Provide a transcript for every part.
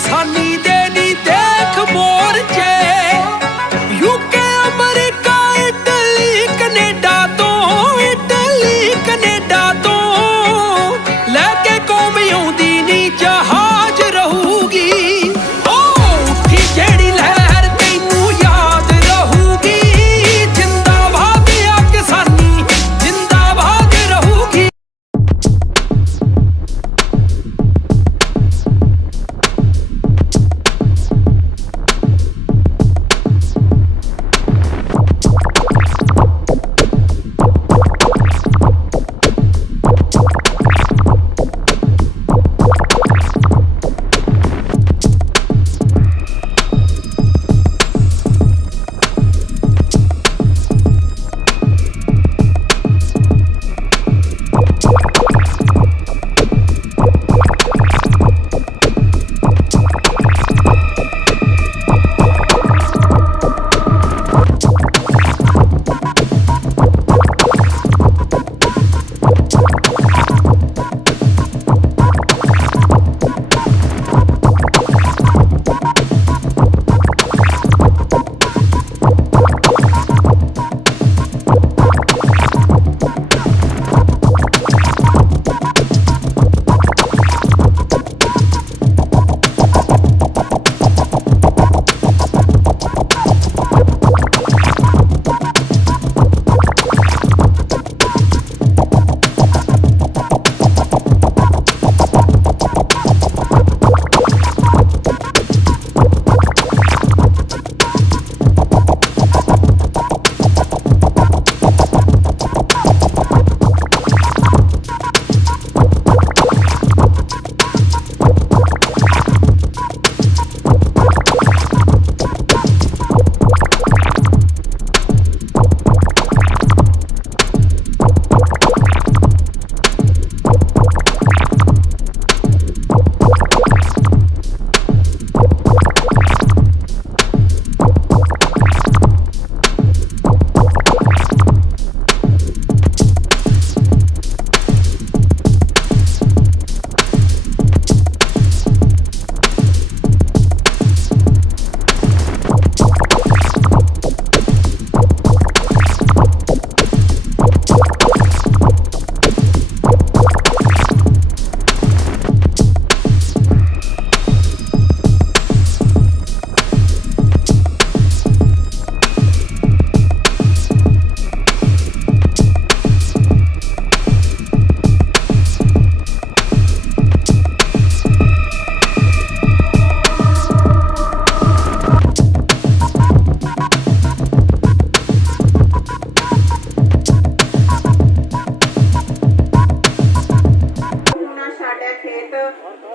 किसानी दे नी देख मोर्चे यूके अमरीका इटली कनेडा तो लैके कौम आउंदी नी जहाज रहूगी ओ उठी जेड़ी लहर तैनू याद रहूगी जिंदाबाद आ किसानी जिंदाबाद रहूगी।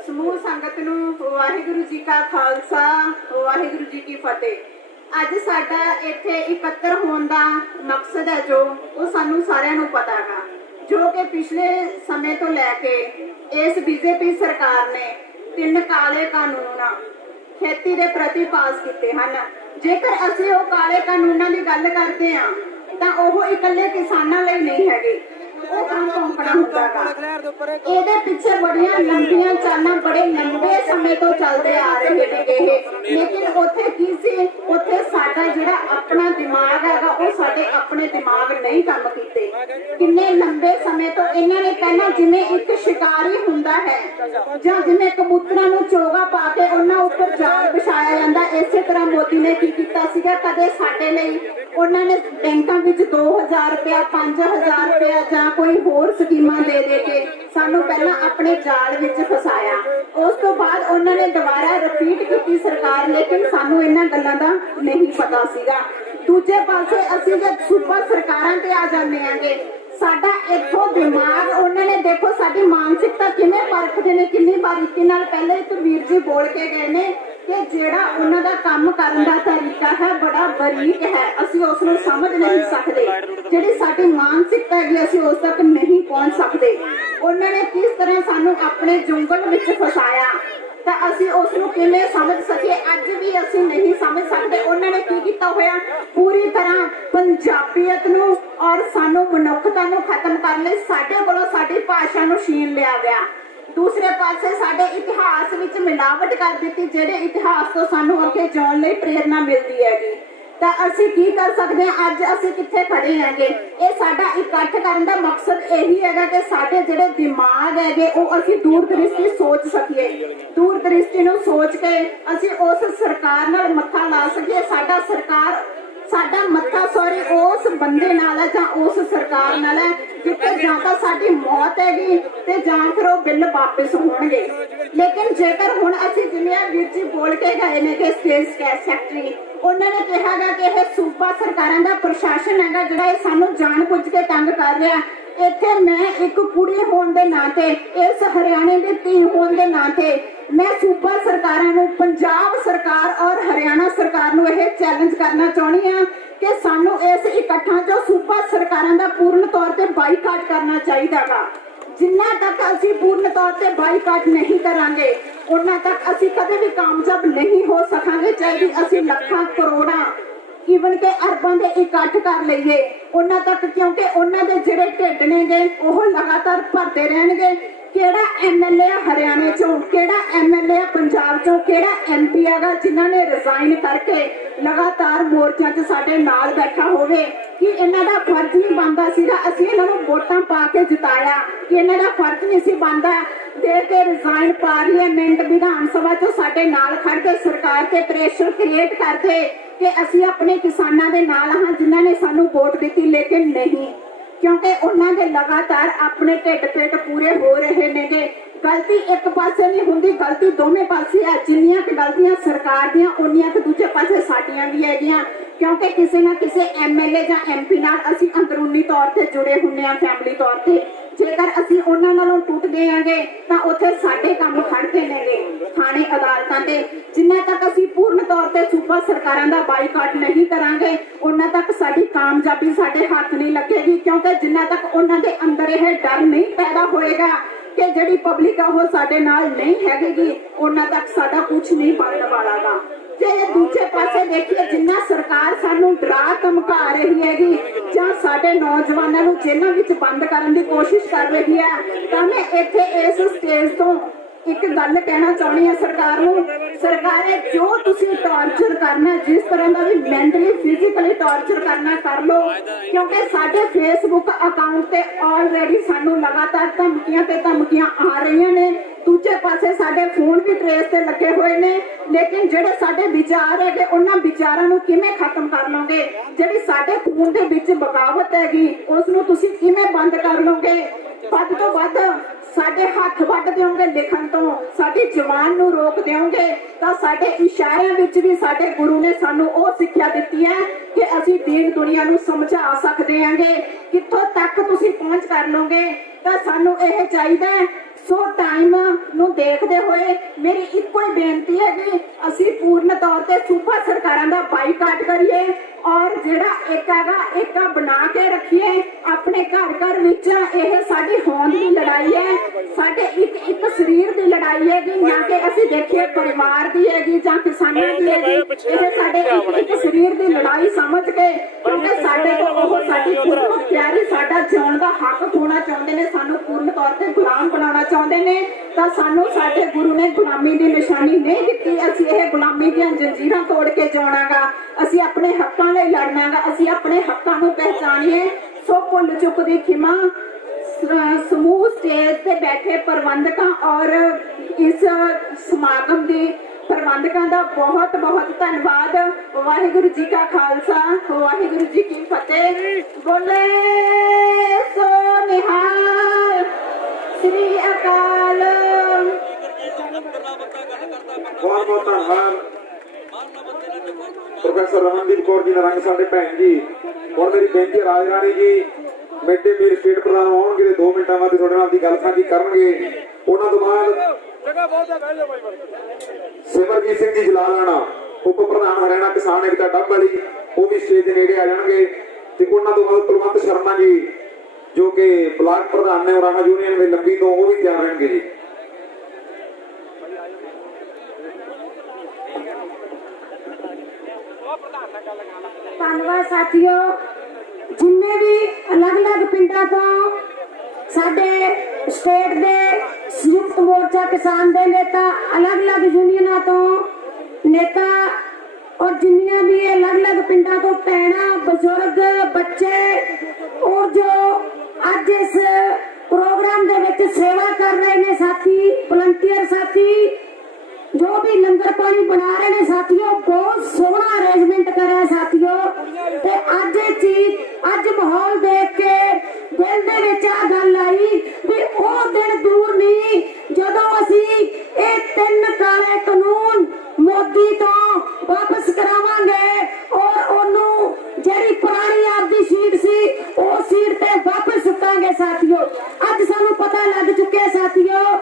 समूह संगत नूं वाहिगुरू जी का खालसा वाहिगुरू जी की फतेह। अज साडा इत्थे इकत्तर होने का मकसद है जो वो सानू सारिआं नूं पता है जो कि पिछले समय तो लैके इस बीजेपी सरकार ने 3 काले कानून खेती के प्रति पास किए हैं। जेकर असीं वो काले कानूनों की गल करते हैं तो वह इकल्ले किसानों लिए नहीं है, पिछे बड़िया लंबिया चालां बड़े लंबे समय तो चलते आ रहे हैं, लेकिन उत्थे की सी उत्थे साडा जिहड़ा अपना दिमाग है वो साडे अपने दिमाग नहीं काम कीते। किन्ने लंबे समय तो इन्हां ने पहला जिवें एक शिकारी हुंदा है जां जिवें कबूतरां नूं चोगा पा के उन्हां उपर जाल बिछाया जांदा, इसे तरह मोदी ने की कीता सीगा। कदे साडे लई उन्होंने बैंकों में 2000 रुपया 5000 रुपया जां कोई होर स्कीमां दे के सानू पहला अपने जाल विच फसाया। उस तो बाद उन्होंने दोबारा रिपीट की सरकार, लेकिन सानू इन्हां गल्लां दा नहीं पता सीगा। दूजे पासे असीं जब सूबा सरकारां ते आ जांदे आंगे साडा इत्थों दिमाग उन्होंने देखो साडी मानसिकता किवें परखदे ने। किन्नी बारीकी नाल पहले तो वीर जी बोल के गए ने कि जेड़ा उन्हां दा काम करन दा तरीका है बड़ा बरीक है, असीं उस नूं समझ नहीं सकदे। जिहड़ी साडी मानसिकता है असीं उस तक नहीं पहुंच सकदे। उन्होंने किस तरह सानू अपने जुंगल विच फसाया तो असीं उस नूं किवें समझ सके, अज भी असीं नहीं समझ सकते। उन्होंने की कीता होया पूरी तरह पंजाबीयत नूं और सानू मनुखता नूं खत्म कर ले। साडे कोलों साडी भाषा नूं छीन लिया गया। ਦੂਸਰੇ ਪਾਸੇ ਸਾਡੇ ਇਤਿਹਾਸ ਵਿੱਚ ਮਿਲਾਵਟ ਕਰ ਦਿੱਤੀ, ਜਿਹੜੇ ਇਤਿਹਾਸ ਤੋਂ ਸਾਨੂੰ ਅੱਗੇ ਜਾਣ ਲਈ ਪ੍ਰੇਰਨਾ ਮਿਲਦੀ ਹੈਗੀ। ਤਾਂ ਅਸੀਂ ਕੀ ਕਰ ਸਕਦੇ ਹਾਂ? ਅੱਜ ਅਸੀਂ ਕਿੱਥੇ ਖੜੇ ਹੈਗੇ? ਇਹ ਸਾਡਾ ਇਕੱਠ ਕਰਨ ਦਾ ਮਕਸਦ ਇਹੀ ਹੈਗਾ ਕਿ ਸਾਡੇ ਜਿਹੜੇ ਦਿਮਾਗ ਹੈਗੇ ਉਹ ਅਸੀਂ ਦੂਰਦ੍ਰਿਸ਼ਟੀ ਸੋਚ ਸਕੀਏ। ਦੂਰਦ੍ਰਿਸ਼ਟੀ ਨੂੰ ਸੋਚ ਕੇ ਅਸੀਂ ਉਸ ਸਰਕਾਰ ਨਾਲ ਮੱਥਾ ਲਾ ਸਕੀਏ। ਸਾਡਾ ਮੱਥਾ ਉਸ ਬੰਦੇ ਨਾਲ ਹੈ ਜਾਂ ਉਸ ਸਰਕਾਰ ਨਾਲ ਹੈ ਜਿੱਥੇ ਜਾਂ ਤਾਂ ਸਾਡੀ ਮੌਤ ਹੈਗੀ ਤੇ ਜਾਂ ਫਿਰ ਉਹ ਬਿੱਲ ਵਾਪਸ ਹੋਣਗੇ। ਲੇਕਿਨ ਜੇਕਰ ਹੁਣ ਅਸੀਂ ਜਿਵੇਂ ਵੀਰ ਜੀ ਬੋਲ ਕੇ ਗਏ ਨੇ ਕਿ ਸਟੇਟ ਸੈਕਟਰੀ, ਉਹਨਾਂ ਨੇ ਕਿਹਾ ਗਾ ਕਿ ਇਹ ਸੂਬਾ ਸਰਕਾਰਾਂ ਦਾ ਪ੍ਰਸ਼ਾਸਨ ਹੈਗਾ ਜਿਹੜਾ ਇਹ ਸਾਨੂੰ ਜਾਣ ਬੁੱਝ ਕੇ ਤੰਗ ਕਰ ਰਿਹਾ। ਇੱਥੇ ਮੈਂ ਇੱਕ ਕੁੜੀ ਹੋਣ ਦੇ ਨਾਤੇ, ਇਸ ਹਰਿਆਣੇ ਦੀ ਧੀ ਹੋਣ ਦੇ ਨਾਤੇ ਮੈਂ ਸੂਬਾ ਸਰਕਾਰਾਂ ਨੂੰ, ਪੰਜਾਬ ਸਰਕਾਰ ਔਰ ਹਰਿਆਣਾ ਸਰਕਾਰ ਨੂੰ ਇਹ ਚੈਲੰਜ ਕਰਨਾ ਚਾਹੁੰਦੀ ਹਾਂ ਕਿ ਸਾਨੂੰ ਇਸ ਇਕੱਠਾਂ ਚੋਂ ਸੂਬਾ ਸਰਕਾਰਾਂ ਦਾ ਪੂਰਨ ਤੌਰ ਤੇ ਬਾਈਕਾਟ ਕਰਨਾ ਚਾਹੀਦਾਗਾ। ਜਿੰਨਾ ਤੱਕ ਅਸੀਂ ਪੂਰਨ ਤੌਰ ਤੇ ਬਾਈਕਾਟ ਨਹੀਂ ਕਰਾਂਗੇ ਉਹਨਾਂ ਤੱਕ ਅਸੀਂ ਕਦੇ ਵੀ ਕਾਮਯਾਬ ਨਹੀਂ ਹੋ ਸਕਾਂਗੇ। ਚਾਹੇ ਅਸੀਂ ਲੱਖਾਂ ਕਰੋੜਾਂ ਈਵਨ ਕਿ ਅਰਬਾਂ ਦੇ ਇਕੱਠ ਕਰ ਲਈਏ ਉਹਨਾਂ ਤੱਕ, ਕਿਉਂਕਿ ਉਹਨਾਂ ਦੇ ਜਿਹੜੇ ਢਿੱਡ ਨੇਗੇ ਉਹ ਲਗਾਤਾਰ ਭਰਦੇ ਰਹਿਣਗੇ। ਕਿਹੜਾ ਐਮਐਲਏ ਹਰਿਆਣੇ ਚੋਂ, ਕਿਹੜਾ ਐਮਐਲਏ ਪੰਜਾਬ ਚੋਂ, ਕਿਹੜਾ ਐਮਪੀ ਹੈਗਾ ਜਿਨ੍ਹਾਂ ਨੇ ਰਿਜ਼ਾਈਨ ਕਰਕੇ ਲਗਾਤਾਰ ਮੋਰਚਿਆਂ 'ਚ ਸਾਡੇ ਨਾਲ ਬੈਠਾ ਹੋਵੇ? ਕਿ ਇਹਨਾਂ ਦਾ ਫਰਜ਼ ਨਹੀਂ ਬਣਦਾ ਸੀਗਾ? ਅਸੀਂ ਇਹਨਾਂ ਨੂੰ ਵੋਟਾਂ ਪਾ ਕੇ ਜਿਤਾਇਆ ਕਿ ਇਹਨਾਂ ਦਾ ਫਰਜ਼ ਨਹੀਂ ਸੀ ਬਣਦਾ ਦੇ ਕੇ ਰਿਜ਼ਾਈਨ ਪਾਰਲੀਮੈਂਟ ਵਿਧਾਨ ਸਭਾ 'ਚੋਂ ਸਾਡੇ ਨਾਲ ਖੜ ਕੇ ਸਰਕਾਰ ਤੇ ਪ੍ਰੈਸ਼ਰ ਕ੍ਰੀਏਟ ਕਰਦੇ ਕਿ ਅਸੀਂ ਆਪਣੇ ਕਿਸਾਨਾਂ ਦੇ ਨਾਲ ਹਾਂ ਜਿਨ੍ਹਾਂ ਨੇ ਸਾਨੂੰ ਵੋਟ ਦਿੱਤੀ? ਲੇਕਿਨ ਨਹੀਂ, ਕਿਉਂਕਿ ਉਹਨਾਂ ਦੇ ਲਗਾਤਾਰ ਆਪਣੇ ਢਿੱਡ ਪੇਟ ਪੂਰੇ ਹੋ ਰਹੇ ਨੇਗੇ। ਗਲਤੀ ਇੱਕ ਪਾਸੇ ਨਹੀਂ ਹੁੰਦੀ, ਗਲਤੀ ਦੋਵੇਂ ਪਾਸੇ ਆ। ਜਿੰਨੀਆਂ ਕਿ ਗਲਤੀਆਂ ਸਰਕਾਰ ਦੀਆਂ ਉਨੀਆਂ ਕਿ ਦੂਜੇ ਪਾਸੇ ਸਾਡੀਆਂ ਵੀ ਹੈਗੀਆਂ, ਕਿਉਂਕਿ ਕਿਸੇ ਨਾ ਕਿਸੇ ਐਮਐਲਏ ਜਾਂ ਐਮਪੀ ਨਾਲ ਅਸੀਂ ਅੰਦਰੂਨੀ ਤੌਰ ਤੇ ਜੁੜੇ ਹੁੰਦੇ ਆ, ਫੈਮਿਲੀ ਤੌਰ ਤੇ। ਜੇਕਰ ਅਸੀਂ ਉਹਨਾਂ ਨਾਲੋਂ ਟੁੱਟਦੇ ਆਂਗੇ ਤਾਂ ਉੱਥੇ ਸਾਡੇ ਕੰਮ ਖੜਦੇ ਨੇਗੇ ਥਾਣੇ ਅਦਾਲਤਾਂ ਤੇ। ਜਿੰਨਾ ਤੱਕ ਅਸੀਂ ਪੂਰਨ ਤੌਰ ਤੇ ਸੂਬਾ ਸਰਕਾਰਾਂ ਦਾ ਬਾਈਕਾਟ ਨਹੀਂ ਕਰਾਂਗੇ ਉਹਨਾਂ ਤੱਕ ਸਾਡੀ ਕਾਮਯਾਬੀ ਸਾਡੇ ਹੱਥ ਨਹੀਂ ਲੱਗੇਗੀ, ਕਿਉਂਕਿ ਜਿੰਨਾ ਤੱਕ ਉਹਨਾਂ ਦੇ ਅੰਦਰ ਇਹ ਡਰ ਨਹੀਂ ਪੈਦਾ ਹੋਏਗਾ ਕਿ ਜਿਹੜੀ ਪਬਲਿਕ ਆ ਉਹ ਸਾਡੇ ਨਾਲ ਨਹੀਂ ਹੈਗੀ, ਉਹਨਾਂ ਤੱਕ ਸਾਡਾ ਕੁਝ ਨਹੀਂ ਬਣਨ ਵਾਲਾਗਾ। ਜੇ ਦੂਜੇ ਪਾਸੇ ਦੇਖੀਏ, ਜਿੰਨਾ ਸਰਕਾਰ ਸਾਨੂੰ ਡਰਾ ਧਮਕਾ ਰਹੀ ਹੈਗੀ ਜਾਂ ਸਾਡੇ ਨੌਜਵਾਨਾਂ ਨੂੰ ਜੇਲ੍ਹਾਂ ਵਿੱਚ ਬੰਦ ਕਰਨ ਦੀ ਕੋਸ਼ਿਸ਼ ਕਰ ਰਹੀ ਹੈ, ਤਾਂ ਮੈਂ ਇੱਥੇ ਇਸ ਸਟੇਜ ਤੋਂ ਇੱਕ ਗੱਲ ਕਹਿਣਾ ਚਾਹੁੰਦੀ ਹਾਂ ਸਰਕਾਰ ਨੂੰ। ਸਰਕਾਰੇ ਜੋ ਤੁਸੀਂ ਟਾਰਚਰ ਕਰਨਾ, ਜਿਸ ਤਰ੍ਹਾਂ ਦਾ ਵੀ ਮੈਂਟਲੀ ਫਿਜ਼ੀਕਲੀ ਟਾਰਚਰ ਕਰਨਾ ਕਰ ਲੋ, ਕਿਉਂਕਿ ਸਾਡੇ ਫੇਸਬੁੱਕ ਅਕਾਊਂਟ ਤੇ ਆਲਰੇਡੀ ਸਾਨੂੰ ਲਗਾਤਾਰ ਧਮਕੀਆਂ ਤੇ ਧਮਕੀਆਂ ਆ ਰਹੀਆਂ ਨੇ। ਦੂਜੇ ਪਾਸੇ ਸਾਡੇ ਫੋਨ ਵੀ ਟ੍ਰੇਸ ਤੇ ਲੱਗੇ ਹੋਏ ਨੇ। ਲੇਕਿਨ ਜਿਹੜੇ ਸਾਡੇ ਵਿਚਾਰ ਹੈਗੇ ਉਹਨਾਂ ਵਿਚਾਰਾਂ ਨੂੰ ਕਿਵੇਂ ਖਤਮ ਕਰ ਲਓਗੇ? ਜਿਹੜੀ ਸਾਡੇ ਖੂਨ ਦੇ ਵਿੱਚ ਬਗਾਵਤ ਹੈਗੀ ਉਸ ਨੂੰ ਤੁਸੀਂ ਕਿਵੇਂ ਬੰਦ ਕਰ ਲਓਗੇ? ਵੱਧ ਤੋਂ ਵੱਧ ਸਾਡੇ ਹੱਥ ਵੱਢ ਦਿਓਗੇ ਲਿਖਣ ਤੋਂ, ਸਾਡੀ ਜ਼ੁਬਾਨ ਨੂੰ ਰੋਕ ਦਿਓਗੇ, ਤਾਂ ਸਾਡੇ ਇਸ਼ਾਰਿਆਂ ਵਿੱਚ ਵੀ ਸਾਡੇ ਗੁਰੂ ਨੇ ਸਾਨੂੰ ਉਹ ਸਿੱਖਿਆ ਦਿੱਤੀ ਹੈ ਕਿ ਅਸੀਂ ਦੀਨ ਦੁਨੀਆ ਨੂੰ ਸਮਝਾ ਸਕਦੇ ਹਾਂਗੇ। ਕਿੱਥੋਂ ਤੱਕ ਤੁਸੀਂ ਪਹੁੰਚ ਕਰ ਲਓਗੇ? ਤਾਂ ਸਾਨੂੰ ਇਹ ਚਾਹੀਦਾ ਹੈ। ਸੋ ਟਾਈਮ ਨੂੰ ਦੇਖਦੇ ਹੋਏ ਮੇਰੀ ਇੱਕੋ ਹੀ ਬੇਨਤੀ ਹੈ ਕਿ ਅਸੀਂ ਪੂਰਨ ਤੌਰ ਤੇ ਸੂਬਾ ਸਰਕਾਰਾਂ ਦਾ ਬਾਈਕਾਟ ਕਰੀਏ ਔਰ ਜਿਹੜਾ ਏਕਾ ਬਣਾ ਕੇ ਰੱਖੀਏ ਆਪਣੇ ਘਰ ਘਰ ਵਿੱਚ। ਇਹ ਸਾਡੀ ਹੋਂਦ ਦੀ ਲੜਾਈ ਹੈ, ਸਾਡੇ ਇੱਕ ਸਰੀਰ ਦੀ ਲੜਾਈ ਹੈਗੀ, ਨਾ ਕਿ ਅਸੀਂ ਦੇਖੀਏ ਪਰਿਵਾਰ ਦੀ ਹੈਗੀ ਜਾਂ ਕਿਸਾਨਾਂ ਦੀ ਹੈਗੀ। ਇਹ ਸਾਡੇ ਇੱਕ ਸਰੀਰ ਦੀ ਲੜਾਈ ਸਮਝ ਕੇ, ਕਿਉਂਕਿ ਸਾਡੇ ਤੋਂ ਉਹ ਸਾਡੀ ਖੁਦਮੁਖਤਿਆਰੀ, ਸਾਡਾ ਜਿਉਣ ਦਾ ਹੱਕ ਹੋਣਾ ਚਾਹੁੰਦੇ ਨੇ, ਸਾਨੂੰ ਪੂਰਨ ਤੌਰ ਤੇ ਗੁਲਾਮ ਬਣਾਉਣਾ ਚਾਹੁੰਦੇ ਨੇ, ਤਾਂ ਸਾਨੂੰ ਸਾਡੇ ਗੁਰੂ ਨੇ ਗੁਲਾਮੀ ਦੀ ਨਿਸ਼ਾਨੀ ਨਹੀਂ ਦਿੱਤੀ। ਅਸੀਂ ਇਹ ਗੁਲਾਮੀ ਦੀਆਂ ਜੰਜੀਰਾਂ ਤੋੜ ਕੇ ਜਿਉਣਾਗਾ, ਅਸੀਂ ਆਪਣੇ ਹੱਕਾਂ ਲਈ ਲੜਨਾਗਾ, ਅਸੀਂ ਆਪਣੇ ਹੱਕਾਂ ਨੂੰ ਪਹਿਚਾਨੀਏ। ਸੋ ਭੁੱਲ ਚੁੱਕ ਦੀ ਖਿਮਾ ਸਮੂਹ ਸਟੇਜ ਤੇ ਬੈਠੇ ਪ੍ਰਬੰਧਕਾਂ ਔਰ ਇਸ ਸਮਾਗਮ ਦੇ ਪ੍ਰਬੰਧਕਾਂ ਦਾ ਬਹੁਤ ਬਹੁਤ ਧੰਨਵਾਦ। ਵਾਹਿਗੁਰੂ ਜੀ ਕਾ ਖਾਲਸਾ, ਵਾਹਿਗੁਰੂ ਜੀ ਕੀ ਫਤਿਹ। ਬੋਲੇ ਸੋ ਨਿਹਾਲ, ਸ੍ਰੀ ਅਕਾਲ। ਬਹੁਤ ਬਹੁਤ ਧੰਨਵਾਦ ਪ੍ਰੋਫੈਸਰ ਰਮਨਦੀਪ ਕੌਰ ਜੀ ਨਰੰਗ, ਸਾਡੇ ਭੈਣ ਜੀ। ਹੁਣ ਮੇਰੀ ਬੇਨਤੀ ਹੈ ਰਾਜ ਰਾਣੀ ਜੀ ਮਿਡ ਡੇ ਮੀਲ ਸਟੇਟ ਪ੍ਰਧਾਨ ਆਉਣਗੇ ਤੇ 2 ਮਿੰਟਾਂ ਬਾਅਦ ਤੁਹਾਡੇ ਨਾਲ ਦੀ ਗੱਲ ਸਾਂਝੀ ਕਰਨਗੇ। ਉਹਨਾਂ ਤੋਂ ਬਾਅਦ ਸਿਮਰਜੀਤ ਸਿੰਘ ਜੀ ਜਲਾਲਾਣਾ, ਉਪ ਪ੍ਰਧਾਨ ਹਰਿਆਣਾ ਕਿਸਾਨ ਏਕਤਾ ਡੱਬ ਵਾਲੀ, ਉਹ ਵੀ ਸਟੇਜ ਦੇ ਨੇੜੇ ਆ ਜਾਣਗੇ। ਤੇ ਉਹਨਾਂ ਤੋਂ ਬਾਅਦ ਕੁਲਵੰਤ ਸ਼ਰਮਾ ਜੀ ਜੋ ਕਿ ਬਲਾਕ ਪ੍ਰਧਾਨ ਨੇ ਉਰਾਹਾ ਯੂਨੀਅਨ ਦੇ ਲੰਬੀ ਤੋਂ, ਉਹ ਵੀ ਤਿਆਰ ਰਹਿਣਗੇ ਜੀ। ਧੰਨਵਾਦ ਸਾਥੀਓ। ਜਿੰਨੇ ਵੀ ਅਲੱਗ-ਅਲੱਗ ਪਿੰਡਾਂ ਤੋਂ ਸਾਡੇ ਸਟੇਟ ਦੇ ਸੰਯੁਕਤ संयुक्त मोर्चा किसान दे नेता अलग अलग यूनियना तो नेता और जिन्नियां भी अलग अलग पिंडा तो भैणा बजुर्ग बच्चे और जो अज इस प्रोग्राम दे विच सेवा कर रहे ने साथी वलंटियर साथी जो भी लंगर पानी बना रहे ने साथियों बहुत सोहना अरेंजमेंट करा साथियों ते अज ये चीज अज माहौल देख के दिल दे विच आ गल आई भी ओ दिन दूर नहीं जदों असी ये 3 काले कानून मोदी तो वापस करावांगे और ओनू जेड़ी पुरानी आपदी सीट सी ओ सीट ते वापस सुटांगे साथियों। अज सानू पता लग चुके साथियों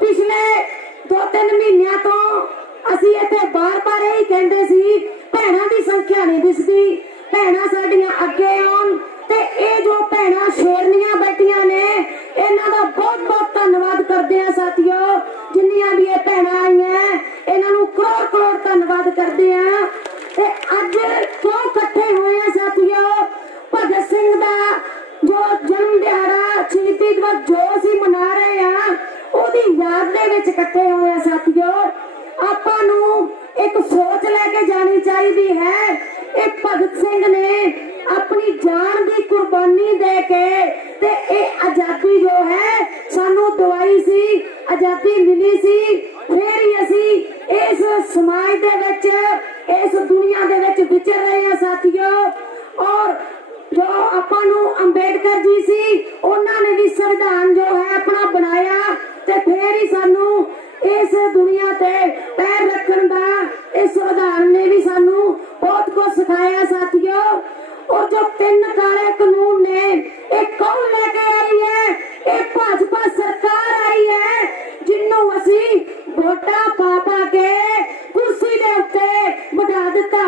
पिछले 2-3 महीनों तो असी इत्थे बार-बार यही कहंदे सी भैणां दी संख्या नहीं दिसदी भैणां साडियां अगे आउण ते ये जो भैणां शेरनियां बैठियां ने इन्हां दा बहुत-बहुत धन्नवाद करदे आ साथियों। जिन्नियां भी ये भैणां आईयां इन्हां नूं करोड़-करोड़ धन्नवाद करदे आ ते अज क्यों इकट्ठे होए आ साथियों भगत सिंह दा जो जन्म दिहाड़ा शहीदी दिवस जो असीं मना रहे हैं ओदी याद दे विच इकट्ठे होए आ साथियों। आपां नूं एक सोच लेके जानी चाहिए है ये भगत सिंह ने अपनी जान की कुर्बानी दे के ते ये आजादी जो है सानू दवाई सी आजादी मिली सी फिर ही असी इस समाज दे विच इस दुनिया दे विच विचर रहे हैं साथियों। और जो आपां नूं अंबेडकर जी सी उन्हां ने भी संविधान जो है अपना बनाया ते फिर ही सानू इस दुनिया ते पैर रखन दा इस संविधान ने भी सानू बहुत कुछ सिखाया साथियों। और जो 3 काले कानून ने एक कौन लेके आई है एक भाजपा सरकार आई है जिन्नों असी वोटा पा के कुर्सी दे उत्ते बिठा दिता।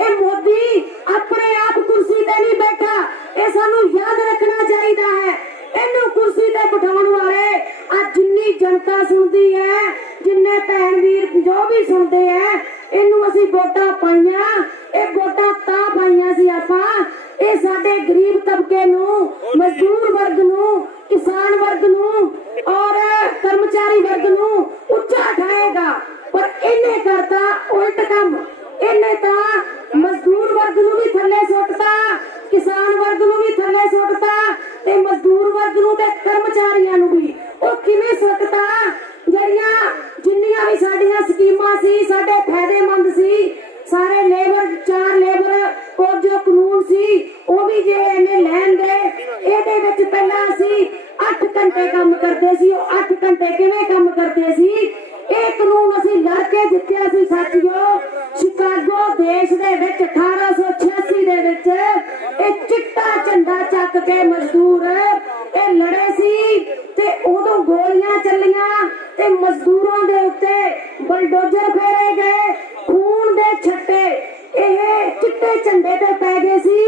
ये मोदी अपने आप कुर्सी ते नहीं बैठा ये सानू याद रखना चाहिए है। इन्हू कुर्सी ते बिठाउण वाले आज जिन्नी जनता सुनती है जिन्ने भैन वीर जो भी सुनते हैं इन्हू असी वोटां पाइयां ये वोटां तां पाइयां सी आपां ये साडे गरीब तबके नू मजदूर वर्ग नू किसान वर्ग नू और कर्मचारी वर्ग नू उच्चा उठाएगा पर इन्हें करता उल्ट काम इन्हें तां मजदूर वर्ग नू भी थल्ले सुट्टता किसान वर्ग नू भी थल्ले सुट्टता ते मजदूर वर्ग नू ते कर्मचारियां नू भी ओ किवें सुट्टता जड़ियां जिन्नियां भी साडियां स्कीमां सी साडे फायदेमंद सी सारे लेबर 4 लेबर और जो कानून सी वो भी जे इन्हें लैन दे एदे विच पहला सी 8 घंटे काम करते सी 8 घंटे किवें काम करते सी ये कानून असी लड़के जित्तिया सी साथियों। शिकागो देश दे विच 1886 दे विच ये चिट्टा झंडा चक के मजदूर ये लड़े सी ते उदों गोलियां चलियां ते मजदूरों दे उत्ते बलडोजर फेरे गए खून दे छट्टे ये चिट्टे झंडे ते पै गए सी।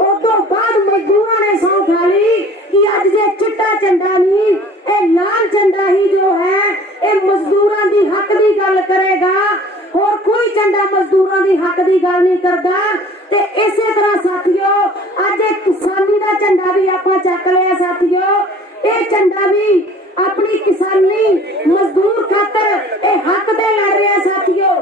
उदों बाद मजदूरों ने सौं खा ली कि अज जे चिट्टा झंडा नहीं ये लाल झंडा ही जो है ये मजदूरों की हक की गल करेगा और कोई झंडा मजदूरों की हक की गल नहीं करता। ते इसे तरह साथियों अज किसानी का झंडा भी आपां चक लिया साथियों। ये झंडा भी अपनी किसानी मजदूर खातर ये हक दे लड़ रहे हैं साथियों।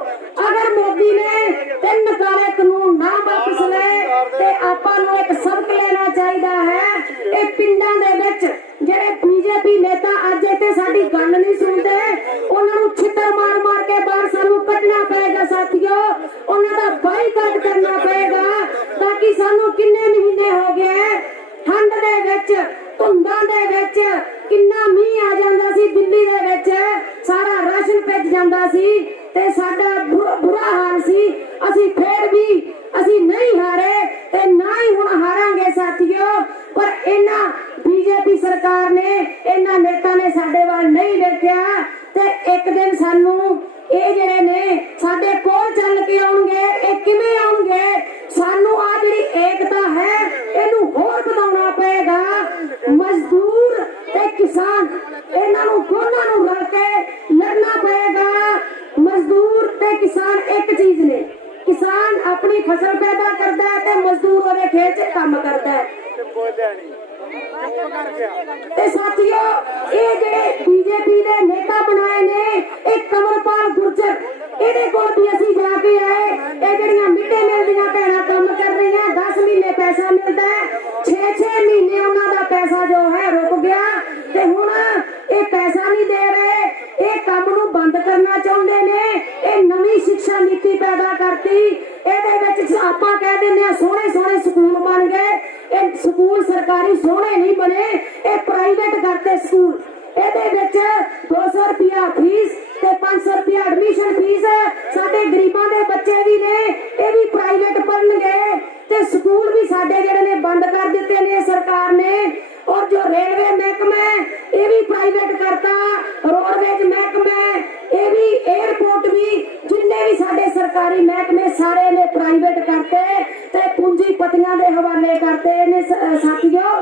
अगर मोदी ने 3 काले कानून ना वापस ले ते आपां नूं एक सबक लेना चाहिए है। ये पिंडां दे विच जेड़े बीजेपी नेता अज इत्थे साडी गल नहीं सुनते उन्हां नूं छित्तर मार मार के बाहर सानू कढना पएगा साथियों। उन्हां दा बाईकाट करना पएगा ताकि सानू किन्ने महीने हो गए ठंड दे विच धुंदां दे विच किन्ना मींह आ जांदा सी दिल्ली दे विच सारा राशन भिज जांदा सी ते साडा बुरा हाल सी। असी फिर भी असी नहीं हारे ते ना ही हुण हारांगे साथियों। पर इन्हां बीजेपी सरकार ने इन्हां नेता ने साडे वाल नहीं देखिया ते एक दिन सानू ये जेड़े ने साडे कोल चल के आउणगे ये किवें आउणगे सानू आ जेड़ी एकता है इनू होर वधाउणा पएगा। मजदूर ते किसान इन्हां नूं दोनां नूं रल के लड़ना पएगा। मजदूर ते किसान एक चीज ने किसान अपनी फसल पैदा करता है ते मजदूर ओदे खेत च काम करता है। ਤੇ ਸਾਥੀਓ ਇਹ ਜਿਹੜੇ ਬੀਜੇਪੀ ਦੇ ਨੇਤਾ ਬਣਾਏ ਨੇ ਇਹ ਕਮਲਪਾਲ ਗੁਰਜਰ ਇਹਦੇ ਕੋਲ ਵੀ ਅਸੀਂ ਜਾ ਕੇ ਆਏ। ਇਹ ਜਿਹੜੀਆਂ ਮਿੱਡੇ ਮਿਲਦੀਆਂ ਭੈਣਾਂ ਕੰਮ ਕਰ ਰਹੀਆਂ 10 ਮਹੀਨੇ ਪੈਸਾ ਮਿਲਦਾ 6-6 ਮਹੀਨੇ ਉਹਨਾਂ ਦਾ ਪੈਸਾ ਜੋ ਹੈ ਰੁਕ ਗਿਆ ਤੇ ਹੁਣ ਇਹ ਪੈਸਾ ਨਹੀਂ ਦੇ ਰਹੇ। ਇਹ ਕੰਮ ਨੂੰ ਬੰਦ ਕਰਨਾ ਚਾਹੁੰਦੇ ਨੇ। ਇਹ ਨਵੀਂ ਸਿੱਖਿਆ ਨੀਤੀ ਪੈਦਾ ਕਰਤੀ। ਇਹਦੇ ਵਿੱਚ ਆਪਾਂ ਕਹਿ ਦਿੰਦੇ ਆ ਸੋਹਣੇ ਸੋਹਣੇ ਸਕੂਲ ਬਣ ਗਏ। ਇਹ ਸਕੂਲ ਸਰਕਾਰੀ ਸੋਹਣੇ ਨਹੀਂ ਬਣੇ, ਇਹ ਪ੍ਰਾਈਵੇਟ ਕਰਤੇ ਸਕੂਲ। ਇਹਦੇ ਵਿੱਚ 200 ਰੁਪਿਆ ਫੀਸ ਤੇ 500 ਰੁਪਿਆ ਐਡਮਿਸ਼ਨ ਫੀਸ। ਸਾਡੇ ਗਰੀਬਾਂ ਦੇ ਬੱਚੇ ਵੀ ਨੇ ਇਹ ਵੀ ਪ੍ਰਾਈਵੇਟ ਪੜਨਗੇ ਤੇ ਸਕੂਲ ਵੀ ਸਾਡੇ ਜਿਹੜੇ ਨੇ ਬੰਦ ਕਰ ਦਿੱਤੇ ਨੇ ਸਰਕਾਰ ਨੇ। और जो रेलवे महकमा ये भी प्राइवेट करता, रोडवेज महकमा ये भी, एयरपोर्ट भी, जिन्ने भी साडे सरकारी महकमे सारे ने प्राइवेट करते ते पूंजीपतियां दे हवाले करते ने साथियों।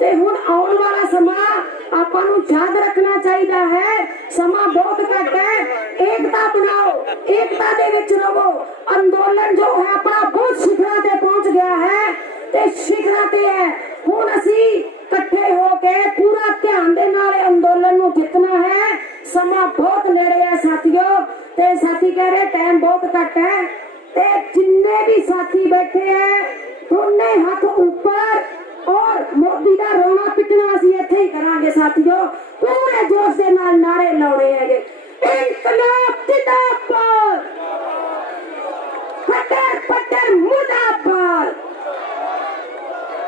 ते हुण आउण वाला समा आपां नूं याद रखना चाहिए है। समा बहुत घट है। एकता बनाओ, एकता दे विच रहो। अंदोलन जो है अपना बहुत शिखरां ते पहुंच गया है ते शिखरां ते है। हुण असीं इकट्ठे होके पूरा ध्यान दे नाल अंदोलन नूं जितना है। समा बहुत नेड़े है साथियों। ते साथी कह रहे टाइम बहुत घट है ते जिन्ने भी साथी बैठे हैं दोने हाथ ऊपर और मोदी का रोना पिटना असीं इत्थे ही करांगे साथियों। पूरे जोश दे नाल नारे लाउणे हैगे। इनकलाब जिंदाबाद, खट्टर पट्टर मुर्दाबाद,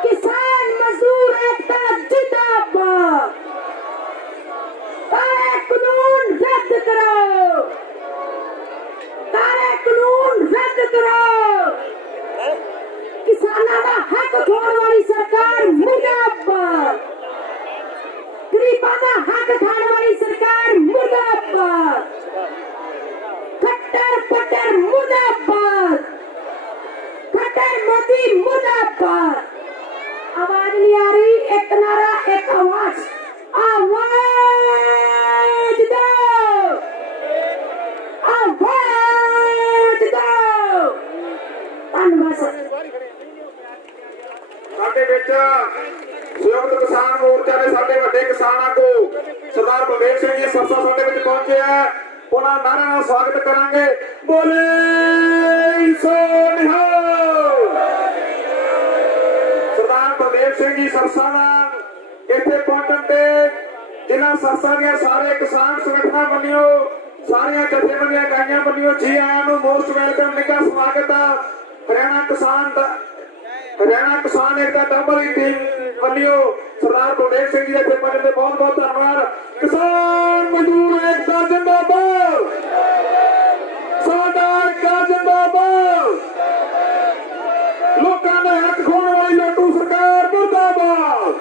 किसान मजदूर एकता जिंदाबाद, काले कानून रद्द करो, काले कानून रद्द करो, किसानां दा हक खोण वाली सरकार मुर्दाबाद, गरीबां दा हक खाण वाली सरकार मुर्दाबाद, खट्टर पट्टर मुर्दाबाद, खट्टर मोदी मुर्दाबाद। आवाज नहीं आ रही, एक नारा एक आवाज, आवाज दो, आवाज दो। धन्यवाद सर। ਸਾਡੇ ਵਿੱਚ ਸੰਯੁਕਤ ਕਿਸਾਨ ਮੋਰਚਾ ਦੇ ਸਾਡੇ ਵੱਡੇ ਕਿਸਾਨ ਆਗੂ ਸਰਦਾਰ ਬਲਦੇਵ ਸਿੰਘ ਜੀ ਸਰਸਾ ਸਾਡੇ ਵਿੱਚ ਪਹੁੰਚੇ ਆ। ਉਹਨਾਂ ਨਾਰਿਆਂ ਨਾਲ ਸਵਾਗਤ ਕਰਾਂਗੇ। ਬੋਲੇ ਸੋ ਨਿਹਾਲ। ਸਰਦਾਰ ਬਲਦੇਵ ਸਿੰਘ ਜੀ ਸਰਸਾ ਦਾ ਇੱਥੇ ਪਹੁੰਚਣ ਤੇ ਜ਼ਿਲ੍ਹਾ ਸਰਸਾ ਦੀਆਂ ਸਾਰੇ ਕਿਸਾਨ ਸੰਗਠਨਾਂ ਵੱਲੋਂ ਸਾਰੀਆਂ ਜਥੇਬੰਦੀਆਂ ਇਕਾਈਆਂ ਵੱਲੋਂ ਜੀ ਆਇਆਂ ਨੂੰ ਮੋਸਟ ਵੈਲਕਮ ਨਿੱਘਾ ਸਵਾਗਤ ਆ। हरियाणा किसान एकता डबल टीम ਵੱਲੋਂ सरदार बलदेव सिंह जी के पहुंचने से बहुत बहुत धन्यवाद। किसान मजदूर एकता जिंदाबाद, साडा एकता जिंदाबाद, लोकां दे हक खोण वाली लोटू सरकार मुर्दाबाद।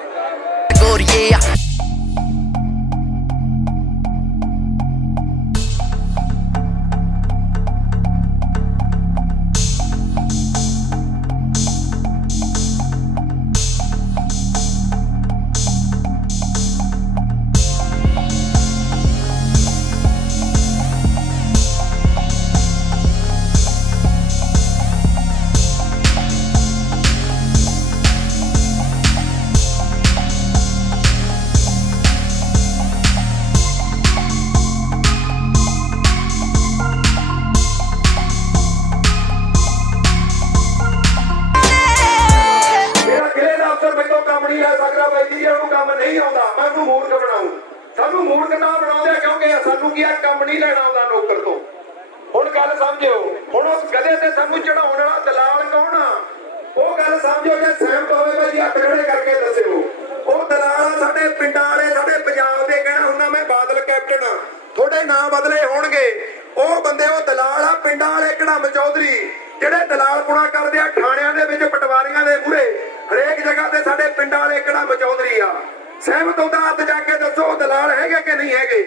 सहमत होता हाथ जाके दसो दलाल है कि नहीं है,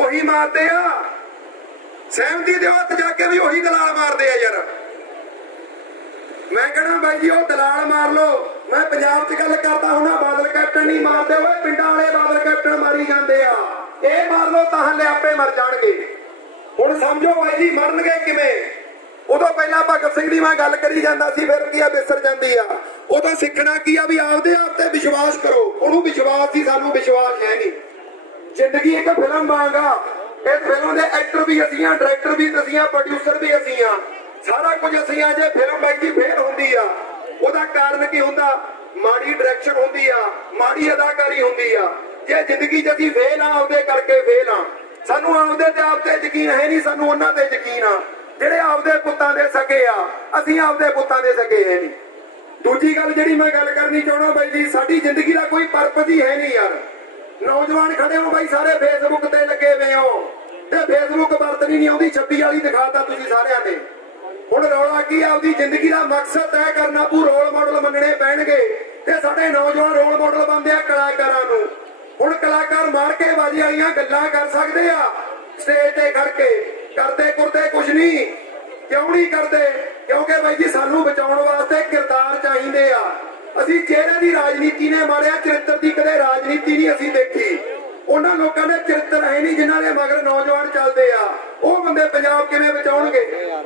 ਉਹੀ ਮਾਰਦੇ ਆ। सहमति दे हाथ जाके भी ਉਹੀ दलाल मारते आ यार। मैं कहना भाई जी ਉਹ दलाल मार लो। मैं पंजाब च गल करता हूं, बादल कैप्टन नहीं मारते हुए पिंडां वाले बादल कैप्टन मारी जाते आ। ये मार लो तां ले आपे मर जाणगे। हुण समझो भाई जी मरनगे किवें। ਉਦੋਂ ਪਹਿਲਾਂ ਭਗਤ ਸਿੰਘ ਦੀ ਮੈਂ ਗੱਲ ਕਰੀ ਜਾਂਦਾ ਸੀ, ਫਿਰ ਕੀ ਆ ਵਿਸਰ ਜਾਂਦੀ ਆ। ਉਦੋਂ ਸਿੱਖਣਾ ਕੀ ਆ ਵੀ ਆਪਦੇ ਆਪ ਤੇ ਵਿਸ਼ਵਾਸ ਕਰੋ। ਉਹਨੂੰ ਵਿਸ਼ਵਾਸ ਸੀ, ਸਾਨੂੰ ਵਿਸ਼ਵਾਸ ਹੈ ਨਹੀਂ। ਜ਼ਿੰਦਗੀ ਇੱਕ ਫਿਲਮ ਵਾਂਗ ਆ। ਇਸ ਫਿਲਮ ਦੇ ਐਕਟਰ ਵੀ ਅਸੀਂ ਆ, ਡਾਇਰੈਕਟਰ ਵੀ ਅਸੀਂ ਆ, ਪ੍ਰੋਡਿਊਸਰ ਵੀ ਅਸੀਂ ਆ, ਸਾਰਾ ਕੁਝ ਅਸੀਂ ਆ। ਜੇ ਫਿਲਮ ਬਾਈ ਜੀ ਫੇਲ ਹੁੰਦੀ ਆ, ਉਹਦਾ ਕਾਰਨ ਕੀ ਹੁੰਦਾ? ਮਾੜੀ ਡਾਇਰੈਕਸ਼ਨ ਹੁੰਦੀ ਆ, ਮਾੜੀ ਅਦਾਕਾਰੀ ਹੁੰਦੀ ਆ। ਜੇ ਜ਼ਿੰਦਗੀ 'ਚ ਅਸੀਂ ਫੇਲ ਆ, ਆਪਦੇ ਕਰਕੇ ਫੇਲ ਆ। ਸਾਨੂੰ ਆਪਦੇ ਤੇ ਆਪ ਤੇ ਯਕੀਨ ਹੈ ਨਹੀਂ, ਸਾਨੂੰ ਉਹਨਾਂ ਤੇ ਯਕੀਨ ਆ ਜਿਹੜੇ ਆਪਦੇ ਪੁੱਤਾਂ ਦੇ ਸਕੇ ਆ। ਅਸੀਂ ਆਪਦੇ ਪੁੱਤਾਂ ਦੇ ਸਕੇ ਹੈ ਨਹੀਂ। ਦੂਜੀ ਗੱਲ ਜਿਹੜੀ ਮੈਂ ਗੱਲ ਕਰਨੀ ਚਾਹਣਾ ਬਾਈ ਜੀ, ਸਾਡੀ ਜ਼ਿੰਦਗੀ ਦਾ ਕੋਈ ਪਰਪਸ ਹੀ ਹੈ ਨਹੀਂ ਯਾਰ। ਨੌਜਵਾਨ ਖੜੇ ਹੋ ਬਾਈ, ਸਾਰੇ ਫੇਸਬੁੱਕ ਤੇ ਲੱਗੇ ਹੋਏ ਹੋ ਤੇ ਫੇਸਬੁੱਕ ਵਰਤਣੀ ਨਹੀਂ ਆਉਂਦੀ। 26 ਵਾਲੀ ਦਿਖਾਤਾ ਤੁਸੀਂ ਸਾਰਿਆਂ ਨੇ। ਹੁਣ ਰੌਲਾ ਕੀ ਆ? ਆਪਦੀ ਜ਼ਿੰਦਗੀ ਦਾ ਮਕਸਦ ਤੈਅ ਕਰਨਾ ਪਊ, ਰੋਲ ਮਾਡਲ ਮੰਨਣੇ ਪੈਣਗੇ ਤੇ ਸਾਡੇ ਨੌਜਵਾਨ ਰੋਲ ਮਾਡਲ ਬਣਦੇ ਆ ਕਲਾਕਾਰਾਂ ਨੂੰ। ਹੁਣ ਕਲਾਕਾਰ ਮਾਰ ਕੇ ਬਾਜੀ ਵਾਲੀਆਂ ਗੱਲਾਂ ਕਰ ਸਕਦੇ ਆ ਸਟੇਜ ਤੇ ਖੜ ਕੇ, ਕਰਦੇ ਕੁਰਦੇ ਕੁਝ ਨਹੀਂ। ਕਿਉਂ ਨਹੀਂ ਕਰਦੇ? ਕਿਉਂਕਿ ਬਾਈ ਜੀ ਸਾਨੂੰ ਬਚਾਉਣ ਵਾਸਤੇ ਕਿਰਦਾਰ ਚਾਹੀਦੇ ਆ। ਅਸੀਂ ਚਿਹਰੇ ਦੀ ਰਾਜਨੀਤੀ ਨੇ ਮਾਰਿਆ, ਚਰਿੱਤਰ ਦੀ ਕਦੇ ਰਾਜਨੀਤੀ ਨਹੀਂ ਅਸੀਂ ਦੇਖੀ। ਉਹਨਾਂ ਲੋਕਾਂ ਦੇ ਚਰਿੱਤਰ ਹੈ ਨਹੀਂ ਜਿਨ੍ਹਾਂ ਦੇ ਮਗਰ ਨੌਜਵਾਨ ਚੱਲਦੇ ਆ। ਉਹ ਬੰਦੇ ਪੰਜਾਬ ਕਿਵੇਂ ਬਚਾਉਣਗੇ?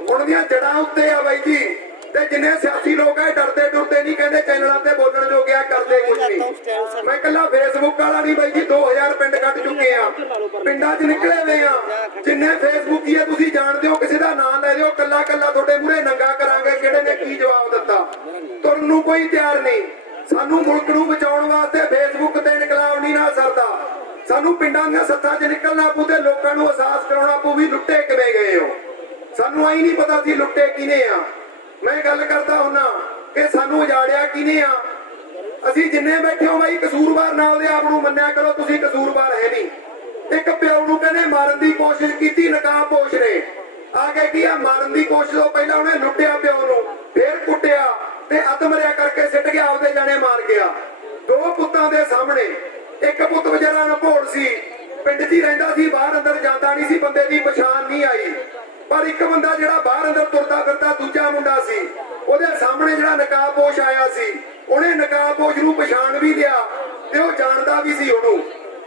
ਉਹਨਾਂ ਦੀਆਂ ਜੜਾਂ ਉੱਤੇ ਆ ਬਾਈ ਜੀ। ਤੇ ਜਿੰਨੇ ਸਿਆਸੀ ਲੋਕ ਆ ਡਰਦੇ ਡੁਰਦੇ ਨਹੀਂ, ਕਹਿੰਦੇ ਚੈਨਲਾਂ ਤੇ ਬੋਲਣ ਜੋਗੇ ਆ, ਕਰਦੇ ਕੁਝ ਨਹੀਂ। ਮੈਂ ਇਕੱਲਾ ਫੇਸਬੁੱਕ ਵਾਲਾ ਨਹੀਂ ਬਾਈ ਜੀ, 2000 ਪਿੰਡ ਕੱਢ ਚੁੱਕੇ ਆ, ਪਿੰਡਾਂ 'ਚ ਨਿਕਲੇ ਹੋਏ ਆ। ਜਿੰਨੇ ਫੇਸਬੁੱਕੀ ਆ ਤੁਸੀਂ ਜਾਣਦੇ ਹੋ, ਕਿਸੇ ਦਾ ਨਾਂ ਲੈ ਦਿਓ, ਕੱਲਾ ਕੱਲਾ ਤੁਹਾਡੇ ਮੂਹਰੇ ਨੰਗਾ ਕਰਾਂਗੇ ਕਿਹੜੇ ਨੇ ਕੀ ਜਵਾਬ ਦਿੱਤਾ। ਤੁਰਨ ਨੂੰ ਕੋਈ ਤਿਆਰ ਨਹੀਂ। ਸਾਨੂੰ ਮੁਲਕ ਨੂੰ ਬਚਾਉਣ ਵਾਸਤੇ ਫੇਸਬੁੱਕ ਤੇ ਇਨਕਲਾਬ ਨਹੀਂ ਨਾ ਸਰਦਾ। ਸਾਨੂੰ ਪਿੰਡਾਂ ਦੀਆਂ ਸੱਥਾਂ 'ਚ ਨਿਕਲਣਾ ਪਊ ਤੇ ਲੋਕਾਂ ਨੂੰ ਅਹਿਸਾਸ ਕਰਾਉਣਾ ਪਊ ਵੀ ਲੁੱਟੇ ਕਿਵੇਂ ਗਏ ਹੋ। ਸਾਨੂੰ ਆਈ ਨਹੀਂ ਪਤਾ ਸੀ ਲੁੱਟੇ ਕਿਨੇ ਆ। ਮੈਂ ਗੱਲ ਕਰਦਾ ਹੁੰਨਾ ਕਿ ਸਾਨੂੰ ਉਜਾੜਿਆ ਕਿਨੇ ਆ। ਅਸੀਂ ਜਿੰਨੇ ਬੈਠੇ ਹੋ ਬਾਈ ਕਸੂਰਵਾਰ ਨਾ ਉਹਦੇ ਆਪ ਨੂੰ ਮੰਨਿਆ ਕਰੋ, ਤੁਸੀਂ ਕਸੂਰਵਾਰ ਹੈ ਨਹੀਂ। ਇੱਕ ਪਿਓ ਨੂੰ ਕਹਿੰਦੇ ਮਾਰਨ ਦੀ ਕੋਸ਼ਿਸ਼ ਕੀਤੀ, ਨਕਾਬਪੋਸ਼ ਨੇ ਆ ਕੇ ਕੀ ਆ ਮਾਰਨ ਦੀ ਕੋਸ਼ਿਸ਼ ਤੋਂ ਪਹਿਲਾਂ ਉਹਨੇ ਲੁੱਟਿਆ ਪਿਓ ਨੂੰ, ਫੇਰ ਕੁੱਟਿਆ ਤੇ ਅਤਮਰਿਆ ਕਰਕੇ ਸਿੱਟ ਗਿਆ, ਆਪਦੇ ਜਾਣੇ ਮਾਰ ਗਿਆ। 2 ਪੁੱਤਾਂ ਦੇ ਸਾਹਮਣੇ। ਇੱਕ ਪੁੱਤ ਵਿਚਾਰਾ ਅਨਭੋਲ ਸੀ, ਪਿੰਡ 'ਚ ਹੀ ਰਹਿੰਦਾ ਸੀ, ਬਾਹਰ ਅੰਦਰ ਜਾਂਦਾ ਨਹੀਂ ਸੀ, ਬੰਦੇ ਦੀ ਪਛਾਣ ਨਹੀਂ ਆਈ। ਪਰ ਇੱਕ ਬੰਦਾ ਜਿਹੜਾ ਬਾਹਰ ਅੰਦਰ ਤੁਰਦਾ ਫਿਰਦਾ ਦੂਜਾ ਮੁੰਡਾ ਸੀ, ਉਹਦੇ ਸਾਹਮਣੇ ਜਿਹੜਾ ਨਕਾਬਪੋਸ਼ ਆਇਆ ਸੀ, ਉਹਨੇ ਨਕਾਬਪੋਸ਼ ਨੂੰ ਪਛਾਣ ਵੀ ਲਿਆ ਤੇ ਉਹ ਜਾਣਦਾ ਵੀ ਸੀ ਉਹਨੂੰ।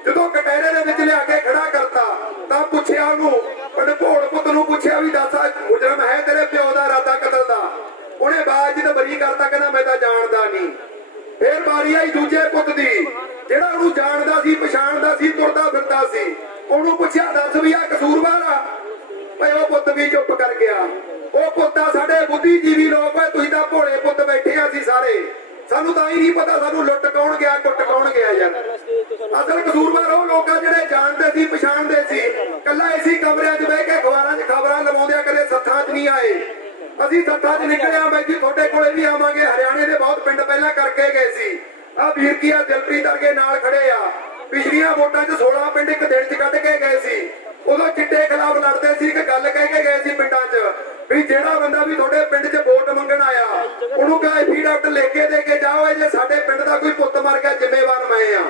ਜਦੋਂ ਕਟਹਿਰੇ ਦੇ ਵਿੱਚ ਲਿਆ ਕੇ ਖੜਾ ਕਰਤਾ ਤਾਂ ਪੁੱਛਿਆ ਉਹਨੂੰ, ਅਨਭੋਲ ਪੁੱਤ ਨੂੰ ਪੁੱਛਿਆ ਵੀ ਦੱਸ ਮੁਜਰਮ ਹੈ ਤੇਰੇ ਪਿਓ ਦਾ ਇਰਾਦਾ ਕਤਲ ਦਾ? ਉਹਨੇ ਬਾਜ਼ੀਦ ਬਰੀ ਕਰਤਾ, ਕਹਿੰਦਾ ਮੈਂ ਤਾਂ ਜਾਣਦਾ ਨਹੀਂ। ਫੇਰ ਵਾਰੀ ਆਈ ਦੂਜੇ ਪੁੱਤ ਦੀ, ਜਿਹੜਾ ਉਹਨੂੰ ਜਾਣਦਾ ਸੀ, ਪਛਾਣਦਾ ਸੀ, ਤੁਰਦਾ ਫਿਰਦਾ ਸੀ। ਉਹਨੂੰ ਪੁੱਛਿਆ ਦੱਸ ਵੀ ਆ ਕਸੂਰਵਾਰ ਆ? ਭਾਈ ਉਹ ਪੁੱਤ ਵੀ ਚੁੱਪ ਕਰ ਗਿਆ। ਉਹ ਪੁੱਤਾ ਸਾਡੇ ਬੁੱਧੀਜੀਵੀ ਲੋਕ ਓਏ, ਤੁਸੀਂ ਤਾਂ ਭੋਲੇ ਪੁੱਤ ਬੈਠੇ ਆ ਸੀ ਸਾਰੇ, ਸਾਨੂੰ ਤਾਂ ਹੀ ਨਹੀਂ ਪਤਾ ਸਾਨੂੰ ਲੁੱਟ ਕੌਣ ਗਿਆ, ਕੁੱਟ ਕੌਣ ਗਿਆ ਯਾਰ। ਅਸਲ ਕਸੂਰਵਾਰ ਉਹ ਲੋਕ ਆ ਜਿਹੜੇ ਜਾਣਦੇ ਸੀ, ਪਛਾਣਦੇ ਸੀ। ਕੱਲਾ ਇਸੀ ਕਮਰਿਆਂ 'ਚ ਬਹਿ ਕੇ ਅਖਬਾਰਾਂ 'ਚ ਖਬਰਾਂ ਲਵਾਉਂਦੇ, ਕਦੇ ਸੱਥਾਂ 'ਚ ਨਹੀਂ ਆਏ। ਅਸੀਂ ਸੱਥਾਂ 'ਚ ਨਿਕਲੇ ਆ ਬਾਈ ਜੀ, ਤੁਹਾਡੇ ਕੋਲੇ ਵੀ ਆਵਾਂਗੇ। ਹਰਿਆਣੇ ਦੇ ਬਹੁਤ ਪਿੰਡ ਪਹਿਲਾਂ ਕਰਕੇ ਗਏ ਸੀ। ਆ ਵੀਰ ਕੀ ਆ ਦਿਲਪ੍ਰੀਤ ਵਰਗੇ ਨਾਲ ਖੜੇ ਆ। ਪਿਛਲੀਆਂ ਵੋਟਾਂ 'ਚ 16 ਪਿੰਡ ਇੱਕ ਦਿਨ 'ਚ ਕੱਢ ਕੇ ਗਏ ਸੀ। ਉਦੋਂ ਚਿੱਟੇ ਖਿਲਾਫ ਲੜਦੇ ਸੀ। ਇੱਕ ਗੱਲ ਕਹਿ ਕੇ ਗਏ ਸੀ ਪਿੰਡਾਂ 'ਚ ਵੀ ਜਿਹੜਾ ਬੰਦਾ ਵੀ ਤੁਹਾਡੇ ਪਿੰਡ 'ਚ ਵੋਟ ਮੰਗਣ ਆਇਆ ਉਹਨੂੰ ਕਹੇ ਐਫੀਡੈਵਿਟ ਲਿਖ ਕੇ ਦੇ ਕੇ ਜਾਓ, ਜੇ ਸਾਡੇ ਪਿੰਡ ਦਾ ਕੋਈ ਪੁੱਤ ਮਰ ਗਿਆ ਜ਼ਿੰਮੇਵਾਰ ਮੈਂ ਆ।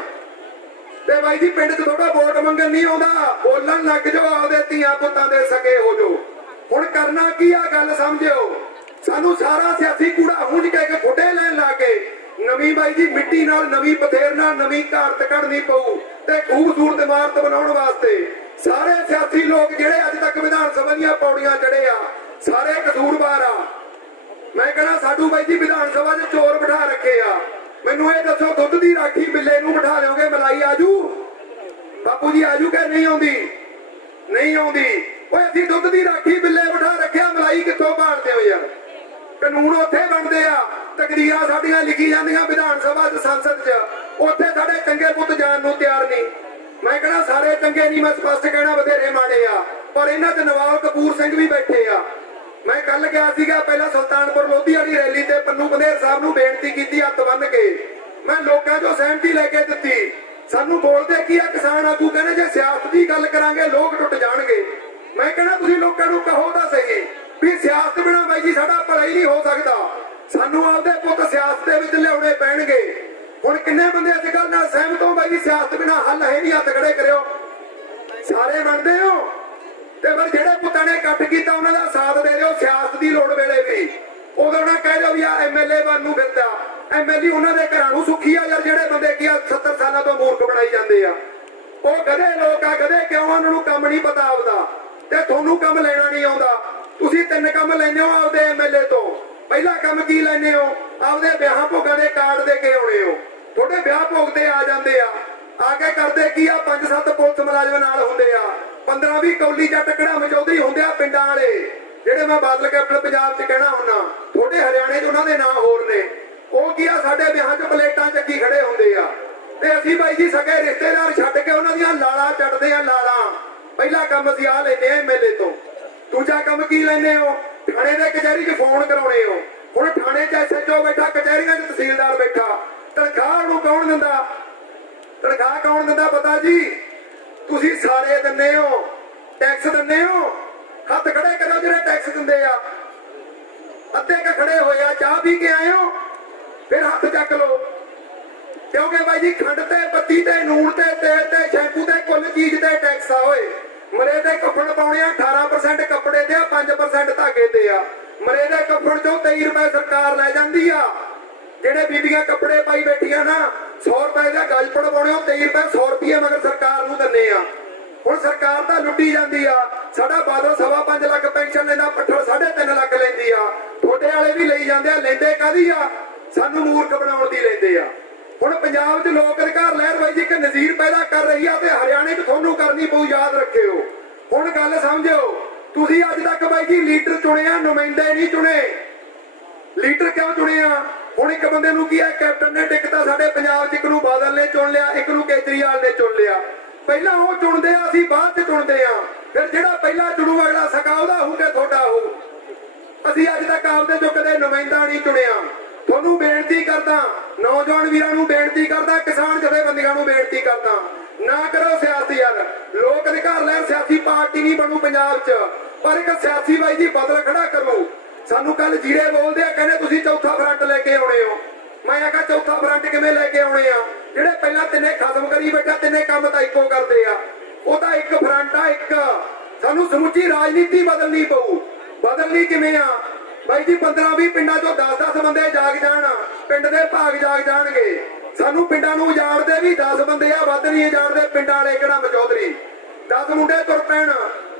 ਤੇ ਬਾਈ ਜੀ ਪਿੰਡ 'ਚ ਤੁਹਾਡਾ ਵੋਟ ਮੰਗਣ ਨਹੀਂ ਆਉਂਦਾ, ਬੋਲਣ ਲੱਗ ਜਾਓ, ਆਪਦੇ ਧੀਆਂ ਪੁੱਤਾਂ ਦੇ ਸਕੇ ਹੋ ਜਾਓ। ਹੁਣ ਕਰਨਾ ਕੀ ਆ ਗੱਲ ਸਮਝਿਓ। ਸਾਨੂੰ ਸਾਰਾ ਸਿਆਸੀ ਕੂੜਾ ਹੁੰਝ ਕੇ ਖੁੱਡੇ ਲੈਣ ਲਾ ਕੇ ਨਵੀਂ ਬਾਈ ਜੀ ਮਿੱਟੀ ਨਾਲ, ਨਵੀਂ ਪਥੇਰ ਨਾਲ ਨਵੀਂ ਘਾਟ ਕੱਢਣੀ ਪਊ ਤੇ ਖੂਬਸੂਰਤ ਇਮਾਰਤ ਬਣਾਉਣ ਵਾਸਤੇ ਸਾਰੇ ਸਿਆਸੀ ਲੋਕ ਜਿਹੜੇ ਅੱਜ ਤੱਕ ਵਿਧਾਨ ਸਭਾ ਦੀਆਂ ਪੌੜੀਆਂ ਚੜੇ ਆ, ਸਾਰੇ ਕਸੂਰਵਾਰ ਆ। ਮੈਂ ਕਹਿੰਦਾ ਸਾਡੂ ਬਾਈ ਜੀ ਵਿਧਾਨ ਸਭਾ 'ਚ ਚੋਰ ਬਿਠਾ ਰੱਖੇ ਆ। ਮੈਨੂੰ ਇਹ ਦੱਸੋ ਦੁੱਧ ਦੀ ਰਾਖੀ ਬਿੱਲੇ ਨੂੰ ਬਿਠਾ ਲਿਓਗੇ, ਮਲਾਈ ਆਜੂ? ਬਾਪੂ ਜੀ ਆਜੂ ਕਿ ਨਹੀਂ ਆਉਂਦੀ? ਨਹੀਂ ਆਉਂਦੀ। ਓਏ ਅਸੀਂ ਦੁੱਧ ਦੀ ਰਾਖੀ ਬਿੱਲੇ ਬਿਠਾ ਰੱਖਿਆ, ਮਲਾਈ ਕਿੱਥੋਂ ਭਾਲਦੇ ਹੋ ਯਾਰ? ਕਾਨੂੰਨ ਉੱਥੇ ਬਣਦੇ ਆ, ਤਕਦੀਰਾਂ ਸਾਡੀਆਂ ਲਿਖੀ ਜਾਂਦੀਆਂ ਵਿਧਾਨ ਸਭਾ 'ਚ, ਸੰਸਦ 'ਚ। ਉੱਥੇ ਸਾਡੇ ਚੰਗੇ ਪੁੱਤ ਜਾਣ ਨੂੰ ਤਿਆਰ ਨਹੀਂ। ਮੈਂ ਕਹਿੰਦਾ ਸਾਰੇ ਚੰਗੇ ਨਹੀਂ, ਮੈਂ ਸਪਸ਼ਟ ਕਹਿਣਾ ਬਥੇਰੇ ਮਾੜੇ ਆ, ਪਰ ਇਹਨਾਂ 'ਚ ਨਵਾਬ ਕਪੂਰ ਸਿੰਘ ਵੀ ਬੈਠੇ ਆ। ਮੈਂ ਕੱਲ ਗਿਆ ਸੀਗਾ ਪਹਿਲਾਂ ਸੁਲਤਾਨਪੁਰ ਲੋਧੀ ਵਾਲੀ ਰੈਲੀ ਤੇ ਪੰਨੂ ਬੰਦੇਰ ਸਾਹਿਬ ਨੂੰ ਬੇਨਤੀ ਕੀਤੀ ਹੱਥ ਬੰਨ ਕੇ। ਮੈਂ ਲੋਕਾਂ 'ਚੋਂ ਸਹਿਮਤੀ ਲੈ ਕੇ ਦਿੱਤੀ। ਸਾਨੂੰ ਬੋਲਦੇ ਕੀ ਆ ਕਿਸਾਨ ਆਗੂ, ਕਹਿੰਦੇ ਜੇ ਸਿਆਸਤ ਦੀ ਗੱਲ ਕਰਾਂਗੇ ਲੋਕ ਟੁੱਟ ਜਾਣਗੇ। ਮੈਂ ਕਹਿੰਦਾ ਤੁਸੀਂ ਲੋਕਾਂ ਨੂੰ ਕਹੋ ਤਾਂ ਸਹੀ ਵੀ ਸਿਆਸਤ ਬਿਨਾਂ ਬਾਈ ਜੀ ਸਾਡਾ ਭਲਾ ਹੀ ਨਹੀਂ ਹੋ ਸਕਦਾ। ਸਾਨੂੰ ਆਪਦੇ ਪੁੱਤ ਸਿਆਸਤ ਦੇ ਵਿੱਚ ਲਿਆਉਣੇ ਪੈਣਗੇ। ਹੁਣ ਕਿੰਨੇ ਬੰਦੇ ਇਸ ਗੱਲ ਨਾਲ ਸਹਿਮਤ ਹੋ ਬਾਈ ਜੀ ਸਿਆਸਤ ਬਿਨਾਂ ਹੱਲ ਹੈ ਨਹੀਂ? ਹੱਥ ਖੜੇ ਕਰਿਓ। ਸਾਰੇ ਮੰਨਦੇ ਹੋ? ਤੇ ਫਿਰ ਜਿਹੜੇ ਪੁੱਤਾਂ ਨੇ ਇਕੱਠ ਕੀਤਾ ਉਹਨਾਂ ਦਾ ਸਾਥ ਦੇ ਦਿਓ ਸਿਆਸਤ ਦੀ ਲੋੜ ਵੇਲੇ ਵੀ। ਉਦੋਂ ਨਾ ਕਹਿ ਦਿਓ ਵੀ ਆ ਐਮਐਲਏ ਬਣ ਨੂੰ ਫਿਰਦਾ। ਐਮਐਲਏ ਉਹਨਾਂ ਦੇ ਘਰਾਂ ਨੂੰ ਸੁੱਖੀ ਆ ਯਾਰ, ਜਿਹੜੇ ਬੰਦੇ ਕੀ ਆ 70 ਸਾਲਾਂ ਤੋਂ ਮੂਰਖ ਬਣਾਈ ਜਾਂਦੇ ਆ। ਉਹ ਗਧੇ ਲੋਕ ਆ, ਗਧੇ ਕਿਉਂ? ਉਹਨਾਂ ਨੂੰ ਕੰਮ ਨਹੀਂ ਪਤਾ ਆਪਦਾ, ਤੇ ਤੁਹਾਨੂੰ ਕੰਮ ਲੈਣਾ ਨਹੀਂ ਆਉਂਦਾ। ਤੁਸੀਂ 3 ਕੰਮ ਲੈਣੇ ਹੋ ਆਪਦੇ ਐਮਐਲਏ ਤੋਂ। ਪਹਿਲਾ ਕੰਮ ਕੀ ਲੈਣੇ ਹੋ? ਆਪਦੇ ਵਿਆਹ ਭੋਗਾਂ ਦੇ ਕਾਰਡ ਦੇ ਕੇ ਆਉਣੇ ਹੋ। ਤੁਹਾਡੇ ਵਿਆਹ ਭੋਗ ਤੇ ਆ ਜਾਂਦੇ ਆ ਕੇ ਕਰਦੇ ਕੀ ਆ? 5-7 ਪੁਲਿਸ ਮੁਲਾਜ਼ਮ ਨਾਲ ਹੁੰਦੇ ਆ, 15-20 ਕੌਲੀ ਜੱਟ ਕੜਾਮ ਚੌਧਰੀ ਹੁੰਦੇ ਆ ਪਿੰਡਾਂ ਵਾਲੇ, ਜਿਹੜੇ ਮੈਂ ਬਾਦਲ ਕੈਪਟਨ ਪੰਜਾਬ 'ਚ ਕਹਿਣਾ ਹੁੰਨਾ। ਤੁਹਾਡੇ ਹਰਿਆਣੇ 'ਚ ਉਹਨਾਂ ਦੇ ਨਾਂ ਹੋਰ ਨੇ। ਉਹ ਕੀ ਆ? ਸਾਡੇ ਵਿਆਹਾਂ 'ਚ ਪਲੇਟਾਂ ਚੱਕੀ ਖੜੇ ਹੁੰਦੇ ਆ ਤੇ ਅਸੀਂ ਬਾਈ ਜੀ ਸਕੇ ਰਿਸ਼ਤੇਦਾਰ ਛੱਡ ਕੇ ਉਹਨਾਂ ਦੀਆਂ ਲਾਲਾਂ ਚੱਟਦੇ ਆ, ਲਾਲਾਂ। ਪਹਿਲਾ ਕੰਮ ਅਸੀਂ ਆ ਲੈਂਦੇ ਆ ਐਮਐਲਏ ਤੋਂ। ਦੂਜਾ ਕੰਮ ਕੀ ਲੈਂਦੇ ਹੋ? ਥਾਣੇ ਦੇ ਕਚਹਿਰੀ 'ਚ ਫੋਨ ਕਰਾਉਣੇ ਹੋ। ਹੁਣ ਥਾਣੇ 'ਚ ਐਸਐਚਓ ਬੈਠਾ, ਕਚਹਿਰੀਆਂ 'ਚ ਤਹਿਸੀਲਦਾਰ ਬੈਠਾ, ਤਨਖਾਹ ਨੂੰ ਕੌਣ ਦਿੰਦਾ? ਤਨਖਾਹ ਕੌਣ ਦਿੰਦਾ ਪਤਾ ਜੀ? ਤੁਸੀਂ ਸਾਰੇ ਦਿੰਦੇ ਹੋ, ਟੈਕਸ ਦਿੰਦੇ ਹੋ। ਹੱਥ ਖੜੇ ਕਰੋ ਜਿਹੜੇ ਟੈਕਸ ਦਿੰਦੇ ਆ। ਅੱਧੇ ਕ ਖੜੇ ਹੋਏ ਆ, ਚਾਹ ਪੀ ਕੇ ਆਏ ਹੋ, ਫਿਰ ਹੱਥ ਚੱਕ ਲਓ। ਕਿਉਂਕਿ ਬਾਈ ਜੀ ਖੰਡ ਤੇ ਬੱਤੀ ਤੇ ਨੂਣ ਤੇ ਤੇਲ ਤੇ ਸ਼ੈਂਪੂ ਤੇ ਕੁੱਲ ਚੀਜ਼ ਤੇ ਟੈਕਸ ਆ। ਓਏ ਮਰੇ ਦੇ ਕੱਫਣ ਪਾਉਣੇ ਆ 18% ਕੱਪੜੇ ਤੇ ਆ, 5% ਧਾਗੇ ਤੇ ਆ। ਮਰੇ ਦੇ ਕੱਫਣ ਚੋਂ 23 ਰੁਪਏ ਸਰਕਾਰ ਲੈ ਜਾਂਦੀ ਆ। ਜਿਹੜੇ ਬੀਬੀਆਂ ਕੱਪੜੇ ਪਾਈ ਬੈਠੀਆਂ ਨਾ, 100 ਰੁਪਏ ਦਾ ਗਜ ਪੜਵਾਉਣੇ, 23 ਰੁਪਏ 100 ਰੁਪਏ ਮਗਰ ਸਰਕਾਰ ਨੂੰ ਦਿੰਦੇ ਆ। ਹੁਣ ਸਰਕਾਰ ਤਾਂ ਲੁੱਟੀ ਜਾਂਦੀ ਆ। ਸਾਡਾ ਬਾਦਲ 5.25 ਲੱਖ ਪੈਨਸ਼ਨ ਲੈਂਦਾ, ਪੱਠਲ 3.5 ਲੱਖ ਲੈਂਦੀ ਆ। ਤੁਹਾਡੇ ਵਾਲੇ ਵੀ ਲਈ ਜਾਂਦੇ ਆ। ਲੈਂਦੇ ਕਾਹਦੀ ਆ? ਸਾਨੂੰ ਮੂਰਖ ਬਣਾਉਣ ਦੀ ਲੈਂਦੇ ਆ। ਹੁਣ ਪੰਜਾਬ 'ਚ ਲੋਕ ਅਧਿਕਾਰ ਲਹਿਰ ਬਾਈ ਜੀ ਇੱਕ ਨਜ਼ੀਰ ਪੈਦਾ ਕਰ ਰਹੀ ਆ ਤੇ ਹਰਿਆਣੇ 'ਚ ਤੁਹਾਨੂੰ ਕਰਨੀ ਪਊ, ਯਾਦ ਰੱਖਿਓ। ਹੁਣ ਗੱਲ ਸਮਝਿਓ, ਤੁਸੀਂ ਅੱਜ ਤੱਕ ਬਾਈ ਜੀ ਲੀਡਰ ਚੁਣੇ ਆ, ਨੁਮਾਇੰਦੇ ਨਹੀਂ ਚੁਣੇ। ਲੀਡਰ ਕਿਉਂ ਚੁਣੇ ਆ? ਹੁਣ ਇੱਕ ਬੰਦੇ ਨੂੰ ਕੀ ਹੈ, ਕੈਪਟਨ ਨੇ ਟਿਕਟਾਂ ਸਾਡੇ ਪੰਜਾਬ 'ਚ, ਇੱਕ ਨੂੰ ਬਾਦਲ ਨੇ ਚੁਣ ਲਿਆ, ਇੱਕ ਨੂੰ ਕੇਜਰੀਵਾਲ ਨੇ ਚੁਣ ਲਿਆ। ਪਹਿਲਾਂ ਉਹ ਚੁਣਦੇ ਆ, ਅਸੀਂ ਬਾਅਦ 'ਚ ਚੁਣਦੇ ਆ। ਫਿਰ ਜਿਹੜਾ ਪਹਿਲਾਂ ਚੁਣੂ ਅਗਲਾ ਸਕਾ ਉਹਦਾ ਹੋਊ ਕਿ ਤੁਹਾਡਾ ਹੋਊ। ਅਸੀਂ ਅੱਜ ਤੱਕ ਆਪਦੇ ਚੋਂ ਕਦੇ ਨੁਮਾਇੰਦਾ ਨਹੀਂ ਚੁਣਿਆ। ਤੁਹਾਨੂੰ ਬੇਨਤੀ ਕਰਦਾ, ਨੌਜਵਾਨ ਵੀਰਾਂ ਨੂੰ ਬੇਨਤੀ ਕਰਦਾ, ਕਿਸਾਨ ਜਥੇਬੰਦੀਆਂ ਨੂੰ ਬੇਨਤੀ ਕਰਦਾ, ਨਾ ਕਰੋ ਸਿਆਸਤ ਯਾਰ। ਲੋਕ ਅਧਿਕਾਰ ਲੈਣ ਸਿਆਸੀ ਪਾਰਟੀ ਨਹੀਂ ਬਣੂ ਪੰਜਾਬ 'ਚ, ਪਰ ਇੱਕ ਸਿਆਸੀ ਬਾਈ ਜੀ ਬਦਲ ਖੜਾ ਕਰੋ। ਸਾਨੂੰ ਕੱਲ ਜੀਰੇ ਬੋਲਦੇ ਆ, ਕਹਿੰਦੇ ਤੁਸੀਂ ਚੌਥਾ ਫਰੰਟ ਲੈ ਕੇ ਆਉਣੇ ਹੋ। ਮੈਂ ਆਖਿਆ ਚੌਥਾ ਫਰੰਟ ਕਿਵੇਂ ਲੈ ਕੇ ਆਉਣੇ ਆ? ਜਿਹੜੇ ਪਹਿਲਾਂ ਤਿੰਨੇ ਖਤਮ ਕਰੀ ਬੈਠਾ, ਤਿੰਨੇ ਕੰਮ ਤਾਂ ਇੱਕੋ ਕਰਦੇ ਆ। ਉਹ ਤਾਂ ਇੱਕ ਫਰੰਟ ਆ, ਇੱਕ। ਸਾਨੂੰ ਸਮੁੱਚੀ ਰਾਜਨੀਤੀ ਬਦਲਣੀ ਪਊ। ਬਦਲਣੀ ਕਿਵੇਂ ਆ ਬਾਈ ਜੀ? 15-20 ਪਿੰਡਾਂ 'ਚੋਂ 10-10 ਬੰਦੇ ਜਾਗ ਜਾਣ, ਪਿੰਡ ਦੇ ਭਾਗ ਜਾਗ ਜਾਣਗੇ। ਸਾਨੂੰ ਪਿੰਡਾਂ ਨੂੰ ਉਜਾੜਦੇ ਵੀ 10 ਬੰਦੇ ਆ, ਵੱਧ ਨਹੀਂ ਉਜਾੜਦੇ ਪਿੰਡਾਂ ਵਾਲੇ ਕਿਹੜਾ ਮਚੌਧਰੀ। 10 ਮੁੰਡੇ ਤੁਰ ਪੈਣ,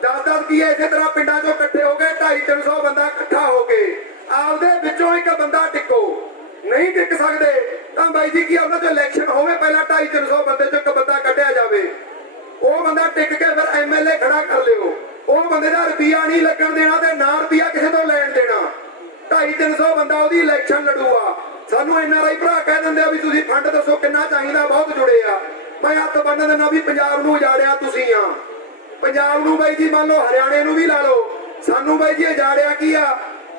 10-10 ਕੀ ਹੈ, ਇਸੇ ਤਰ੍ਹਾਂ ਪਿੰਡਾਂ 'ਚੋਂ ਇਕੱਠੇ ਹੋ ਗਏ 250-300 ਬੰਦਾ ਇਕੱਠਾ ਹੋ ਕੇ ਆਪਦੇ ਵਿੱਚੋਂ ਇੱਕ ਬੰਦਾ ਟਿਕੋ। ਨਹੀਂ ਟਿਕ ਸਕਦੇ ਤਾਂ ਬਾਈ ਜੀ ਕੀ ਉਹਨਾਂ 'ਚੋਂ ਇਲੈਕਸ਼ਨ ਹੋਵੇ, ਪਹਿਲਾਂ 250-300 ਬੰਦੇ 'ਚੋਂ ਇੱਕ ਬੰਦਾ ਕੱਢਿਆ ਜਾਵੇ। ਉਹ ਬੰਦਾ ਟਿਕ ਕੇ ਫਿਰ ਐਮਐਲਏ ਖੜਾ ਕਰ ਲਿਓ। ਉਹ ਬੰਦੇ ਦਾ ਰੁਪਈਆ ਨਹੀਂ ਲੱਗਣ ਦੇਣਾ ਤੇ ਨਾ ਰੁਪਈਆ ਕਿਸੇ ਤੋਂ ਲੈਣ ਦੇਣਾ। 250-300 ਬੰਦਾ ਉਹਦੀ ਇਲੈਕਸ਼ਨ ਲੜੂਗਾ। ਸਾਨੂੰ ਐਨਆਰਆਈ ਭਰਾ ਕਹਿ ਦਿੰਦੇ ਆ ਵੀ ਤੁਸੀਂ ਫੰਡ ਦੱਸੋ ਕਿੰਨਾ ਚਾਹੀਦਾ, ਬਹੁਤ ਜੁੜੇ ਆ। ਮੈਂ ਹੱਥ ਬੰਨ ਦਿੰਦਾ ਵੀ ਪੰਜਾਬ ਨੂੰ ਉਜਾੜਿਆ ਤੁਸੀਂ ਆ। ਪੰਜਾਬ ਨੂੰ ਬਾਈ ਜੀ ਮੰਨ ਲਓ, ਹਰਿਆਣੇ ਨੂੰ ਵੀ ਲਾ ਲਓ, ਸਾਨੂੰ ਬਾਈ ਜੀ ਉਜਾੜਿਆ ਕੀ ਆ?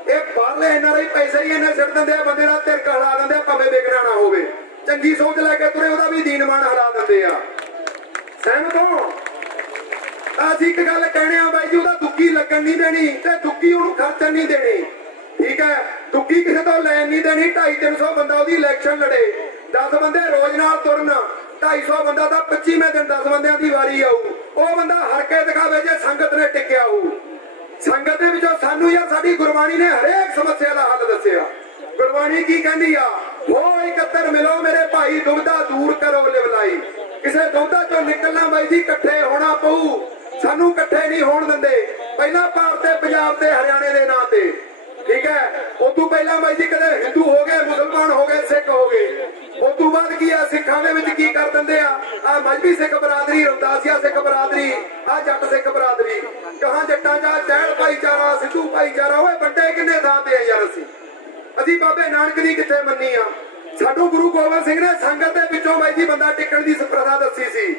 ਇਹ ਬਾਹਰਲੇ ਐਨਆਰਆਈ ਪੈਸੇ ਹੀ ਇੰਨੇ ਸਿਰ ਦਿੰਦੇ ਆ, ਬੰਦੇ ਦਾ ਧਿਰਕ ਹਿਲਾ ਦਿੰਦੇ ਆ, ਭਾਵੇਂ ਵਿਗੜਨਾ ਨਾ ਹੋਵੇ। ਚੰਗੀ ਸੋਚ ਲੈ ਕੇ ਤੁਰੇ, ਉਹਦਾ ਵੀ ਦੀਨਮਾਨ ਹਿਲਾ ਦਿੰਦੇ ਆ। ਸਹਿਮਤ ਹੋ? ਅਸੀਂ ਇੱਕ ਗੱਲ ਕਹਿਣੇ ਆ ਬਾਈ ਜੀ, ਉਹਦਾ ਦੁੱਕੀ ਲੱਗਣ ਨਹੀਂ ਦੇਣੀ ਤੇ ਦੁੱਕੀ ਉਹਨੂੰ ਖਰਚਣ ਨਹੀਂ ਦੇਣੀ। ਠੀਕ ਹੈ, ਦੁੱਕੀ ਕਿਸੇ ਤੋਂ ਲੈਣ ਨਹੀਂ ਦੇਣੀ। 250-300 ਬੰਦਾ ਉਹਦੀ ਇਲੈਕਸ਼ਨ ਲੜੇ, 10 ਬੰਦੇ ਰੋਜ਼ ਨਾਲ ਤੁਰਨ, 250 ਬੰਦਾ ਤਾਂ 25ਵੇਂ ਦਿਨ 10 ਬੰਦਿਆਂ ਦੀ ਵਾਰੀ ਆਊ। ਉਹ ਬੰਦਾ ਹਰ ਕੇ ਦਿਖਾਵੇ ਜੇ ਸੰਗਤ ਨੇ ਟਿਕਿਆ ਹੋਊ। ਸੰਗਤ ਦੇ ਵਿੱਚੋਂ ਸਾਨੂੰ ਯਾਰ ਸਾਡੀ ਗੁਰਬਾਣੀ ਨੇ ਹਰੇਕ ਸਮੱਸਿਆ ਦਾ ਹੱਲ ਦੱਸਿਆ। ਗੁਰਬਾਣੀ ਕੀ ਕਹਿੰਦੀ ਆ? ਹੋ ਇਕੱਤਰ ਮਿਲੋ ਮੇਰੇ ਭਾਈ, ਦੁਬਦਾ ਦੂਰ ਕਰੋ ਲਿਵਲਾਈ। ਕਿਸੇ ਦੁਬਦਾ ਚੋਂ ਨਿਕਲਣਾ ਬਾਈ ਜੀ ਇਕੱਠੇ ਹੋਣਾ ਪਊ। ਸਾਨੂੰ ਇਕੱਠੇ ਨਹੀਂ ਹੋਣ ਦਿੰਦੇ। ਪਹਿਲਾਂ ਭਾਰਤ ਤੇ ਪੰਜਾਬ ਤੇ ਹਰਿਆਣੇ ਦੇ ਨਾਂ ਤੇ, ਠੀਕ ਹੈ। ਉਦੋਂ ਪਹਿਲਾਂ ਬਾਈ ਜੀ ਕਦੇ ਹਿੰਦੂ ਹੋ ਗਏ, ਮੁਸਲਮਾਨ ਹੋ ਗਏ, ਸਿੱਖ ਹੋ ਗਏ। ਉਦੋਂ ਬਾਅਦ ਕੀ ਆ? ਸਿੱਖਾਂ ਦੇ ਵਿੱਚ ਕੀ ਕਰ ਦਿੰਦੇ ਆ? ਆ ਮਜਬੀ ਸਿੱਖ ਬਰਾਦਰੀ, ਰਮਦਾਸੀਆ ਸਿੱਖ ਬਰਾਦਰੀ, ਆ ਜੱਟ ਸਿੱਖ ਬਰਾਦਰੀ, ਕਹਾਂ ਜੱਟਾਂ ਦਾ ਚਹਿਲ ਭਾਈਚਾਰਾ, ਸਿੱਧੂ ਭਾਈਚਾਰਾ। ਓਏ ਵੱਡੇ ਕਿੰਨੇ ਥਾਂ ਤੇ ਆ ਯਾਰ। ਅਸੀਂ ਬਾਬੇ ਨਾਨਕ ਦੀ ਕਿੱਥੇ ਮੰਨੀ ਆ? ਸਾਡੂ ਗੁਰੂ ਗੋਬਿੰਦ ਸਿੰਘ ਨੇ ਸੰਗਤ ਦੇ ਵਿੱਚੋਂ ਬਾਈ ਜੀ ਬੰਦਾ ਟਿਕਣ ਦੀ ਪ੍ਰਥਾ ਦੱਸੀ ਸੀ।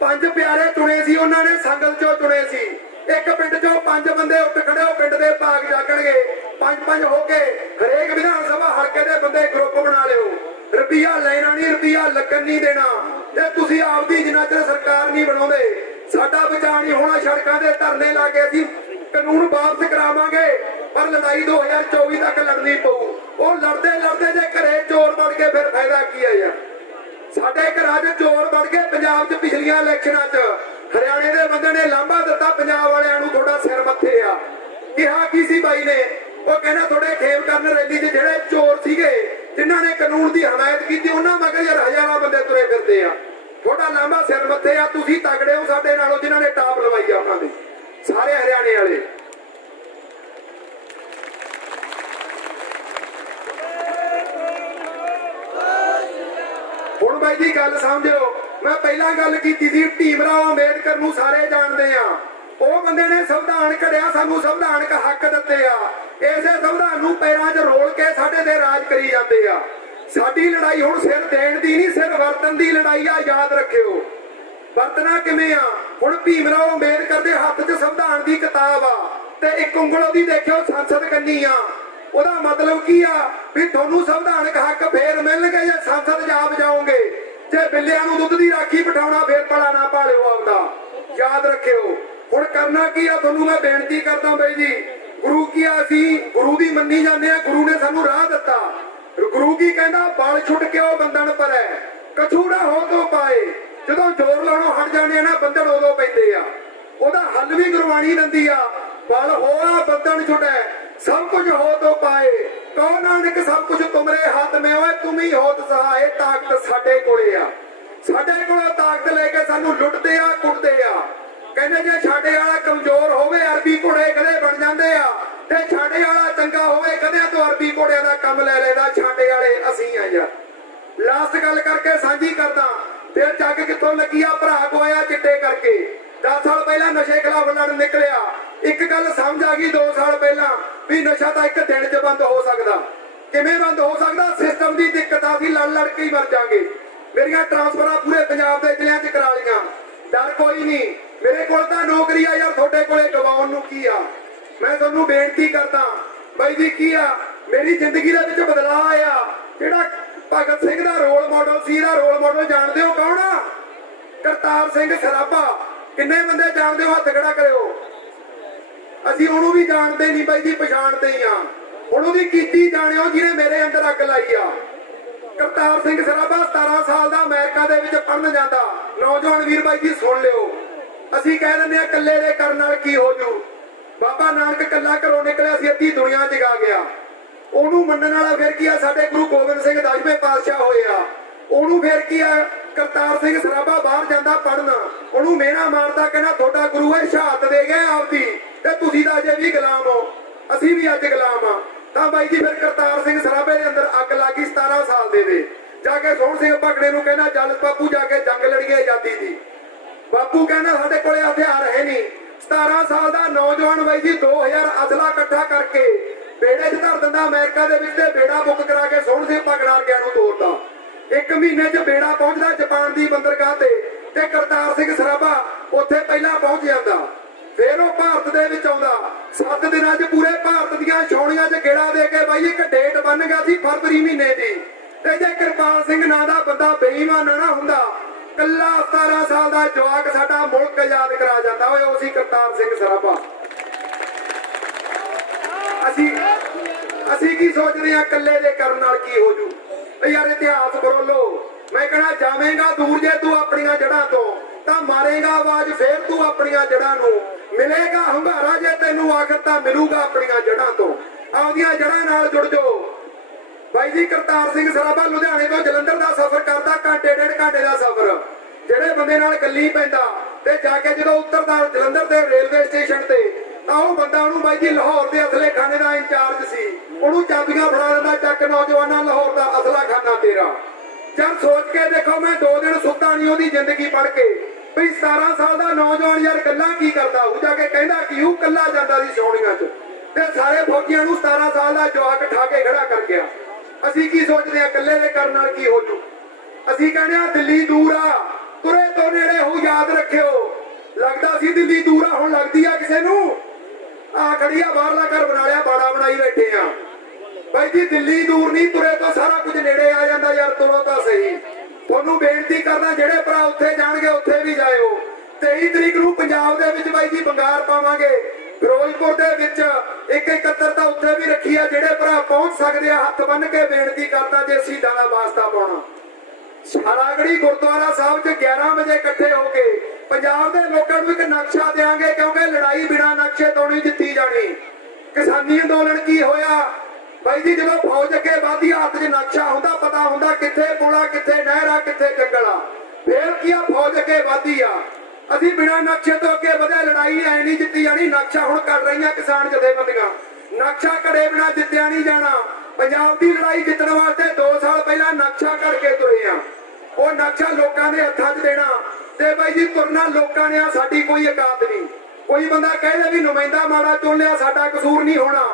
5 ਪਿਆਰੇ ਚੁਣੇ ਸੀ ਉਹਨਾਂ ਨੇ, ਸੰਗਤ ਚੋਂ ਚੁਣੇ ਸੀ। ਇੱਕ ਪਿੰਡ ਚੋਂ 5 ਬੰਦੇ ਉੱਠ ਖੜੇ, ਉਹ ਪਿੰਡ ਦੇ ਭਾਗ ਜਾਗਣਗੇ। 5-5 ਹੋ ਕੇ ਹਰੇਕ ਵਿਧਾਨ ਸਭਾ ਹਲਕੇ ਦੇ ਬੰਦੇ ਗਰੁੱਪ ਬਣਾ ਲਿਓ। ਰੁਪਈਆ ਲੈਣਾ ਨਹੀਂ, ਰੁਪਈਆ ਲੱਗਣ ਨਹੀਂ ਦੇਣਾ। ਤੇ ਤੁਸੀਂ ਆਪਦੀ ਜਿੰਨਾ ਚਿਰ ਸਰਕਾਰ ਨਹੀਂ ਬਣਾਉਂਦੇ, ਸਾਡਾ ਬਚਾਅ ਨਹੀਂ ਹੋਣਾ। ਸੜਕਾਂ ਦੇ ਧਰਨੇ ਲਾ ਕੇ ਅਸੀਂ ਕਾਨੂੰਨ ਵਾਪਸ ਕਰਾਵਾਂਗੇ, ਪਰ ਲੜਾਈ 2024 ਤੱਕ ਲੜਨੀ ਪਊ। ਉਹ ਲੜਦੇ ਲੜਦੇ ਜੇ ਘਰੇ ਚੋਰ ਬਣ ਕੇ ਫਿਰ ਫਾਇਦਾ ਕੀ ਹੈ ਯਾਰ? ਸਾਡੇ ਘਰਾਂ 'ਚ ਚੋਰ ਬਣ ਕੇ ਪੰਜਾਬ 'ਚ ਪਿਛਲੀਆਂ ਇਲੈਕਸ਼ਨਾਂ 'ਚ ਹਰਿਆਣੇ ਦੇ ਬੰਦੇ ਨੇ ਲਾਂਭਾ ਦਿੱਤਾ ਪੰਜਾਬ ਵਾਲਿਆਂ ਨੂੰ, ਤੁਹਾਡਾ ਸਿਰ ਮੱਥੇ ਆ। ਕਿਹਾ ਕੀ ਸੀ ਬਾਈ ਨੇ? ਉਹ ਕਹਿੰਦਾ ਤੁਹਾਡੇ ਖੇਮ ਕਰਨ ਰੈਲੀ 'ਚ ਜਿਹੜੇ ਚੋਰ ਸੀਗੇ, ਜਿਨ੍ਹਾਂ ਨੇ ਕਾਨੂੰਨ ਦੀ ਹਮਾਇਤ ਕੀਤੀ, ਉਹਨਾਂ ਮਗਰ ਯਾਰ ਹਜ਼ਾਰਾਂ ਬੰਦੇ ਤੁਰੇ ਫਿਰਦੇ ਆ। ਤੁਹਾਡਾ ਲਾਂਭਾ ਸਿਰ ਮੱਥੇ ਆ। ਤੁਸੀਂ ਤਗੜੇ ਹੋ ਸਾਡੇ ਨਾਲੋਂ, ਜਿਨ੍ਹਾਂ ਨੇ ਟਾਪ ਲਵਾਈ ਆ ਉਹਨਾਂ ਦੇ, ਸਾਰੇ ਹਰਿਆਣੇ ਵਾਲੇ। ਬਾਈ ਜੀ ਗੱਲ ਸਮਝਿਓ, ਮੈਂ ਪਹਿਲਾਂ ਗੱਲ ਕੀਤੀ ਸੀ ਭੀਮ ਰਾਓ ਅੰਬੇਦਕਰ ਨੂੰ ਸਾਰੇ ਜਾਣਦੇ ਆ। ਉਹ ਬੰਦੇ ਨੇ ਸੰਵਿਧਾਨ ਘੜਿਆ, ਸਾਨੂੰ ਸੰਵਿਧਾਨਕ ਹੱਕ ਦਿੱਤੇ ਆ। ਇਸੇ ਸੰਵਿਧਾਨ ਨੂੰ ਪੈਰਾਂ 'ਚ ਰੋਲ ਕੇ ਸਾਡੇ ਤੇ ਰਾਜ ਕਰੀ ਜਾਂਦੇ ਆ। ਸਾਡੀ ਲੜਾਈ ਹੁਣ ਸਿਰ ਦੇਣ ਦੀ ਨਹੀਂ, ਸਿਰ ਵਰਤਨ ਦੀ ਲੜਾਈ ਆ। ਯਾਦ ਰੱਖਿਓ, ਵਰਤਣਾ ਕਿਵੇਂ ਆ। ਹੁਣ ਭੀਮ ਰਾਓ ਅੰਬੇਦਕਰ ਦੇ ਹੱਥ 'ਚ ਸੰਵਿਧਾਨ ਦੀ ਕਿਤਾਬ ਆ ਤੇ ਇੱਕ ਉਂਗਲ ਉਹਦੀ ਦੇਖਿਓ ਸੰਸਦ ਕੰਨੀ ਆ। ਉਹਦਾ ਮਤਲਬ ਕੀ ਆ ਵੀ ਤੁਹਾਨੂੰ ਸੰਵਿਧਾਨਕ ਹੱਕ ਫੇਰ ਮਿਲਣਗੇ ਜੇ ਸੰਸਦ ਜਾ ਵਜਾਓਗੇ। ਜੇ ਬਿੱਲਿਆਂ ਨੂੰ ਦੁੱਧ ਦੀ ਰਾਖੀ ਬਿਠਾਉਣਾ ਫੇਰ ਭਲਾ ਨਾ ਭਾਲਿਓ ਆਪਦਾ। ਯਾਦ ਰੱਖਿਓ। ਹੁਣ ਕਰਨਾ ਕੀ ਆ, ਤੁਹਾਨੂੰ ਮੈਂ ਬੇਨਤੀ ਕਰਦਾ ਬਾਈ ਜੀ, ਗੁਰੂ ਕੀ ਆ, ਅਸੀਂ ਗੁਰੂ ਦੀ ਮੰਨੀ ਜਾਂਦੇ ਆ। ਗੁਰੂ ਨੇ ਸਾਨੂੰ ਰਾਹ ਦਿੱਤਾ। ਗੁਰੂ ਕੀ ਕਹਿੰਦਾ, ਬਲ ਛੁੱਟ ਕੇ ਉਹ ਬੰਧਨ ਪਰੈ, ਕਛੂ ਨਾ ਹੋ ਤੋ ਪਾਏ। ਜਦੋਂ ਜ਼ੋਰ ਲਾਉਣੋਂ ਹਟ ਜਾਂਦੇ ਆ ਨਾ, ਬੰਧਨ ਉਦੋਂ ਪੈਂਦੇ ਆ। ਉਹਦਾ ਹੱਲ ਵੀ ਗੁਰਬਾਣੀ ਦਿੰਦੀ ਆ, ਬਲ ਹੋਆ ਬੰਧਨ ਛੁਟੈ, ਸਭ ਕੁਝ ਹੋ ਤੋ ਪਾਏ। ਕਹੋ ਨਾਨਕ ਸਭ ਕੁਝ ਤੁਮਰੇ ਹੱਥ ਮੇ ਹੋਏ, ਤੁਮ ਹੀ ਹੋਤ ਸਹਾਏ। ਤਾਕਤ ਸਾਡੇ ਕੋਲੇ ਆ। ਸਾਡੇ ਕੋਲੋਂ ਤਾਕਤ ਲੈ ਕੇ ਸਾਨੂੰ ਲੁੱਟਦੇ ਆ, ਕੁੱਟਦੇ ਆ। ਕਹਿੰਦੇ ਜੇ ਛਾੜੇ ਵਾਲਾ ਕਮਜ਼ੋਰ ਹੋਵੇ, ਅਰਬੀ ਘੋੜੇ ਕਦੇ ਬਣ ਜਾਂਦੇ ਆ। ਤੇ ਛਾੜੇ ਵਾਲਾ ਚੰਗਾ ਹੋਵੇ, ਕਦੇ ਤੋਂ ਅਰਬੀ ਘੋੜਿਆਂ ਦਾ ਕੰਮ ਲੈ ਲੈਂਦਾ। ਛਾੜੇ ਵਾਲੇ ਅਸੀਂ ਆ ਯਾਰ। ਲਾਸਟ ਗੱਲ ਕਰਕੇ ਸਾਂਝੀ ਕਰਦਾ, ਫਿਰ ਜੱਗ ਕਿੱਥੋਂ ਲੱਗੀ ਆ, ਭਰਾ ਗੋਇਆ ਚਿੱਟੇ ਕਰਕੇ। 10 ਸਾਲ ਪਹਿਲਾਂ ਨਸ਼ੇ ਖਿਲਾਫ ਲੜਨ ਨਿਕਲਿਆ। ਇੱਕ ਗੱਲ ਸਮਝ ਆ ਗਈ 2 ਸਾਲ ਪਹਿਲਾਂ ਵੀ ਨਸ਼ਾ ਤਾਂ ਇੱਕ ਦਿਨ 'ਚ ਬੰਦ ਹੋ ਸਕਦਾ। ਕਿਵੇਂ ਬੰਦ ਹੋ ਸਕਦਾ? ਸਿਸਟਮ ਦੀ ਦਿੱਕਤ ਆ, ਅਸੀਂ ਲੜ ਕੇ ਹੀ ਮਰ ਜਾਗੇ। ਮੇਰੀਆਂ ਟ੍ਰਾਂਸਫਰਾਂ ਪੂਰੇ ਪੰਜਾਬ ਦੇ ਜ਼ਿਲ੍ਹਿਆਂ 'ਚ ਕਰਾ ਲਈਆਂ। ਡਰ ਕੋਈ ਨਹੀਂ, ਮੇਰੇ ਕੋਲ ਤਾਂ ਨੌਕਰੀ ਆ ਯਾਰ, ਤੁਹਾਡੇ ਕੋਲੇ ਗਵਾਉਣ ਨੂੰ ਕੀ ਆ। ਮੈਂ ਤੁਹਾਨੂੰ ਬੇਨਤੀ ਕਰਦਾ ਬਾਈ ਜੀ, ਕੀ ਆ ਮੇਰੀ ਜ਼ਿੰਦਗੀ ਦੇ ਵਿੱਚ ਬਦਲਾਅ ਆਇਆ। ਜਿਹੜਾ ਭਗਤ ਸਿੰਘ ਦਾ ਰੋਲ ਮਾਡਲ ਸੀ, ਇਹਦਾ ਰੋਲ ਮਾਡਲ ਜਾਣਦੇ ਹੋ ਕੌਣ ਆ? ਕਰਤਾਰ ਸਿੰਘ ਸਰਾਭਾ। ਕਿੰਨੇ ਬੰਦੇ ਜਾਣਦੇ ਹੋ? ਹੱਥ ਖੜਾ ਕਰਿਓ। ਅਸੀਂ ਉਹਨੂੰ ਵੀ ਜਾਣਦੇ ਨਹੀਂ ਬਾਈ ਜੀ, ਪਛਾਣਦੇ ਹੀ ਆ। ਹੁਣ ਉਹਦੀ ਕੀਤੀ ਜਾਣਿਓ ਜਿਹਨੇ ਮੇਰੇ ਅੰਦਰ ਅੱਗ ਲਾਈ ਆ। ਕਰਤਾਰ ਸਿੰਘ ਸਰਾਭਾ 17 ਸਾਲ ਦਾ ਅਮਰੀਕਾ ਦੇ ਵਿੱਚ ਪੜਨ ਜਾਂਦਾ। ਨੌਜਵਾਨ ਵੀਰ ਬਾਈ ਜੀ ਸੁਣ ਲਿਓ, ਅਸੀਂ ਕਹਿ ਦਿੰਦੇ ਆ ਕੱਲੇ ਦੇ ਕਰਨ ਨਾਲ ਕੀ ਹੋ ਜੂ। ਬਾਬਾ ਨਾਨਕ ਕੱਲਾ ਘਰੋਂ ਨਿਕਲਿਆ ਸੀ, ਅੱਧੀ ਦੁਨੀਆ ਜਗਾ ਗਿਆ। ਉਹਨੂੰ ਮੰਨਣ ਵਾਲਾ ਫਿਰ ਕੀ ਆ? ਸਾਡੇ ਗੁਰੂ ਗੋਬਿੰਦ ਸਿੰਘ 10ਵੇਂ ਪਾਤਸ਼ਾਹ ਹੋਏ ਆ। ਉਹਨੂੰ ਫਿਰ ਕੀ ਆ? ਕਰਤਾਰ ਸਿੰਘ ਸਰਾਭਾ ਬਾਹਰ ਜਾਂਦਾ ਪੜਨ, ਉਹਨੂੰ ਮੇਨਾ ਮਾਰਦਾ, ਕਹਿੰਦਾ ਤੁਹਾਡਾ ਗੁਰੂ ਹੈ ਸ਼ਹਾਦਤ ਦੇ ਗਿਆ ਆਪਦੀ, ਤੇ ਤੁਸੀਂ ਤਾਂ ਅਜੇ ਵੀ ਗੁਲਾਮ ਹੋ, ਅਸੀਂ ਵੀ ਅੱਜ ਗੁਲਾਮ ਆ। ਤਾਂ ਬਾਈ ਜੀ ਫਿਰ ਕਰਤਾਰ ਸਿੰਘ ਸਰਾਭੇ ਦੇ ਅੰਦਰ ਅੱਗ ਲੱਗੀ 17 ਸਾਲ ਦੇ। ਜਾ ਕੇ ਸੋਹਣ ਸਿੰਘ ਭਗੜੇ ਨੂੰ ਕਹਿੰਦਾ ਚੱਲ ਬਾਪੂ ਜਾ ਕੇ ਜੰਗ ਲੜੀਏ ਆਜ਼ਾਦੀ ਦੀ। ਬਾਪੂ ਕਹਿੰਦਾ ਸਾਡੇ ਕੋਲੇ ਹਥਿਆਰ ਹੈ ਨਹੀਂ। 17 ਸਾਲ ਦਾ ਨੌਜਵਾਨ ਬਾਈ ਜੀ 2000 ਅਸਲਾ ਇਕੱਠਾ ਕਰਕੇ ਬੇੜੇ 'ਚ ਧਰ ਦਿੰਦਾ ਅਮਰੀਕਾ ਦੇ ਵਿੱਚ, ਤੇ ਬੇੜਾ ਬੁੱਕ ਕਰਾ ਕੇ ਸੋਹਣ ਸਿੰਘ ਭਗੜਾ ਵਰਗਿਆਂ ਨੂੰ ਤੋਰਦਾ। 1 ਮਹੀਨੇ 'ਚ ਬੇੜਾ ਪਹੁੰਚਦਾ ਜਾਪਾਨ ਦੀ ਬੰਦਰਗਾਹ ਤੇ ਕਰਤਾਰ ਸਿੰਘ ਸਰਾਭਾ ਉੱਥੇ ਪਹਿਲਾਂ ਪਹੁੰਚ ਜਾਂਦਾ। ਫਿਰ ਉਹ ਭਾਰਤ ਦੇ ਵਿੱਚ ਆਉਂਦਾ। 7 ਦਿਨਾਂ 'ਚ ਪੂਰੇ ਭਾਰਤ ਦੀਆਂ ਛਾਉਣੀਆਂ 'ਚ ਗੇੜਾ ਦੇ ਕੇ ਬਾਈ ਇੱਕ ਡੇਟ ਬਣ ਗਿਆ ਸੀ ਫਰਵਰੀ ਮਹੀਨੇ ਦੀ। ਤੇ ਜੇ ਕਿਰਪਾਲ ਸਿੰਘ ਨਾਂ ਦਾ ਬੰਦਾ ਬੇਈਮਾਨ ਨਾ ਹੁੰਦਾ, ਕੱਲਾ 17 ਸਾਲ ਦਾ ਜਵਾਕ ਸਾਡਾ ਮੁਲਕ ਆਜ਼ਾਦ ਕਰਾ ਜਾਂਦਾ। ਓਏ ਉਹ ਸੀ ਕਰਤਾਰ ਸਿੰਘ ਸਰਾਭਾ। ਅਸੀਂ ਕੀ ਸੋਚਦੇ ਆ ਕੱਲੇ ਦੇ ਕਰਨ ਨਾਲ ਕੀ ਹੋ ਜੂ? ਯਾਰ ਇਤਿਹਾਸ ਬੋਲੋ। ਮੈਂ ਕਹਿਣਾ ਜਾਵੇਂਗਾ ਦੂਰ ਜੇ ਤੂੰ ਆਪਣੀਆਂ ਜੜ੍ਹਾਂ ਤੋਂ, ਤਾਂ ਮਾਰੇਗਾ ਆਵਾਜ਼ ਫੇਰ ਤੂੰ ਆਪਣੀਆਂ ਜੜ੍ਹਾਂ ਨੂੰ। ਮਿਲੇਗਾ ਹੁੰਗਾਰਾ ਜੇ ਤੈਨੂੰ ਆਖਰ ਤਾਂ ਮਿਲੂਗਾ ਆਪਣੀਆਂ ਜੜ੍ਹਾਂ ਤੋਂ। ਆਪਦੀਆਂ ਜੜ੍ਹਾਂ ਨਾਲ ਜੁੜ ਜਾਓ। ਬਾਈ ਜੀ ਕਰਤਾਰ ਸਿੰਘ ਸਰਾਭਾ ਲੁਧਿਆਣੇ ਤੋਂ ਜਲੰਧਰ ਦਾ ਸਫ਼ਰ ਕਰਦਾ, ਘੰਟੇ 1.5 ਘੰਟੇ ਦਾ ਸਫ਼ਰ। ਜਿਹੜੇ ਬੰਦੇ ਨਾਲ ਗੱਲੀ ਪੈਂਦਾ ਤੇ ਜਾ ਕੇ ਜਦੋਂ ਉਤਰਦਾ ਜਲੰਧਰ ਦੇ ਰੇਲਵੇ ਸਟੇਸ਼ਨ ਤੇ, ਤਾਂ ਉਹ ਬੰਦਾ ਉਹਨੂੰ ਬਾਈ ਜੀ ਲਾਹੌਰ ਦੇ ਅਸਲੇ ਖਾਨੇ ਦਾ ਇੰਚਾਰਜ ਸੀ। ਉਹਨੂੰ ਚਾਬੀਆਂ ਫੜਾ ਦਿੰਦਾ, ਚੱਕ ਨੌਜਵਾਨਾਂ ਲਾਹੌਰ ਦਾ ਅਸਲਾ ਖਾਨਾ ਤੇਰਾ। ਚੱਲ ਸੋਚ ਕੇ ਦੇਖੋ, ਮੈਂ 2 ਦਿਨ ਸੁੱਤਾ ਨਹੀਂ ਉਹਦੀ ਜ਼ਿੰਦਗੀ ਪੜ੍ਹ ਕੇ ਵੀ 17 ਸਾਲ ਦਾ ਨੌਜਵਾਨ ਯਾਰ ਗੱਲਾਂ ਕੀ ਕਰਦਾ ਉਹ। ਜਾ ਕੇ ਕਹਿੰਦਾ ਕਿ ਉਹ ਕੱਲਾ ਜਾਂਦਾ ਸੀ ਛਾਉਣੀਆਂ 'ਚ, ਤੇ ਸਾਰੇ ਫੌਜੀਆਂ ਨੂੰ 17 ਸਾਲ ਦਾ ਜਵਾਕ ਠਾ ਕੇ ਖੜਾ ਕਰ ਗਿਆ। ਅਸੀਂ ਕੀ ਸੋਚਦੇ ਆ ਕੱਲੇ ਦੇ ਕਰਨ ਨਾਲ ਕੀ ਹੋ ਜੂ? ਅਸੀਂ ਕਹਿੰਦੇ ਆ ਦਿੱਲੀ ਦੂਰ ਆ, ਤੁਰੇ ਤੋਂ ਨੇੜੇ ਹੋ। ਯਾਦ ਰੱਖਿਓ, ਲੱਗਦਾ ਸੀ ਦਿੱਲੀ ਦੂਰ ਆ, ਹੁਣ ਲੱਗਦੀ ਆ ਕਿਸੇ ਨੂੰ। ਆ ਖੜੀ ਆ, ਬਾਹਰਲਾ ਘਰ ਬਣਾ ਲਿਆ, ਬਾੜਾ ਬਣਾਈ ਬੈਠੇ ਆ। ਬਾਈ ਜੀ ਦਿੱਲੀ ਦੂਰ ਨਹੀਂ, ਤੁਰੇ ਤੋਂ ਸਾਰਾ ਕੁਝ ਨੇੜੇ ਆ ਜਾਂਦਾ ਯਾਰ। ਤੁਰੋ ਤਾਂ ਸਹੀ। ਤੁਹਾਨੂੰ ਬੇਨਤੀ ਕਰਦਾ, ਜਿਹੜੇ ਭਰਾ ਉੱਥੇ ਜਾਣਗੇ ਉੱਥੇ ਵੀ ਜਾਇਓ। 23 ਤਰੀਕ ਨੂੰ ਪੰਜਾਬ ਦੇ ਵਿੱਚ ਬਾਈ ਜੀ ਬੰਗਾਰ ਪਾਵਾਂਗੇ। ਫਿਰੋਜ਼ਪੁਰ ਦੇ ਵਿੱਚ 171 ਤਾਂ ਉੱਥੇ ਵੀ ਰੱਖੀ ਆ। ਜਿਹੜੇ ਭਰਾ ਪਹੁੰਚ ਸਕਦੇ ਆ ਹੱਥ ਬੰਨ ਕੇ ਬੇਨਤੀ ਕਰਦਾ, ਜੇ ਸ਼ਹੀਦਾਂ ਦਾ ਵਾਸਤਾ ਪਾਉਣਾ। ਸਾਰਾਗੜੀ ਗੁਰਦੁਆਰਾ ਸਾਹਿਬ 'ਚ 11 ਵਜੇ ਇਕੱਠੇ ਹੋ ਕੇ ਪੰਜਾਬ ਦੇ ਲੋਕਾਂ ਨੂੰ ਇੱਕ ਨਕਸ਼ਾ ਦੇਾਂਗੇ, ਕਿਉਂਕਿ ਲੜਾਈ ਬਿਨਾਂ ਨਕਸ਼ੇ ਤੋਂ ਨਹੀਂ ਜਿੱਤੀ ਜਾਣੀ। ਕਿਸਾਨੀ ਅੰਦੋਲਨ ਕੀ ਹੋਇਆ ਬਾਈ ਜੀ? ਜਦੋਂ ਫੌਜ ਅੱਗੇ ਵਧਦੀ, ਹੱਥ 'ਚ ਨਕਸ਼ਾ ਹੁੰਦਾ, ਪਤਾ ਹੁੰਦਾ ਕਿੱਥੇ ਪੁਲਾ, ਕਿੱਥੇ ਨਹਿਰ ਆ, ਕਿੱਥੇ ਜੰਗਲ ਆ। ਫੇਰ ਕੀ ਆ, ਫੌਜ ਅੱਗੇ ਵਧਦੀ ਆ। ਅਸੀਂ ਬਿਨਾਂ ਨਕਸ਼ੇ ਤੋਂ ਅੱਗੇ ਵਧੇ, ਲੜਾਈ ਐ ਨਹੀਂ ਜਿੱਤੀ ਜਾਣੀ। ਨਕਸ਼ਾ ਹੁਣ ਕਰ ਰਹੀਆਂ ਕਿਸਾਨ ਜਥੇਬੰਦੀਆਂ। ਨਕਸ਼ਾ ਘੜੇ ਬਿਨਾਂ ਜਿੱਤਿਆ ਨਹੀਂ ਜਾਣਾ। ਪੰਜਾਬ ਦੀ ਲੜਾਈ ਜਿੱਤਣ ਵਾਸਤੇ 2 ਸਾਲ ਪਹਿਲਾਂ ਨਕਸ਼ਾ ਕਰਕੇ ਤੁਰੇ ਆ। ਉਹ ਨਕਸ਼ਾ ਲੋਕਾਂ ਦੇ ਹੱਥਾਂ 'ਚ ਦੇਣਾ ਤੇ ਬਾਈ ਜੀ ਤੁਰਨਾ ਲੋਕਾਂ ਨੇ ਆ, ਸਾਡੀ ਕੋਈ ਔਕਾਤ ਨਹੀਂ। ਕੋਈ ਬੰਦਾ ਕਹੇ ਵੀ ਨੁਮਾਇੰਦਾ ਮਾੜਾ ਚੁਣ ਲਿਆ, ਸਾਡਾ ਕਸੂਰ ਨਹੀਂ ਹੋਣਾ।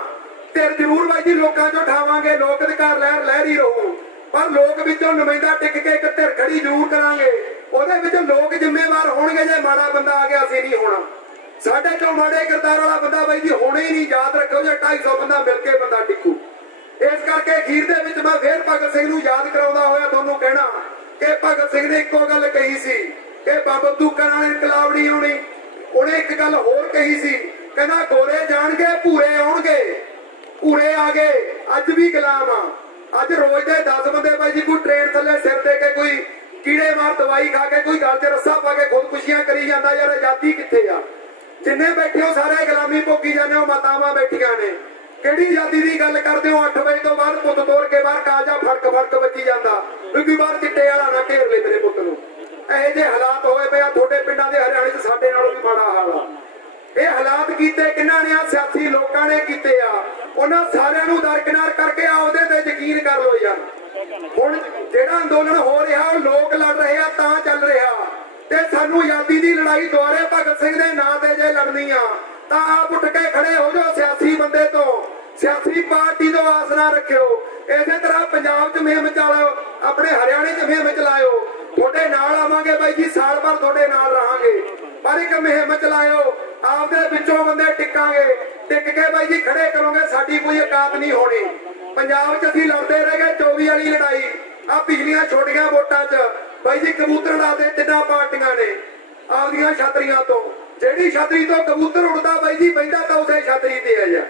ਧਿਰ ਜ਼ਰੂਰ ਬਾਈ ਜੀ ਲੋਕਾਂ 'ਚੋਂ ਉਠਾਵਾਂਗੇ, ਲੋਕ ਅਧਿਕਾਰ ਲਹਿਰ ਹੀ ਰਹੂ, ਪਰ ਲੋਕ ਵਿੱਚੋਂ ਨੁਮਾਇੰਦਾ ਟਿਕ ਕੇ ਇੱਕ ਧਿਰ ਖੜੀ ਜ਼ਰੂਰ ਕਰਾਂਗੇ। ਉਹਦੇ ਵਿੱਚ ਲੋਕ ਜ਼ਿੰਮੇਵਾਰ ਹੋਣਗੇ, ਜੇ ਮਾੜਾ ਬੰਦਾ ਆ ਗਿਆ ਅਸੀਂ ਨਹੀਂ ਹੋਣਾ। ਸਾਡੇ ਚੋਂ ਮਾੜੇ ਕਿਰਦਾਰ ਵਾਲਾ ਬੰਦਾ ਬਾਈ ਜੀ ਹੋਣਾ ਹੀ ਨਹੀਂ। ਯਾਦ ਰੱਖੋ, ਜੇ 250 ਬੰਦਾ ਮਿਲ ਕੇ ਬੰਦਾ ਟਿਕੂ। ਇਸ ਕਰਕੇ ਅਖੀਰ ਦੇ ਵਿੱਚ ਮੈਂ ਫੇਰ ਭਗਤ ਸਿੰਘ ਨੂੰ ਯਾਦ ਕਰਾਉਂਦਾ ਹੋਇਆ ਤੁਹਾਨੂੰ ਕਹਿਣਾ ਕਿ ਭਗਤ ਸਿੰਘ ਨੇ ਇੱਕੋ ਗੱਲ ਕਹੀ ਸੀ ਕਿ ਬੰਬ ਬੰਦੂਕਾਂ ਨਾਲ ਇਨਕਲਾਬ ਨਹੀਂ ਆਉਣੀ। ਉਹਨੇ ਇੱਕ ਗੱਲ ਹੋਰ ਕਹੀ ਸੀ, ਕਹਿੰਦਾ ਗੋਰੇ ਜਾਣਗੇ ਭੂਰੇ ਆਉਣਗੇ। ਭੂਰੇ ਆ ਗਏ, ਅੱਜ ਵੀ ਗੁਲਾਮ ਆ। ਅੱਜ ਰੋਜ਼ ਦੇ 10 ਬੰਦੇ ਬਾਈ ਜੀ ਕੋਈ ਟ੍ਰੇਨ ਥੱਲੇ ਸਿਰ ਦੇ ਕੇ, ਕੋਈ ਕੀੜੇ ਮਾਰ ਦਵਾਈ ਖਾ ਕੇ, ਕੋਈ ਗਲ 'ਚ ਰੱਸਾ ਪਾ ਕੇ ਖੁਦਕੁਸ਼ੀਆਂ ਕਰੀ ਜਾਂਦਾ। ਯਾਰ ਆਜ਼ਾਦੀ ਕਿੱਥੇ ਆ? ਜਿੰਨੇ ਬੈਠੇ ਹੋ ਸਾਰੇ ਗੁਲਾਮੀ ਭੋਗੀ ਜਾਂਦੇ ਹੋ, ਮਾਤਾਵਾਂ ਬੈਠੀਆਂ ਨੇ। ਕਿਹੜੀ ਆਜ਼ਾਦੀ ਦੀ ਗੱਲ ਕਰਦੇ ਹੋ? 8 ਵਜੇ ਤੋਂ ਬਾਅਦ ਪੁੱਤ ਤੋੜ ਕੇ ਬਾਹਰ ਕਾਲਜਾ ਫੜਕ ਵੱਜੀ ਜਾਂਦਾ, ਕਿਉਂਕਿ ਬਾਹਰ ਚਿੱਟੇ ਵਾਲਾ ਨਾ ਘੇਰ ਲੈ ਮੇਰੇ ਪੁੱਤ ਨੂੰ। ਇਹੋ ਜਿਹੇ ਹਾਲਾਤ ਹੋਏ ਪਏ ਆ ਤੁਹਾਡੇ ਪਿੰਡਾਂ ਦੇ, ਹਰਿਆਣੇ 'ਚ ਸਾਡੇ ਨਾਲੋਂ ਵੀ ਮਾੜਾ ਹਾਲ ਆ। ਇਹ ਹਾਲਾਤ ਕੀਤੇ ਕਿਹਨਾਂ ਨੇ? ਆ ਸਿਆਸੀ ਲੋਕਾਂ ਨੇ ਕੀਤੇ ਆ। ਉਹਨਾਂ ਸਾਰਿਆਂ ਨੂੰ ਦਰਕਿਨਾਰ ਕਰਕੇ ਆਪਦੇ ਤੇ ਯਕੀਨ ਕਰ ਲੋ ਯਾਰ। ਹੁਣ ਜਿਹੜਾ ਅੰਦੋਲਨ ਹੋ ਰਿਹਾ ਉਹ ਲੋਕ ਲੜ ਰਹੇ ਆ ਤਾਂ ਚੱਲ ਰਿਹਾ, ਤੇ ਸਾਨੂੰ ਆਜ਼ਾਦੀ ਦੀ ਲੜਾਈ ਦੁਆਰੇ ਭਗਤ ਸਿੰਘ ਦੇ ਨਾਂ ਤੇ ਜੇ ਲੜਨੀ ਆ ਤਾਂ ਆਪ ਉੱਠ ਕੇ ਖੜੇ ਹੋ ਜਾਓ। ਸਿਆਸੀ ਬੰਦੇ ਤੋਂ, ਸਿਆਸੀ ਪਾਰਟੀ ਤੋਂ ਆਸ ਨਾ ਰੱਖਿਓ। ਇਸੇ ਤਰ੍ਹਾਂ ਪੰਜਾਬ 'ਚ ਮੁਹਿੰਮ ਚਲਾਓ, ਆਪਣੇ ਹਰਿਆਣੇ 'ਚ ਮੁਹਿੰਮ ਚਲਾਇਓ। ਤੁਹਾਡੇ ਨਾਲ ਆਵਾਂਗੇ ਬਾਈ ਜੀ, ਸਾਲ ਭਰ ਤੁਹਾਡੇ ਨਾਲ ਰਹਾਂਗੇ, ਪਰ ਇੱਕ ਮੁਹਿੰਮ ਚਲਾਇਓ। ਆਪਦੇ ਵਿੱਚੋਂ ਬੰਦੇ ਟਿਕਾਂਗੇ, ਟਿਕ ਕੇ ਬਾਈ ਜੀ ਖੜੇ ਕਰੋਗੇ, ਸਾਡੀ ਕੋਈ ਔਕਾਤ ਨਹੀਂ ਹੋਣੀ। ਪੰਜਾਬ 'ਚ ਅਸੀਂ ਲੜਦੇ ਰਹਿ ਗਏ 24 ਵਾਲੀ ਲੜਾਈ। ਆ ਪਿਛਲੀਆਂ ਛੋਟੀਆਂ ਵੋਟਾਂ 'ਚ ਬਾਈ ਜੀ ਕਬੂਤਰ ਉਡਾਦੇ ਤਿੰਨਾਂ ਪਾਰਟੀਆਂ ਨੇ ਆਪਦੀਆਂ ਛਤਰੀਆਂ ਤੋਂ। ਜਿਹੜੀ ਛਤਰੀ ਤੋਂ ਕਬੂਤਰ ਉੜਦਾ ਬਾਈ ਜੀ ਬੈਠਾ ਤਾਂ ਉਸੇ ਛਤਰੀ ਤੇ ਆ ਜਾ।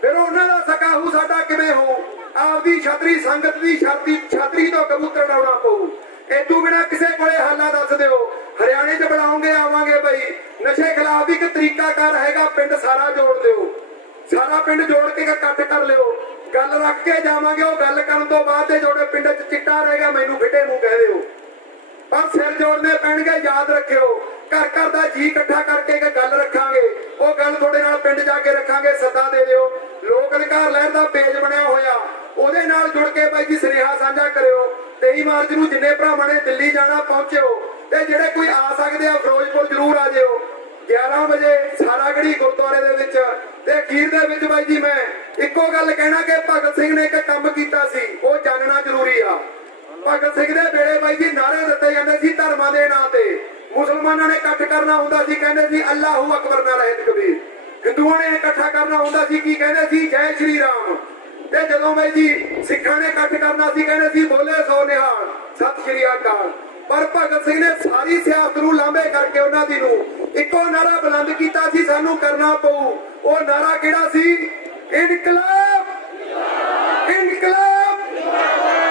ਫਿਰ ਉਹਨਾਂ ਦਾ ਸਕਾਹੂ ਸਾਡਾ ਕਿਵੇਂ ਹੋ? ਆਪਦੀ ਛਤਰੀ ਸੰਗਤ ਦੀ ਛਤਰੀ ਤੋਂ ਕਬੂਤਰ ਉਡਾਉਣਾ ਪਊ। ਇਦੋਂ ਬਿਨਾਂ ਕਿਸੇ ਕੋਲੇ ਹਾਲਾ ਦੱਸ ਦਿਓ। ਹਰਿਆਣੇ 'ਚ ਬਣਾਉਂਗੇ, ਆਵਾਂਗੇ ਬਾਈ। ਨਸ਼ੇ ਖਿਲਾਫ ਵੀ ਇੱਕ ਤਰੀਕਾਕਾਰ ਹੈਗਾ, ਪਿੰਡ ਸਾਰਾ ਜੋੜ ਦਿਓ। ਸਾਰਾ ਪਿੰਡ ਜੋੜ ਕੇ ਇਕੱਠ ਕਰ ਲਿਓ, ਗੱਲ ਰੱਖ ਕੇ ਜਾਵਾਂਗੇ। ਉਹ ਗੱਲ ਕਰਨ ਤੋਂ ਬਾਅਦ ਤੇ ਜੋੜੇ ਪਿੰਡ 'ਚ ਚਿੱਟਾ ਰਹੇਗਾ, ਮੈਨੂੰ ਫਿੱਟੇ ਮੂੰਹ ਕਹਿ ਦਿਓ, ਪਰ ਸਿਰ ਜੋੜਨੇ ਪੈਣਗੇ। ਯਾਦ ਰੱਖਿਓ, ਘਰ ਘਰ ਦਾ ਜੀ ਇਕੱਠਾ ਕਰਕੇ ਇੱਕ ਗੱਲ ਰੱਖਾਂਗੇ। ਉਹ ਗੱਲ ਤੁਹਾਡੇ ਨਾਲ ਪਿੰਡ ਜਾ ਕੇ ਰੱਖਾਂਗੇ। ਸੱਦਾ ਦੇ ਦਿਓ। ਲੋਕ ਅਧਿਕਾਰ ਲਹਿਰ ਦਾ ਪੇਜ ਬਣਿਆ ਹੋਇਆ, ਉਹਦੇ ਨਾਲ ਜੁੜ ਕੇ ਬਾਈ ਜੀ ਸੁਨੇਹਾ ਸਾਂਝਾ ਕਰਿਓ। 23 ਮਾਰਚ ਨੂੰ ਜਿੰਨੇ ਭਰਾਵਾਂ ਨੇ ਦਿੱਲੀ ਜਾਣਾ ਪਹੁੰਚਿਓ, ਤੇ ਜਿਹੜੇ ਕੋਈ ਆ ਸਕਦੇ ਆ ਫਿਰੋਜ਼ਪੁਰ ਜ਼ਰੂਰ ਆ ਜਿਓ। 11 ਵਜੇ ਸਾਰਾਗੜੀ ਗੁਰਦੁਆਰੇ ਦੇ ਵਿੱਚ। ਤੇ ਅਖੀਰ ਦੇ ਵਿੱਚ ਬਾਈ ਜੀ ਮੈਂ ਇੱਕੋ ਗੱਲ ਕਹਿਣਾ ਕਿ ਭਗਤ ਸਿੰਘ ਨੇ ਇੱਕ ਕੰਮ ਕੀਤਾ ਸੀ, ਉਹ ਜਾਣਨਾ ਜ਼ਰੂਰੀ ਆ। ਭਗਤ ਸਿੰਘ ਦੇ ਵੇਲੇ ਬਾਈ ਜੀ ਨਾਰੇ ਦਿੱਤੇ ਜਾਂਦੇ ਸੀ ਧਰਮਾਂ ਦੇ ਨਾਂ ਤੇ। ਮੁਸਲਮਾਨਾਂ ਨੇ ਇਕੱਠ ਕਰਨਾ ਹੁੰਦਾ ਸੀ, ਕਹਿੰਦੇ ਸੀ ਅੱਲਾਹੂ ਅਕਬਰ ਨਾ ਰਹਿਤ ਕਬੀਰ। ਹਿੰਦੂਆਂ ਨੇ ਇਕੱਠਾ ਕਰਨਾ ਹੁੰਦਾ ਸੀ, ਕੀ ਕਹਿੰਦੇ ਸੀ? ਜੈ ਸ਼੍ਰੀ ਰਾਮ। ਤੇ ਜਦੋਂ ਬਾਈ ਜੀ ਸਿੱਖਾਂ ਨੇ ਇਕੱਠ ਕਰਨਾ ਸੀ, ਕਹਿੰਦੇ ਸੀ ਬੋਲੇ ਸੋ ਨਿਹਾਲ, ਸਤਿ ਸ਼੍ਰੀ ਅਕਾਲ। ਪਰ ਭਗਤ ਸਿੰਘ ਨੇ ਸਾਰੀ ਸਿਆਸਤ ਨੂੰ ਲਾਂਭੇ ਕਰਕੇ ਉਹਨਾਂ ਦੀ ਨੂੰ ਇੱਕੋ ਨਾਰਾ ਬੁਲੰਦ ਕੀਤਾ ਸੀ, ਸਾਨੂੰ ਕਰਨਾ ਪਊ। ਉਹ ਨਾਰਾ ਕਿਹੜਾ ਸੀ? ਇਨਕਲਾਬ, ਇਨਕਲਾਬ।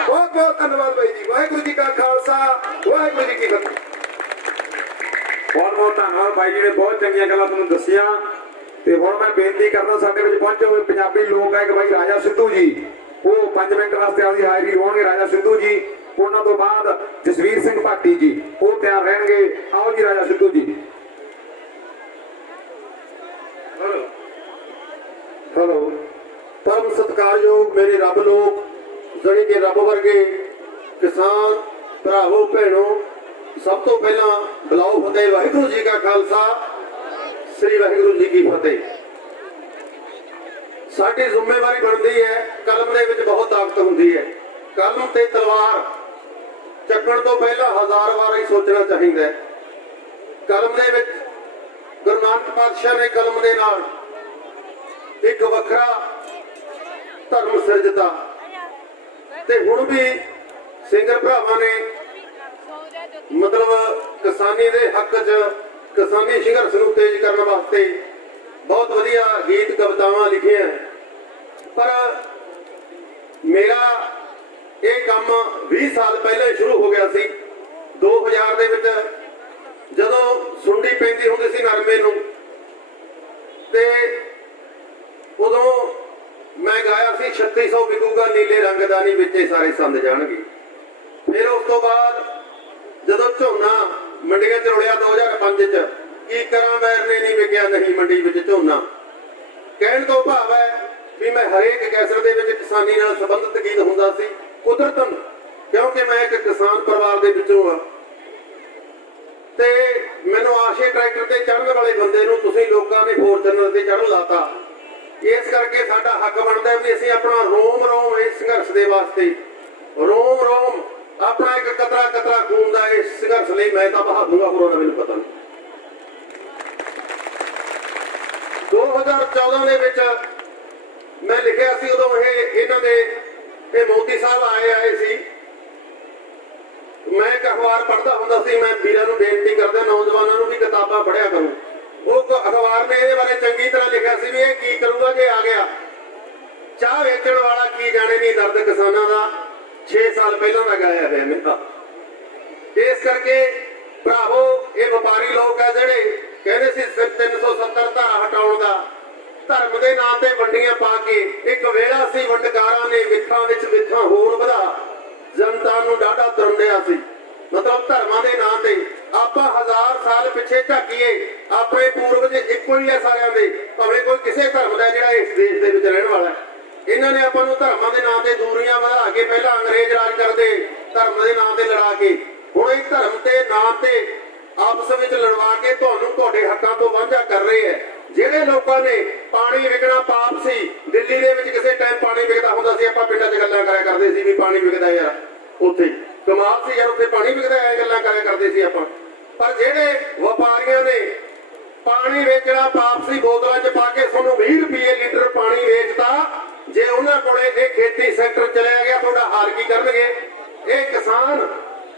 ਬਹੁਤ ਬਹੁਤ ਧੰਨਵਾਦ ਬਾਈ ਜੀ। ਵਾਹਿਗੁਰੂ ਜੀ ਕਾ ਖਾਲਸਾ, ਵਾਹਿਗੁਰੂ ਜੀ ਕੀ ਫਤਿਹ। ਬਹੁਤ ਬਹੁਤ ਧੰਨਵਾਦ ਬਾਈ ਜੀ ਨੇ, ਬਹੁਤ ਚੰਗੀਆਂ ਗੱਲਾਂ ਤੁਹਾਨੂੰ ਦੱਸੀਆਂ। ਤੇ ਹੁਣ ਮੈਂ ਬੇਨਤੀ ਕਰਦਾ, ਸਾਡੇ ਵਿੱਚ ਪਹੁੰਚੇ ਹੋਏ ਪੰਜਾਬੀ ਲੋਕ ਆ ਇੱਕ ਬਾਈ ਰਾਜਾ ਸਿੱਧੂ ਜੀ, ਉਹ 5 ਮਿੰਟ ਵਾਸਤੇ ਆਪਦੀ ਹਾਜ਼ਰੀ ਹੋਣਗੇ। ਰਾਜਾ ਸਿੱਧੂ ਜੀ, ਉਹਨਾਂ ਤੋਂ ਬਾਅਦ ਜਸਵੀਰ ਸਿੰਘ ਭਾਟੀ ਜੀ, ਉਹ ਤਿਆਰ ਰਹਿਣਗੇ। ਆਓ ਜੀ ਰਾਜਾ ਸਿੱਧੂ ਜੀ। ਹੈਲੋ। ਧਰਮ ਸਤਿਕਾਰਯੋਗ ਮੇਰੇ ਰੱਬ ਲੋਕ, ਜਿਹੜੇ ਕਿ ਰੱਬ ਵਰਗੇ ਕਿਸਾਨ ਭਰਾਵੋ ਭੈਣੋ, ਸਭ ਤੋਂ ਪਹਿਲਾਂ ਬੁਲਾਓ ਫਤਿਹ। ਵਾਹਿਗੁਰੂ ਜੀ ਕਾ ਖਾਲਸਾ, ਸ੍ਰੀ ਵਾਹਿਗੁਰੂ ਜੀ ਕੀ ਫਤਿਹ। ਸਾਡੀ ਜ਼ਿੰਮੇਵਾਰੀ ਬਣਦੀ ਹੈ, ਕਲਮ ਦੇ ਵਿੱਚ ਬਹੁਤ ਤਾਕਤ ਹੁੰਦੀ ਹੈ। ਕਲਮ ਤੇ ਤਲਵਾਰ ਚੱਕਣ ਤੋਂ ਪਹਿਲਾਂ 1000 ਵਾਰ ਹੀ ਸੋਚਣਾ ਚਾਹੀਦਾ ਹੈ। ਕਲਮ ਦੇ ਵਿੱਚ ਗੁਰੂ ਨਾਨਕ ਪਾਤਸ਼ਾਹ ਨੇ ਕਲਮ ਦੇ ਨਾਲ ਇੱਕ ਵੱਖਰਾ ਧਰਮ ਸਿਰਜਤਾ, ਤੇ ਹੁਣ ਵੀ ਸਿੰਗਰ ਭਰਾਵਾਂ ਨੇ ਮਤਲਬ ਕਿਸਾਨੀ ਦੇ ਹੱਕ 'ਚ, ਕਿਸਾਨੀ ਸੰਘਰਸ਼ ਨੂੰ ਤੇਜ਼ ਕਰਨ ਵਾਸਤੇ ਬਹੁਤ ਵਧੀਆ ਗੀਤ ਕਵਿਤਾਵਾਂ ਲਿਖੀਆਂ। ਪਰ ਮੇਰਾ ਇਹ ਕੰਮ 20 ਸਾਲ ਪਹਿਲਾਂ ਸ਼ੁਰੂ ਹੋ ਗਿਆ ਸੀ। 2000 ਦੇ ਵਿੱਚ ਜਦੋਂ ਸੁੰਡੀ ਪੈਂਦੀ ਹੁੰਦੀ ਸੀ ਨਰਮੇ ਨੂੰ, ਤੇ ਉਦੋਂ ਮੈਂ ਗਾਇਆ ਸੀ 3600 ਵਿਕੂਗਾ ਨੀਲੇ ਰੰਗ ਦਾ ਨੀ, ਵਿੱਚੇ ਸਾਰੇ ਸੰਦ ਜਾਣਗੇ। ਫਿਰ ਉਸ ਤੋਂ ਬਾਅਦ ਜਦੋਂ ਝੋਨਾ ਮੰਡੀਆਂ 'ਚ ਰੁਲਿਆ 2005 'ਚ, ਕੀ ਕਰਾਂ ਵੈਰ ਨੇ ਨਹੀਂ ਵਿਕਿਆ ਨਹੀਂ ਮੰਡੀ ਵਿੱਚ ਝੋਨਾ। ਕਹਿਣ ਤੋਂ ਭਾਵ ਹੈ ਵੀ ਮੈਂ ਹਰੇਕ ਕੈਸਟ ਦੇ ਵਿੱਚ ਕਿਸਾਨੀ ਨਾਲ ਸੰਬੰਧਿਤ ਗੀਤ ਹੁੰਦਾ ਸੀ। ਕੁਦਰਤਨ क्योंकि मैं एक किसान परिवार के विचों हाँ ते मैनू आशे ट्रैक्टर ते चढ़न वाले बंदे नूं तुसीं लोकां ने फॉर्चूनर ते चढ़न लाता। इस करके साडा हक बनता है भी असीं अपना रोम रोम इस संघर्ष के वास्ते रोम रोम अपना एक कतरा कतरा खून का इस संघर्ष लिए मैं तो बहा दूंगा। कोरोना मैनूं पता नहीं 2014 ਦੇ ਵਿੱਚ मैं लिखिया सी उदों इन्हां दे मोदी साहब आए सी। मैं एक अखबार पढ़ता हुंदा सी। मैं वीरां नूं बेनती करदा नौजवानों नूं भी किताबां पढ़िया करूं। वो अखबार ने ये बारे चंगी तरह लिखा सी भी ये की करूगा जे आ गया। चाह वेचण वाला की जाने नहीं दर्द किसानां दा 6 साल पहला मैं गाया है मेरा। इस करके भरावो ये व्यापारी लोग है जेडे कहते सी 370 धारा हटाउण दा धर्म के नां ते वंडियां पा के एक वेला सी वंडकारां ने विथां विच विथां होर वधा जनता नूं डाढा तुरंडिया सी। मतलब धर्मां दे नां ते आपां 1000 साल पिछे झाकीए अपने पूर्वज इक्को ही है सारियां दे भावें कोई किसी धर्म का जिहड़ा इस देश दे विच रहण वाला है। इन्हां ने आपां नूं धर्मां दे नां ते दूरियां वधा के पहला अंग्रेज राज करदे धर्म दे नां ते लड़ा के हुण इह धर्म ते नां ते आपस विच लड़वा के तुहानूं तुहाडे हक्कां तो वांझा कर रहे हैं। ਜਿਹੜੇ ਲੋਕਾਂ ਨੇ ਪਾਣੀ ਵਿਕਣਾ ਪਾਪ ਸੀ ਦਿੱਲੀ ਦੇ ਵਿੱਚ ਕਿਸੇ ਟਾਈਮ ਪਾਣੀ ਵਿਕਦਾ ਹੁੰਦਾ ਸੀ ਆਪਾਂ ਪਿੰਡਾਂ 'ਚ ਗੱਲਾਂ ਕਰਿਆ ਕਰਦੇ ਸੀ ਵੀ ਪਾਣੀ ਵਿਕਦਾ ਯਾਰ ਉੱਥੇ ਕਮਾਲ ਸੀ ਯਾਰ ਉੱਥੇ ਪਾਣੀ ਵਿਕਦਾ ਐ ਗੱਲਾਂ ਕਰਿਆ ਕਰਦੇ ਸੀ ਆਪਾਂ। ਪਰ ਜਿਹੜੇ ਵਪਾਰੀਆਂ ਨੇ ਪਾਣੀ ਵੇਚਣਾ ਪਾਪ ਸੀ ਬੋਤਲਾਂ 'ਚ ਪਾ ਕੇ ਤੁਹਾਨੂੰ 20 ਰੁਪਏ ਲੀਟਰ ਪਾਣੀ ਵੇਚਦਾ ਜੇ ਉਹਨਾਂ ਕੋਲੇ ਇਹ ਖੇਤੀ ਸੈਕਟਰ ਚਲਿਆ ਗਿਆ ਤੁਹਾਡਾ ਹਾਲ ਕੀ ਕਰਨਗੇ। ਇਹ ਕਿਸਾਨ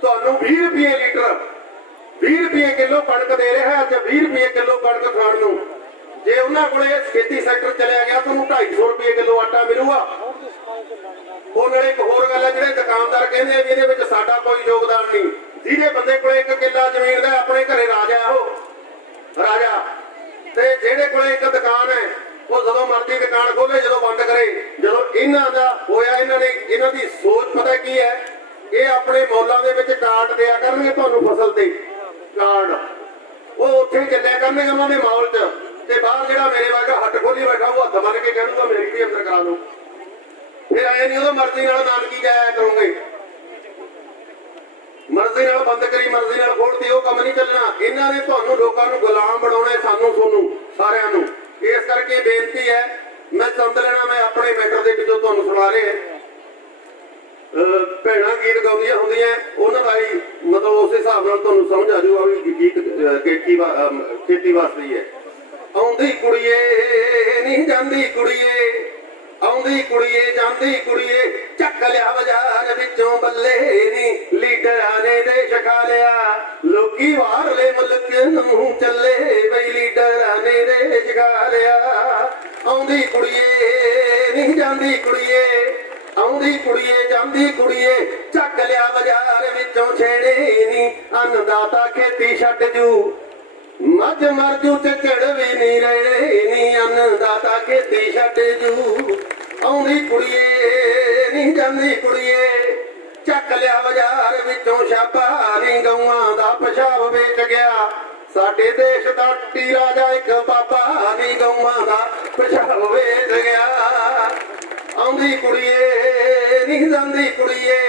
ਤੁਹਾਨੂੰ 20 ਰੁਪਏ ਲੀਟਰ 20 ਰੁਪਏ ਕਿਲੋ ਕਣਕ ਦੇ ਰਿਹਾ ਅੱਜ 20 ਰੁਪਏ ਕਿਲੋ ਕਣਕ ਖਾਣ ਨੂੰ जे उन्होंने खेती सैक्टर चलिया गया तो 250 रुपये किलो आटा मिलूगा। एक होर गल है जिहड़े दुकानदार कहते हैं भी इहदे साडा कोई योगदान नहीं। जिहड़े बंदे कोल 1 किला जमीन दा अपने घरे राजा हो राजा ते जिहड़े कोल एक दुकान है वो जदों मर्जी दुकान खोले जदों बंद करे। जदों इन्हां दा होया इन्हां दी सोच पता की है ये अपने मौलां दे विच कार्ड दिया करनगे तुहानूं फसल ते कार्ड वो उत्थे चलिया करनगे उन्हां दे मॉल च ते बाहर जिहड़ा मेरे वर्गा हट खोली बैठा वो हथ बन के कहूंगा मेरी भी अंदर करा लो। फिर आए नहीं उदों मर्जी नाल नानकी जाया करोगे मर्जी नाल बंद करी मर्जी नाल खोलती वो काम नहीं चलना। इन्हां ने तुहानूं लोकां नूं गुलाम बनाउणा सानूं सोनूं सारिआं नूं। इस करके बेनती है मैं चंद लेना मैं अपने मैटर दे विचों तुहानूं सुणा रिहा भैणां गीत गाउंदियां हुंदियां उन्हां दा ही मतलब उस हिसाब नाल तुहानूं समझ आ जाऊगा भी गीत खेती वास्ते ही है। आउंदी कुड़िए नहीं जांदी कुड़िए आउंदी कुड़िए जांदी कुड़िए चक लिया बाजार विचों बल्ले नी लीडरां ने देश खा लिया लोकी बाहरले मुल्क नूं चले बई लीडरां ने देश खा लिया। आउंदी कुड़िए नहीं जांदी कुड़िए आउंदी कुड़िए जांदी कुड़िए चक लिया बाजार विचों छेड़े नी अन्नदाता खेती छड्ड जू मज मर जू ते झड़ भी नहीं रहे नी अन्नदाता खेती छड्ड जू। आउंदी कुड़िए नहीं जांदी कुड़िए चक लिया बाजार विचों छापा नी गऊआं दा पेशाब वेच गया साडे देश दा टी राजा एक बाबा नी गऊआं दा पेशाब वेच गया। आउंदी कुड़िए नहीं जांदी कुड़िए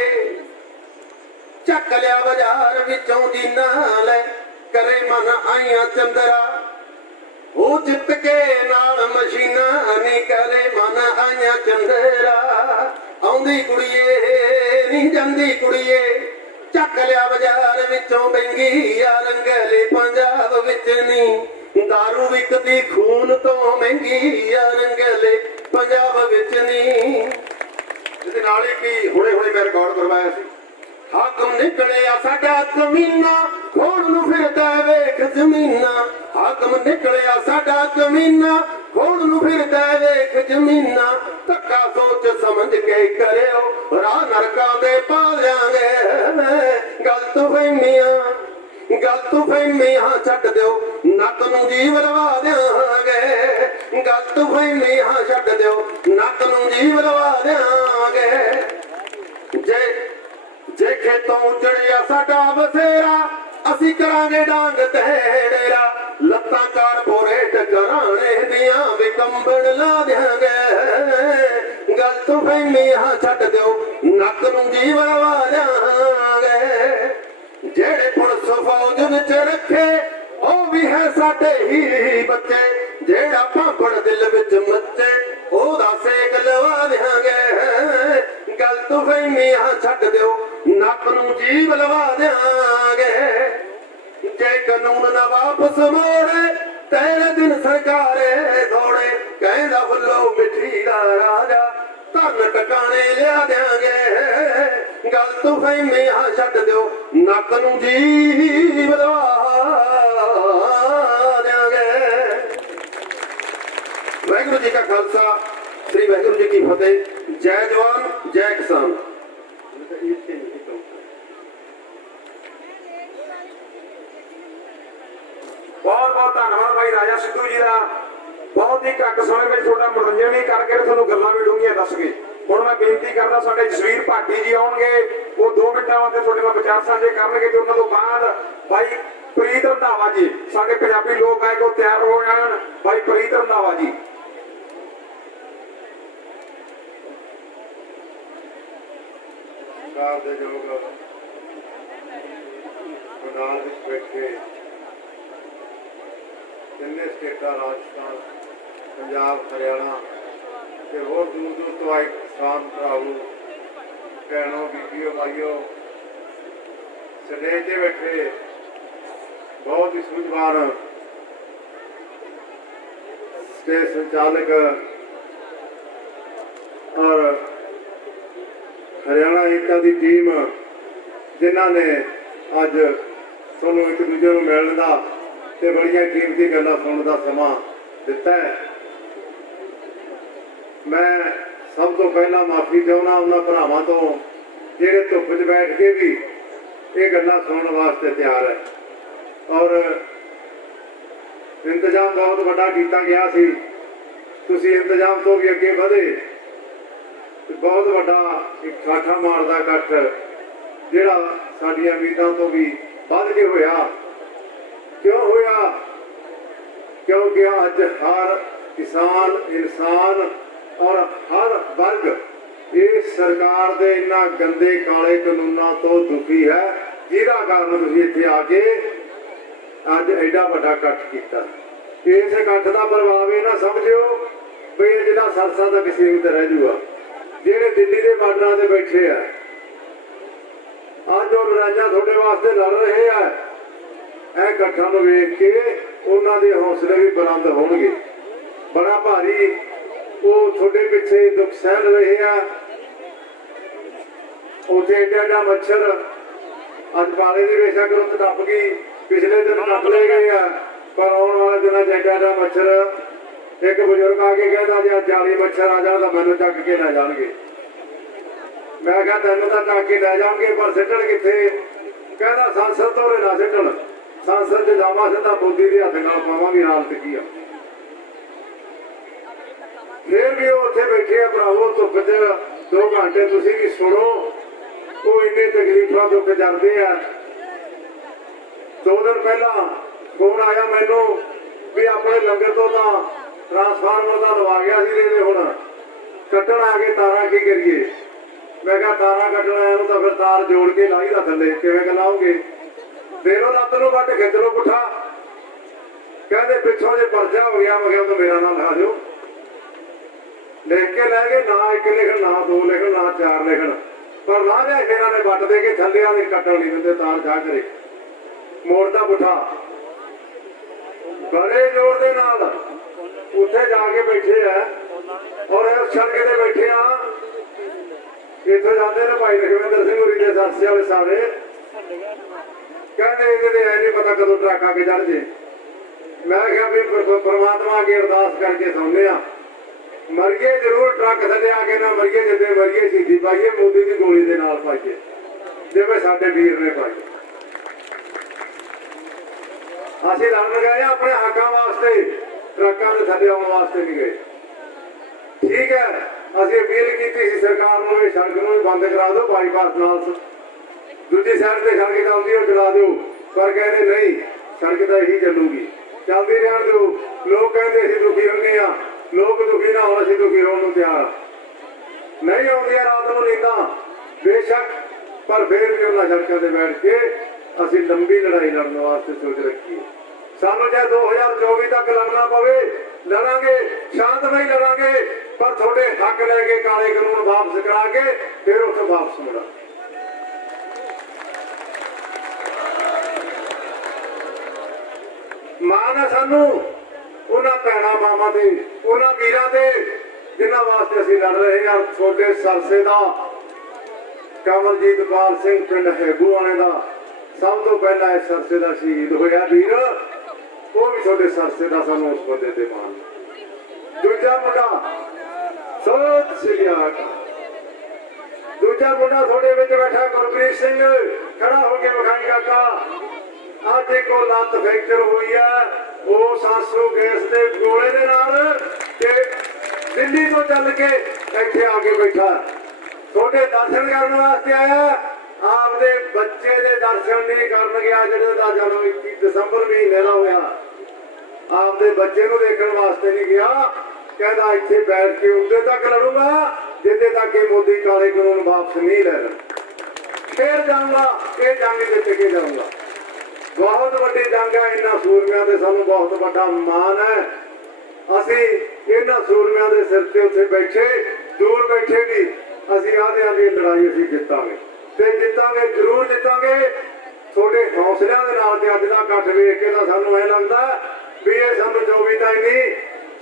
चक लिया बाजार विचों जीना ले करे मन आईया चंदरा वो जित के नाल मशीना नी करे मन आईया चंदरा। आउंदी कुड़िए नहीं जांदी कुड़िए चक लिया बाजार विचों बंगी आ रंगले पंजाब विच नी दारू विकदी खून तो महंगी आ रंगले पंजाब विच नी। इहदे नाल ही की हुणे हुणे मैं रिकॉर्ड करवाया सी हाकम निकलिया साडा कमीना खोण नूं फिरदा वेख जमीना हाकम निकलिया साडा कमीना खोण नूं फिरदा वेख जमीना धक्का सोच समझ के करियो राह नरकां दे पा दिआंगे गलत फहमियां छड्ड दिओ नक नूं जीव लवा दिआंगे गलत फहमियां छड्ड दिओ नक नूं जीव लवा दिआंगे। जे खेतों उजड़िया साडा बसेरा असी करांगे डांग तेड़ेरा लत्तां कारपोरेट घराणे दियां विकंबण ला दिआंगे गलत ਤੂੰ ਫੈਮੀਆਂ ਛੱਡ ਦਿਓ ਨੱਕ ਨੂੰ ਜੀਵ ਲਵਾ ਦਿਆਂਗੇ ਜਿਹੜੇ ਪੁਲਿਸ ਫੌਜ ਵਿੱਚ ਰੱਖੇ ਉਹ ਵੀ ਹੈ ਸਾਡੇ ਹੀ ਬੱਚੇ ਜਿਹੜਾ ਭਾਂਪੜ ਦਿਲ ਵਿੱਚ ਮੱਚੇ ਉਹਦਾ ਸੇਕ ਲਵਾ ਦਿਆਂਗੇ ਗਲਤ ਫਹਿਮੀਆਂ ਛੱਡ ਦਿਓ ਨੱਕ ਨੂੰ ਜੀਵ ਲਵਾ ਦਿਆਂਗੇ ਜੇ ਕਾਨੂੰਨ ਨਾ ਵਾਪਸ ਮੋੜੇ ਤੇਰੇ ਦਿਨ ਸਰਕਾਰੇ ਥੋੜੇ ਕਹਿੰਦਾ ਫੁੱਲੋ ਮਿੱਠੀ ਦਾ ਰਾਜਾ ਧਨ ਟਿਕਾਣੇ ਲਿਆ ਦਿਆਂਗੇ ਗਲਤ ਫਹਿਮੀਆਂ ਛੱਡ ਦਿਓ ਨੱਕ ਨੂੰ ਜੀਵ ਲਵਾ ਦਿਆਂਗੇ। ਵਾਹਿਗੁਰੂ ਜੀ ਕਾ ਖਾਲਸਾ ਸ੍ਰੀ ਵਾਹਿਗੁਰੂ ਜੀ ਕੀ ਫਤਿਹ। ਜੈ ਜਵਾਨ ਜੈ ਕਿਸਾਨ। ਬਹੁਤ ਬਹੁਤ ਧੰਨਵਾਦ ਭਾਈ ਰਾਜਾ ਸਿੱਧੂ ਜੀ ਦਾ। ਬਹੁਤ ਹੀ ਘੱਟ ਸਮੇਂ ਵਿੱਚ ਤੁਹਾਡਾ ਮਨੋਰੰਜਨ ਵੀ ਕਰਕੇ ਤੁਹਾਨੂੰ ਗੱਲਾਂ ਵੀ ਡੂੰਘੀਆਂ ਦੱਸ ਗਏ। ਹੁਣ ਮੈਂ ਬੇਨਤੀ ਕਰਦਾ ਸਾਡੇ ਜਸਵੀਰ ਭਾਟੀ ਜੀ ਆਉਣਗੇ, ਉਹ 2 ਮਿੰਟਾਂ ਵਾਸਤੇ ਤੁਹਾਡੇ ਨਾਲ ਵਿਚਾਰ ਸਾਂਝੇ ਕਰਨਗੇ ਤੇ ਉਹਨਾਂ ਤੋਂ ਬਾਅਦ ਭਾਈ ਪ੍ਰੀਤ ਰੰਧਾਵਾ ਜੀ ਸਾਡੇ ਪੰਜਾਬੀ ਲੋਕ ਗਾਇਕ ਉਹ ਤਿਆਰ ਹੋ ਜਾਣ। ਭਾਈ ਪ੍ਰੀਤ ਰੰਧਾਵਾ ਜੀ। ਸਰਕਾਰ ਦੇ ਯੋਗ ਮੈਦਾਨ ਵਿੱਚ ਬੈਠੇ ਤਿੰਨੇ ਸਟੇਟਾਂ ਰਾਜਸਥਾਨ ਪੰਜਾਬ ਹਰਿਆਣਾ ਤੇ ਹੋਰ ਦੂਰ ਦੂਰ ਤੋਂ ਆਏ ਕਿਸਾਨ ਭਰਾਵੋ ਭੈਣੋ ਬੀਬੀਓ ਮਾਈਓ ਸਟੇਜ ਤੇ ਬੈਠੇ ਬਹੁਤ ਹੀ ਸੂਝਵਾਨ ਸਟੇਜ ਸੰਚਾਲਕ ਔਰ ਹਰਿਆਣਾ ਏਕਤਾ ਦੀ ਟੀਮ ਜਿਨ੍ਹਾਂ ਨੇ ਅੱਜ ਤੁਹਾਨੂੰ ਇੱਕ ਦੂਜੇ ਨੂੰ ਮਿਲਣ ਦਾ ਤੇ ਬੜੀਆਂ ਕੀਮਤੀ ਗੱਲਾਂ ਸੁਣਨ ਦਾ ਸਮਾਂ ਦਿੱਤਾ ਹੈ। ਮੈਂ ਸਭ ਤੋਂ ਪਹਿਲਾਂ ਮਾਫੀ ਚਾਹੁੰਦਾ ਉਹਨਾਂ ਭਰਾਵਾਂ ਤੋਂ ਜਿਹੜੇ ਧੁੱਪ 'ਚ ਬੈਠ ਕੇ ਵੀ ਇਹ ਗੱਲਾਂ ਸੁਣਨ ਵਾਸਤੇ ਤਿਆਰ ਹੈ ਔਰ ਇੰਤਜ਼ਾਮ ਬਹੁਤ ਵੱਡਾ ਕੀਤਾ ਗਿਆ ਸੀ। ਤੁਸੀਂ ਇੰਤਜ਼ਾਮ ਤੋਂ ਵੀ ਅੱਗੇ ਵਧੇ ਤੇ ਬਹੁਤ ਵੱਡਾ ਇੱਕ ਠਾਠਾ ਮਾਰਦਾ ਇਕੱਠ ਜਿਹੜਾ ਸਾਡੀਆਂ ਉਮੀਦਾਂ ਤੋਂ ਵੀ ਵੱਧ ਕੇ ਹੋਇਆ। ਕਿਉਂ ਹੋਇਆ? ਕਿਉਂਕਿ ਅੱਜ ਹਰ ਕਿਸਾਨ ਇਨਸਾਨ ਔਰ ਹਰ ਵਰਗ ਇਸ ਸਰਕਾਰ ਦੇ ਇਹਨਾਂ ਗੰਦੇ ਕਾਲੇ ਕਾਨੂੰਨਾਂ ਤੋਂ ਦੁਖੀ ਹੈ, ਜਿਹਦਾ ਕਾਰਨ ਤੁਸੀਂ ਇੱਥੇ ਆ ਕੇ ਅੱਜ ਐਡਾ ਵੱਡਾ ਇਕੱਠ ਕੀਤਾ। ਇਸ ਇਕੱਠ ਦਾ ਪ੍ਰਭਾਵ ਇਹ ਨਾ ਸਮਝਿਓ ਵੀ ਇਹ ਜਿਹੜਾ ਸਰਸਾ ਤੱਕ ਸੀਮਿਤ ਰਹਿ ਜੂਗਾ। ਜਿਹੜੇ ਦਿੱਲੀ ਦੇ ਬਾਰਡਰਾਂ ਤੇ ਬੈਠੇ ਆ ਅੱਜ ਉਹ ਲੜਾਈਆਂ ਤੁਹਾਡੇ ਵਾਸਤੇ ਲੜ ਰਹੇ ਆ, ਇਹ ਇਕੱਠਾਂ ਨੂੰ ਵੇਖ ਕੇ ਉਹਨਾਂ ਦੇ ਹੌਸਲੇ ਵੀ ਬੁਲੰਦ ਹੋਣਗੇ। ਬੜਾ ਭਾਰੀ ਉਹ ਤੁਹਾਡੇ ਪਿੱਛੇ ਦੁੱਖ ਸਹਿ ਰਹੇ ਆ। ਉੱਥੇ ਏਡਾ ਮੱਛਰ ਅੱਜ ਪਾਲੇ ਦੀ ਬੇਸ਼ੱਕ ਰੁੱਤ ਟੱਪ ਗਈ, ਪਿਛਲੇ ਦਿਨ ਟੱਪ ਲਏ ਗਏ ਆ, ਪਰ ਆਉਣ ਵਾਲੇ ਦਿਨਾਂ 'ਚ ਏਡਾ ਮੱਛਰ। ਇੱਕ ਬਜ਼ੁਰਗ ਆ ਕੇ ਕਹਿੰਦਾ ਜੇ 40 ਮੱਛਰ ਆ ਜਾਣ ਤਾਂ ਮੈਨੂੰ ਚੱਕ ਕੇ ਲੈ ਜਾਣਗੇ। ਮੈਂ ਕਿਹਾ ਤੈਨੂੰ ਤਾਂ ਚੱਕ ਕੇ ਲੈ ਜਾਣਗੇ ਪਰ ਸਿੱਟਣ ਕਿੱਥੇ? ਕਹਿੰਦਾ ਸੰਸਦ ਤੋਂ ਨਾ ਸਿੱਟਣ, ਸੰਸਦ 'ਚ ਜਾਵਾਂ ਸਿੱਧਾ ਮੋਦੀ ਦੇ ਹੱਥ ਨਾਲ ਪਾਵਾਂਗੇ। ਹਾਲਤ ਕੀ ਆ? ਫਿਰ ਵੀ ਉਹ ਉੱਥੇ ਬੈਠੇ ਆ ਭਰਾਵੋ ਧੁੱਪ 'ਚ 2 ਘੰਟੇ ਤੁਸੀਂ ਵੀ ਸੁਣੋ। ਉਹ ਇੰਨੇ ਤਕਲੀਫਾਂ ਤੋਂ ਗੁਜ਼ਰਦੇ ਆ। 2 ਦਿਨ ਪਹਿਲਾਂ ਫੋਨ ਆਇਆ ਮੈਨੂੰ ਵੀ ਆਪਣੇ ਲੰਗਰ ਤੋਂ ਤਾਂ ਟਰਾਂਸਫਾਰਮਰ ਦਾ ਲਵਾ ਗਿਆ ਸੀ ਤੇ ਹੁਣ ਕੱਟਣ ਆ ਗਏ ਤਾਰਾਂ, ਕੀ ਕਰੀਏ? ਮੈਂ ਕਿਹਾ ਤਾਰਾਂ ਕੱਟਣ ਆਇਆ ਨੂੰ ਤਾਂ ਫਿਰ ਤਾਰ ਜੋੜ ਕੇ ਲਾਈ ਦਾ ਥੱਲੇ, ਕਿਵੇਂ ਲਾਓਗੇ? ਦੇ ਲੋ ਲੱਤ ਨੂੰ ਵੱਟ ਖਿੱਚ ਲੋ ਪੁੱਠਾ। ਕਹਿੰਦੇ ਪਿੱਛੋਂ ਜੇ ਪਰਚਾ ਹੋ ਗਿਆ, ਮੈਂ ਕਿਹਾ ਤਾਂ ਮੇਰਾ ਨਾਂ ਲਿਖਾ ਦਿਓ। ਲਿਖ ਕੇ ਲੈ ਗਏ, ਨਾ 1 ਲਿਖਣ, ਨਾ 2 ਲਿਖਣ, ਨਾ 4 ਲਿਖਣ, ਪਰ ਲਾ ਲਿਆ ਇਹਨਾਂ ਨੇ ਵੱਟ ਦੇ ਕੇ ਥੱਲੇ ਆ ਕੱਟਣ ਨਹੀਂ ਦਿੰਦੇ ਤਾਰ। ਜਾ ਕਰੇ ਮੋੜਦਾ ਪੁੱਠਾ ਬੜੇ ਜ਼ੋਰ ਦੇ ਨਾਲ ਉੱਥੇ ਜਾ ਕੇ ਬੈਠੇ ਆ ਔਰ ਇਸ ਸੜਕ ਤੇ ਬੈਠੇ ਆ। ਇੱਥੋਂ ਜਾਂਦੇ ਨੇ ਭਾਈ ਲਖਵਿੰਦਰ ਸਿੰਘ ਹੋਰੀ ਦੇ ਸਾਥੀ ਵਾਲੇ ਸਾਰੇ, ਕਹਿੰਦੇ ਇਹਦੇ ਤੇ ਐ ਨਹੀਂ ਪਤਾ ਕਦੋਂ ਟਰੱਕ ਆ ਕੇ ਚੜ ਜੇ। ਮੈਂ ਕਿਹਾ ਵੀ ਪਰਮਾਤਮਾ ਅੱਗੇ ਅਰਦਾਸ ਕਰਕੇ ਸੌਂਦੇ ਆ, ਮਰੀਏ ਜ਼ਰੂਰ ਟਰੱਕ ਥੱਲੇ ਆ ਕੇ ਨਾ ਮਰੀਏ, ਜਿੱਦੇ ਮਰੀਏ ਸ਼ਹੀਦੀ ਪਾਈਏ ਮੋਦੀ ਦੀ ਗੋਲੀ ਦੇ ਨਾਲ ਪਾਈਏ ਜਿਵੇਂ ਸਾਡੇ ਵੀਰ ਨੇ ਪਾਈ। ਅਸੀਂ ਲੜਨ ਗਏ ਆਪਣੇ ਹੱਕਾਂ ਵਾਸਤੇ, ਟਰੱਕਾਂ ਦੇ ਥੱਲੇ ਆਉਣ ਵਾਸਤੇ ਨਹੀਂ ਗਏ। ਠੀਕ ਹੈ, ਅਸੀਂ ਅਪੀਲ ਕੀਤੀ ਸੀ ਸਰਕਾਰ ਨੂੰ ਇਹ ਸੜਕ ਨੂੰ ਵੀ ਬੰਦ ਕਰਾ ਦਿਓ, ਬਾਈਪਾਸ ਨਾਲ ਦੂਜੀ ਸਾਈਡ ਤੇ ਸੜਕ ਚੱਲਦੀ ਉਹ ਚਲਾ ਦਿਓ, ਪਰ ਕਹਿੰਦੇ ਨਹੀਂ ਸੜਕ ਤਾਂ ਇਹੀ ਚੱਲੂਗੀ, ਚੱਲਦੀ ਰਹਿਣ ਦਿਓ। ਲੋਕ ਕਹਿੰਦੇ ਅਸੀਂ ਦੁਖੀ ਹੁੰਦੇ ਆ, ਲੋਕ ਦੁਖੀ ਨਾ ਹੋਣ, ਅਸੀਂ ਦੁਖੀ ਹੋਣ ਨੂੰ ਤਿਆਰ। नहीं आउंदियां रात नूं नींदां बेशक, पर फिर भी उन्हां सड़कों ते बैठ के असीं लंबी लड़ाई लड़न वास्ते सोच रखी है। सानूं चाहे 2024 तक लड़ना पवे, लड़ांगे, शांतमई लड़ांगे, पर थोड़े हक लैके काले कानून वापस करा के फिर उत्थे वापस मुड़ा। माण है सानूं उन्हां भैणां मावां ते, उन्हां वीरां ते जिन्हां वास्ते असीं लड़ रहे हैं। छोटे सरसे दा कमलजीत पाल सिंह पिंड हैगूवाणे दा सब तो पहला इस सरसे दा शहीद होया वीर, वो भी छोटे सरसे दा सानूं उस बंदे ते मान। दूजा मुंडा सत श्री अकाल, दूजा मुंडा थोड़े विच बैठा गुरप्रीत सिंह, खड़ा हो के विखाई काका आज देखो लत्त फ्रैक्चर हुई है वो सासू गैस के गोले दे नाल ते दिल्ली तो चल के इत्थे आके बैठा थोड़े दर्शन करने वास्ते आया। आपदे बच्चे दे दर्शन नहीं करन गया जिहदे दा जन्म 21 दिसंबर महीने दा होया, आपदे बच्चे नूं देखण वास्ते नहीं गया। कहता इत्थे बैठ के उदे तक लड़ूंगा जिद्दे तक ये मोदी काले कानून वापस नहीं ले लें, फिर जाऊंगा ये जंग जित के जाऊंगा। बहुत वड्डी जंग है, इन्हां सूरमियां ते सानूं बहुत वड्डा मान है। असीं इन्हां सूरमियां दे सिर ते उत्थे बैठे दूर बैठे भी असीं आखदे हां कि लड़ाई असीं जितांगे ते जितांगे, जरूर जितांगे। थोड़े हौसलिਆਂ ਦੇ ਨਾਲ ते अज दा इकट्ठ वेख के तां सानूं ऐ लगदा भी ये सानूं 24 ताईं नहीं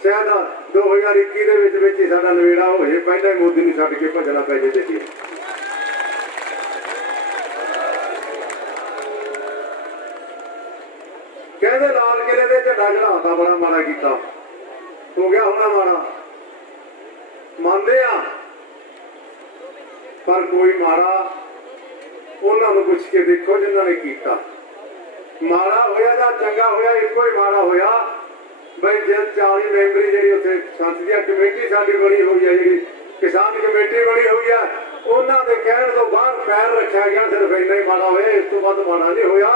शायद 2021 ਦੇ ਵਿੱਚ ਹੀ ਸਾਡਾ ਨਵੇੜਾ ਹੋ ਜੇ, ਪਹਿਲਾਂ ਹੀ ਮੋਦੀ ਨੂੰ ਛੱਡ ਕੇ ਭੱਜਣਾ ਪੈ ਜੇ ਦੇਖੀਏ। कहते लाल किले के झंडा चढ़ाता बड़ा माड़ा किया, हो गया होना माड़ा, मानते हैं पर कोई माड़ा उन्होंने पुछ के देखो जिन्होंने किया। माड़ा होया या चंगा होया एको ही माड़ा होया भाई जब 40 मैंबरी जी उत्थे संसदीय कमेटी साडी बनी हुई है, जी किसान कमेटी बनी हुई है, उन्होंने कहने तो बाहर पैर रखा गया, सिर्फ इन्ना ही माड़ा होया, इस तो वध माड़ा नहीं होया।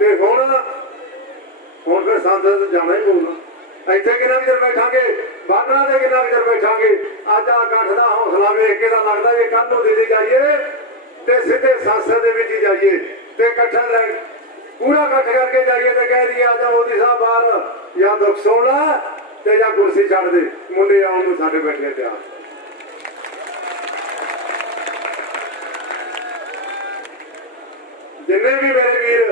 ते हुण फिर संसद जाना ही पऊगा। इत्थे किन्ना चर बैठांगे, बाडरां ते किन्ना चर बैठांगे। अज आ इकट्ठ दा हौसला वेख के तां लगदा जे कल नूं दिल्ली जाइए ते सीधे संसद दे विच जाइए ते इकट्ठा पूरा इकट्ठ करके जाइए ते कह दिए आजा मोदी साहब बाहर या दुख सुन ला ते या कुर्सी छड्ड दे, मुंडे आउण नूं साडे बैठे तैयार। जिन्ने भी मेरे वीर,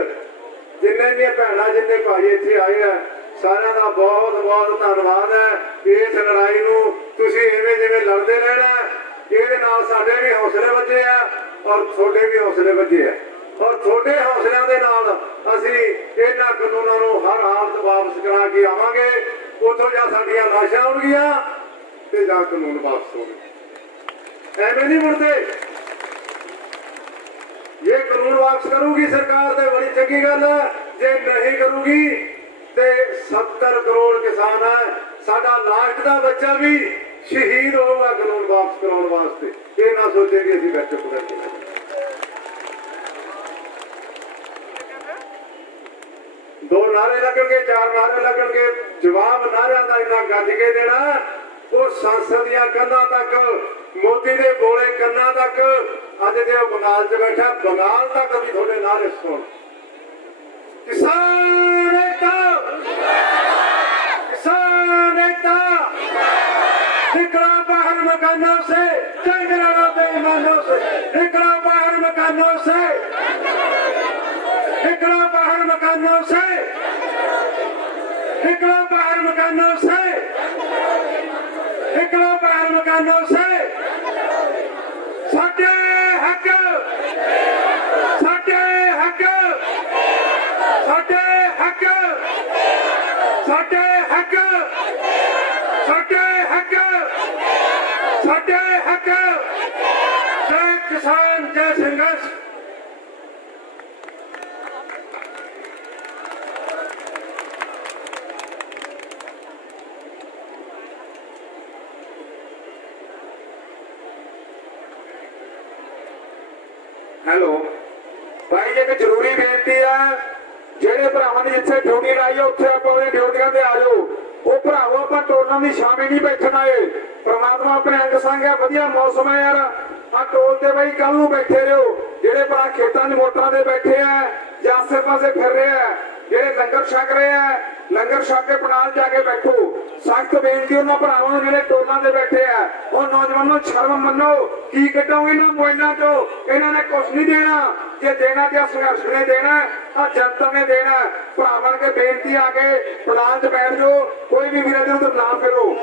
जिन्ने भी भैणां, जिन्ने भाई इत्थे आए हैं, सारिਆਂ ਦਾ बहुत बहुत धन्यवाद है। इस लड़ाई नूं तुसीं इवें जिवें लड़दे रहना, ਇਹਦੇ ਨਾਲ ਸਾਡੇ भी हौसले वजे आ और ਤੁਹਾਡੇ भी हौसले वजे आ और ਤੁਹਾਡੇ हौसलिਆਂ ਦੇ ਨਾਲ ਅਸੀਂ ਇਹਨਾਂ ਕਾਨੂੰਨਾਂ ਨੂੰ हर हालत वापस करा के आवांगे। ਉੱਥੋਂ ਜਾਂ ਸਾਡੀਆਂ ਲਾਸ਼ਾਂ ਆਉਣਗੀਆਂ ਤੇ ਜਾਂ ਕਾਨੂੰਨ वापस होंगे, ਐਵੇਂ नहीं मुड़ते। ये कानून वापस करूगी सरकार तो बड़ी चंगी गल है, जे नहीं करूगी तो 70 करोड़ किसान है, साडा लास्ट का बच्चा भी शहीद होगा कानून वापस कराने वास्ते। ये ना सोचे कि असीं बैठे चुप करके दो नारे लगणगे, 4 नारे लगणगे, जवाब नारियां दा इन्ना गज के देना वो संसद दीआं कंधां तक, मोदी दे गोले कन्नां तक। अज जे बंगाल च बैठा, बंगाल तक भी थोड़े नारे सुन। किसान एकता, किसान एकता, निकलो बाहर मकानों से, जंगलों बेईमानों से, निकलो बाहर मकानों से, निकलो बाहर मकानों से, निकलो बाहर मकानों से, निकलो बाहर मकानों से। साडे हक, साडे हक, साडे हक, साडे हक, साडे हक, साडे हक। जय किसान, जय संघर्ष। हेलो भाई, एक जरूरी बेनती है, जेडे भरावां ने जिथे ड्यूटी लाई है उत्थे आप ड्यूटियां ते आ जाओ। ਉਹ ਭਰਾਵੋ ਆਪਾਂ ਟੋਲਾਂ ਦੀ ਛਾਵੇਂ ਨਹੀਂ ਬੈਠਣਾ ਏ। ਪ੍ਰਮਾਤਮਾ ਆਪਣੇ ਅੰਗ ਸੰਗ ਹੈ, ਵਧੀਆ ਮੌਸਮ ਹੈ ਯਾਰ। ਆ ਟੋਲ ਤੇ ਬਾਈ ਕੱਲ ਨੂੰ ਬੈਠੇ ਰਹੋ। ਜਿਹੜੇ ਭਰਾ ਖੇਤਾਂ 'ਚ ਮੋਟਰਾਂ ਦੇ ਬੈਠੇ ਆ ਜਾਂ ਆਸੇ ਪਾਸੇ ਫਿਰ ਰਹੇ ਆ, ਜਿਹੜੇ ਲੰਗਰ ਛਕ ਰਹੇ ਆ, ਲੰਗਰ ਛਕ ਕੇ ਪਨਾਲ ਜਾ ਕੇ ਬੈਠੋ। ਸਖਤ ਬੇਨਤੀ ਉਹਨਾਂ ਭਰਾਵਾਂ ਨੂੰ ਜਿਹੜੇ ਟੋਲਾਂ ਤੇ ਬੈਠੇ ਆ, ਉਹ ਨੌਜਵਾਨੋ ਸ਼ਰਮ ਮੰਨੋ। ਕੀ ਕੱਢੋਗੇ ਇਹਨਾਂ ਮੋਬਾਈਲਾਂ ਤੋਂ? ਇਹਨਾਂ ਨੇ ਕੁਛ ਨਹੀਂ ਦੇਣਾ। ਜੇ ਦੇਣਾ ਤੇ ਸੰਘਰਸ਼ ਨੇ ਦੇਣਾ, ਆ ਜਨਤਾ ਨੇ ਦੇਣਾ। ਭਰਾ ਬਣ ਕੇ ਬੇਨਤੀ ਆ ਕੇ ਪਨਾਲ 'ਚ ਬੈਠ ਜਾਓ। ਕੋਈ ਵੀ ਵੀਰੇ ਦੇ ਉੱਤੇ ਨਾ ਫਿਰੋ।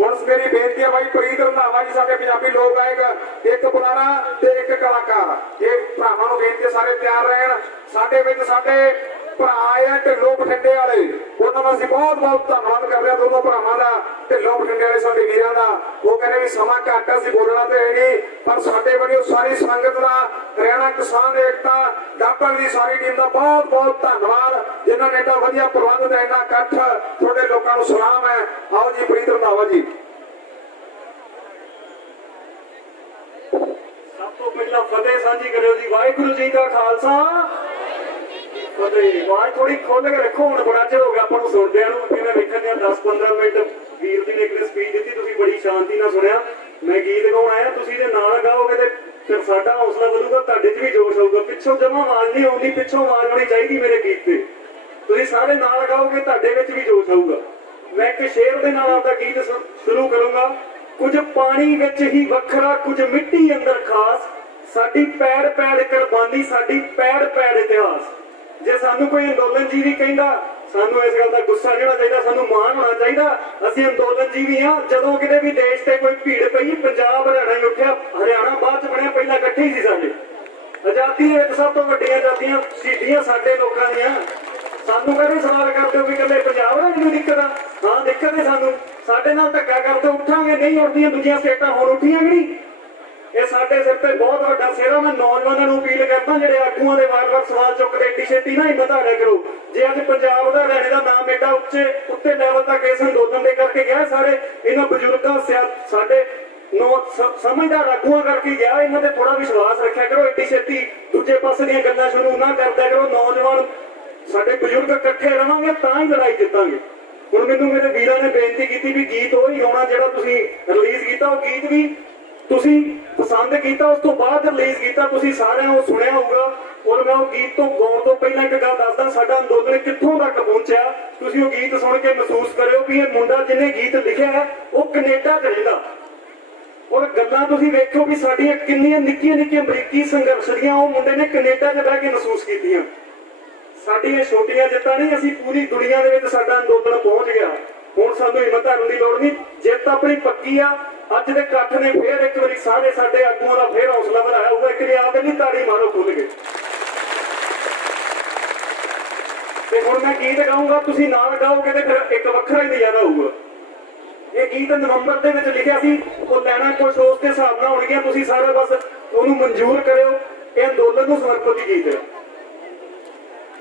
ਹੁਣ ਮੇਰੀ ਬੇਨਤੀ ਹੈ ਬਾਈ ਪ੍ਰੀਤ ਰੰਧਾਵਾ ਜੀ ਸਾਡੇ ਪੰਜਾਬੀ ਲੋਕ ਗਾਇਕ, ਇੱਕ ਬੁਲਾਰਾ ਤੇ ਇੱਕ ਕਲਾਕਾਰ। ਇਹ ਭਰਾਵਾਂ ਨੂੰ ਬੇਨਤੀ ਸਾਰੇ ਤਿਆਰ ਰਹਿਣ। ਸਾਡੇ ਵਿੱਚ ਸਾਡੇ ਭਰਾ ਆਏ ਆ ਢਿੱਲੋਂ ਬਠਿੰਡੇ ਵਾਲੇ, ਉਹਨਾਂ ਦਾ ਅਸੀਂ ਬਹੁਤ ਬਹੁਤ ਧੰਨਵਾਦ ਕਰਦੇ ਹਾਂ ਦੋਨੋਂ ਭਰਾਵਾਂ ਦਾ। ਢਿੱਲੋਂ ਬਠਿੰਡੇ ਵਾਲੇ ਸਾਡੇ ਵੀਰਾਂ ਦਾ। ਉਹ ਕਹਿੰਦੇ ਵੀ ਸਮਾਂ ਘੱਟ ਅਸੀਂ ਬੋਲਣਾ ਤੇ ਹੈ ਨਹੀਂ, ਪਰ ਸਾਡੇ ਵੱਲੋਂ ਸਾਰੀ ਸੰਗਤ ਦਾ, ਹਰਿਆਣਾ ਕਿਸਾਨ ਏਕਤਾ ਡਾਬਲ ਦੀ ਸਾਰੀ ਟੀਮ ਦਾ ਬਹੁਤ ਬਹੁਤ ਧੰਨਵਾਦ, ਜਿਨ੍ਹਾਂ ਨੇ ਇੰਨਾ ਵਧੀਆ ਪ੍ਰਬੰਧ ਤੇ ਇੰਨਾ ਇਕੱਠ। ਤੁਹਾਡੇ ਲੋਕਾਂ ਨੂੰ ਸਲਾਮ ਹੈ। ਆਓ ਜੀ ਪ੍ਰੀਤ ਰੰਧਾਵਾ ਜੀ। ਸਭ ਤੋਂ ਪਹਿਲਾਂ ਫਤਿਹ ਸਾਂਝੀ ਕਰਿਓ ਜੀ। ਵਾਹਿਗੁਰੂ ਜੀ ਕਾ ਖਾਲਸਾ ਫਤਿਹ। ਆਵਾਜ਼ ਥੋੜੀ ਖੋਲ ਕੇ ਰੱਖੋ। ਹੁਣ ਬੜਾ ਚਿਰ ਹੋ ਗਿਆ ਆਪਾਂ ਨੂੰ ਸੁਣਦਿਆਂ ਨੂੰ। ਮੈਂ ਵੇਖਣ ਦੀਆਂ 10-15 ਮਿੰਟ ਵੀਰ ਦੀ ਨੇ ਇੱਕ ਸਪੀਚ ਦਿੱਤੀ, ਤੁਸੀਂ ਬੜੀ ਸ਼ਾਂਤੀ ਨਾਲ ਸੁਣਿਆ। ਮੈਂ ਗੀਤ ਗਾਉਣ ਆਇਆ, ਤੁਸੀਂ ਜੇ ਨਾਲ ਗਾਓਗੇ ਤੇ ਫਿਰ ਸਾਡਾ ਹੌਸਲਾ ਵਧੂਗਾ, ਤੁਹਾਡੇ 'ਚ ਵੀ ਜੋਸ਼ ਆਊਗਾ। ਪਿੱਛੋਂ ਜਮਾਂ ਆਵਾਜ਼ ਨਹੀਂ ਆਉਂਦੀ, ਪਿੱਛੋਂ ਆਵਾਜ਼ ਆਉਣੀ ਚਾਹੀਦੀ ਮੇਰੇ ਗੀਤ ਤੇ। ਤੁਸੀਂ ਸਾਰੇ ਨਾਲ ਗਾਓਗੇ, ਤੁਹਾਡੇ ਵਿੱਚ ਵੀ ਜੋਸ਼ ਆਊਗਾ। ਮੈਂ ਇੱਕ ਸ਼ੇਰ ਦੇ ਨਾਲ ਆਪਦਾ ਗੀਤ ਸ਼ੁਰੂ ਕਰੂੰਗਾ। ਕੁਝ ਪਾਣੀ ਵਿੱਚ ਹੀ ਵੱਖਰਾ, ਕੁਝ ਮਿੱਟੀ ਅੰਦਰ ਖਾਸ, ਸਾਡੀ ਪੈੜ ਪੈੜ ਕੁਰਬਾਨੀ, ਸਾਡੀ ਪੈੜ ਪੈੜ ਇਤਿਹਾਸ। ਜੇ ਸਾਨੂੰ ਕੋਈ ਅੰਦੋਲਨ ਜੀਵੀ ਕਹਿੰਦਾ, ਸਾਨੂੰ ਇਸ ਗੱਲ ਦਾ ਗੁੱਸਾ ਨਹੀਂ ਹੋਣਾ ਚਾਹੀਦਾ, ਸਾਨੂੰ ਮਾਣ ਹੋਣਾ ਚਾਹੀਦਾ। ਅਸੀਂ ਅੰਦੋਲਨ ਜੀਵੀ ਹਾਂ। ਜਦੋਂ ਕਿਤੇ ਵੀ ਦੇਸ਼ ਤੇ ਕੋਈ ਭੀੜ ਪਈ, ਪੰਜਾਬ ਹਰਿਆਣਾ ਹੀ ਉੱਠਿਆ। ਹਰਿਆਣਾ ਬਾਅਦ ਚ ਬਣਿਆ, ਪਹਿਲਾਂ ਇਕੱਠੇ ਹੀ ਸੀ ਸਾਡੇ। ਆਜ਼ਾਦੀ ਦੇ ਵਿੱਚ ਸਭ ਤੋਂ ਵੱਡੀਆਂ ਆਜ਼ਾਦੀਆਂ ਸ਼ਹੀਦੀਆਂ ਸਾਡੇ ਲੋਕਾਂ ਦੀਆਂ। ਸਾਨੂੰ ਕਹਿੰਦੇ ਸਵਾਲ ਕਰਦੇ ਹੋ ਵੀ ਇਕੱਲੇ ਪੰਜਾਬ ਨਾਲ ਨਹੀਂ ਦਿੱਕਤ ਆ? ਹਾਂ ਦਿੱਕਤ ਹੈ ਸਾਨੂੰ। ਸਾਡੇ ਨਾਲ ਧੱਕਾ ਕਰਦੇ ਉੱਠਾਂਗੇ, ਨਹੀਂ ਉੱਠਦੀਆਂ ਦੂਜੀਆਂ ਸਟੇਟਾਂ ਹੁਣ ਉੱਠੀਆਂ ਕਿ ਨਹੀਂ? ਇਹ ਸਾਡੇ ਸਿਰ ਤੇ ਬਹੁਤ ਵੱਡਾ ਸਿਰ ਆ। ਮੈਂ ਨੌਜਵਾਨਾਂ ਨੂੰ ਅਪੀਲ ਕਰਦਾ, ਜਿਹੜੇ ਆਗੂਆਂ ਦੇ ਵਾਰ-ਵਾਰ ਸਵਾਲ ਚੁੱਕਦੇ ਏਡੀ ਛੇਤੀ ਨਾ ਹਿੰਮਤ ਹਾਰਿਆ ਕਰੋ। ਜੇ ਅੱਜ ਪੰਜਾਬ ਦਾ ਹਰਿਆਣੇ ਦਾ ਨਾਮ ਏਡਾ ਉੱਤੇ ਲੈਵਲ ਤੱਕ ਇਸ ਅੰਦੋਲਨ ਦੇ ਕਰਕੇ ਗਿਆ, ਸਾਰੇ ਇਹਨਾਂ ਬਜ਼ੁਰਗਾਂ ਸਾਡੇ ਸਮਝਦਾਰ ਆਗੂਆਂ ਕਰਕੇ ਗਿਆ। ਇਹਨਾਂ ਤੇ ਥੋੜਾ ਵਿਸ਼ਵਾਸ ਰੱਖਿਆ ਕਰੋ। ਏਡੀ ਛੇਤੀ ਦੂਜੇ ਪਾਸੇ ਦੀਆਂ ਗੱਲਾਂ ਸ਼ੁਰੂ ਨਾ ਕਰਦਿਆ ਕਰੋ। ਨੌਜਵਾਨ ਸਾਡੇ ਬਜ਼ੁਰਗ ਇਕੱਠੇ ਰਵਾਂਗੇ ਤਾਂ ਹੀ ਲੜਾਈ ਜਿੱਤਾਂਗੇ। ਹੁਣ ਮੈਨੂੰ ਮੇਰੇ ਵੀਰਾਂ ਨੇ ਬੇਨਤੀ ਕੀਤੀ ਵੀ ਗੀਤ ਉਹ ਹੀ ਆਉਣਾ ਜਿਹੜਾ ਤੁਸੀਂ ਰਿਲੀਜ਼ ਕੀਤਾ। ਉਹ ਗੀਤ ਵੀ ਤੁਸੀਂ ਪਸੰਦ ਕੀਤਾ, ਉਸ ਤੋਂ ਬਾਅਦ ਰਿਲੀਜ਼ ਕੀਤਾ। ਤੁਸੀਂ ਸਾਰਿਆਂ ਨੂੰ ਸੁਣਿਆ ਹੋਊਗਾ। ਔਰ ਮੈਂ ਉਹ ਗੀਤ ਤੋਂ ਗਾਉਣ ਤੋਂ ਪਹਿਲਾਂ ਇੱਕ ਗੱਲ ਦੱਸਦਾ, ਸਾਡਾ ਅੰਦੋਲਨ ਕਿੱਥੋਂ ਤੱਕ ਪਹੁੰਚਿਆ। ਤੁਸੀਂ ਉਹ ਗੀਤ ਸੁਣ ਕੇ ਮਹਿਸੂਸ ਕਰਿਓ ਵੀ ਇਹ ਮੁੰਡਾ ਜਿਹਨੇ ਗੀਤ ਲਿਖਿਆ ਹੈ ਉਹ ਕੈਨੇਡਾ 'ਚ ਰਹਿੰਦਾ। ਔਰ ਗੱਲਾਂ ਤੁਸੀਂ ਵੇਖਿਓ ਵੀ ਸਾਡੀਆਂ ਕਿੰਨੀਆਂ ਨਿੱਕੀਆਂ ਨਿੱਕੀਆਂ ਬਰੀਕੀ ਸੰਘਰਸ਼ ਦੀਆਂ ਉਹ ਮੁੰਡੇ ਨੇ ਕੈਨੇਡਾ 'ਚ ਬਹਿ ਕੇ ਮਹਿਸੂਸ ਕੀਤੀਆਂ। ਸਾਡੀਆਂ ਛੋਟੀਆਂ ਜਿੱਤਾਂ ਨਹੀਂ, ਅਸੀਂ ਪੂਰੀ ਦੁਨੀਆ ਦੇ ਵਿੱਚ ਸਾਡਾ ਅੰਦੋਲਨ ਪਹੁੰਚ ਗਿਆ। ਹੁਣ ਸਾਨੂੰ ਹਿੰਮਤ ਹਾਰਨ ਦੀ ਲੋੜ ਨਹੀਂ, ਜਿੱਤ ਆਪਣੀ ਪੱਕੀ ਆ। ਅੱਜ ਦੇ ਇਕੱਠ ਨੇ ਫੇਰ ਇੱਕ ਵਾਰੀ ਸਾਰੇ ਸਾਡੇ ਆਗੂਆਂ ਦਾ ਫੇਰ ਹੌਸਲਾ ਵਧਾਇਆ ਹੋਊਗਾ। ਇੱਕ ਵਾਰੀ ਆਪ ਨਹੀਂ ਤਾੜੀ ਮਾਰੋ ਖੁੱਲ ਕੇ। ਤੇ ਹੁਣ ਮੈਂ ਗੀਤ ਗਾਊਂਗਾ, ਤੁਸੀਂ ਨਾਲ ਗਾਓਗੇ ਤੇ ਫਿਰ ਇੱਕ ਵੱਖਰਾ ਹੀ ਨਜ਼ਾਰਾ ਹੋਊਗਾ। ਇਹ ਗੀਤ ਨਵੰਬਰ ਦੇ ਵਿੱਚ ਲਿਖਿਆ ਸੀ। ਉਹ ਲੈਣਾ ਕੁਛ ਉਸ ਦੇ ਹਿਸਾਬ ਨਾਲ ਹੋਣਗੀਆਂ। ਤੁਸੀਂ ਸਾਰੇ ਬਸ ਉਹਨੂੰ ਮਨਜ਼ੂਰ ਕਰਿਓ। ਇਹ ਅੰਦੋਲਨ ਨੂੰ ਸਮਰਪਿਤ ਗੀਤ ਹੈ।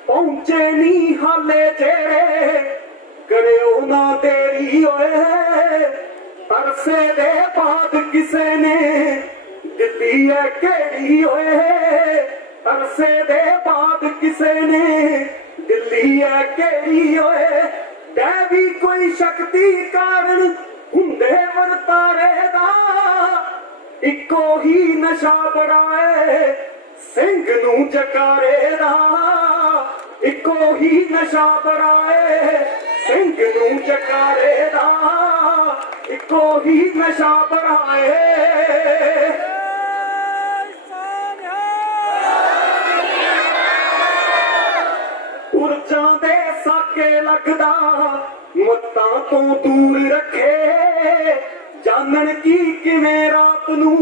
ਪਹੁੰਚੇ ਨਹੀਂ ਹਾਲੇ ਜਿਹੜੇ, ਕਰਿਓ ਨਾ ਦੇਰੀ ਓਏ। ਅਰਸੇ ਦੇ ਬਾਅਦ ਕਿਸੇ ਨੇ ਦਿੱਲੀ ਹੈ ਕਿਹੜੀ ਓਏ। ਅਰਸੇ ਦੇ ਬਾਅਦ ਕਿਸੇ ਨੇ ਦਿੱਲੀ ਹੈ ਕਿਹੜੀ ਓਏ। ਡੈ ਵੀ ਕੋਈ ਸ਼ਕਤੀ ਕਾਰਨ ਹੁੰਦੇ ਵਰਤਾਰੇ ਦਾ, ਇੱਕੋ ਹੀ ਨਸ਼ਾ ਬੜਾਏ ਸਿੰਘ ਨੂੰ ਜਕਾਰੇ ਦਾ। ਇੱਕੋ ਹੀ ਨਸ਼ਾ ਬੜਾਏ ਸਿੰਘ ਨੂੰ ਜਕਾਰੇ ਦਾ। ਇੱਕੋ ਹੀ ਨਸ਼ਾ ਬੜਾਏ। ਪੁਰਜਾਂ ਦੇ ਸਾਕੇ ਲੱਗਦਾ, ਮੱਤਾਂ ਤੋਂ ਦੂਰ ਰੱਖੇ। ਜਾਣਨ ਕੀ ਕਿਵੇਂ ਰਾਤ ਨੂੰ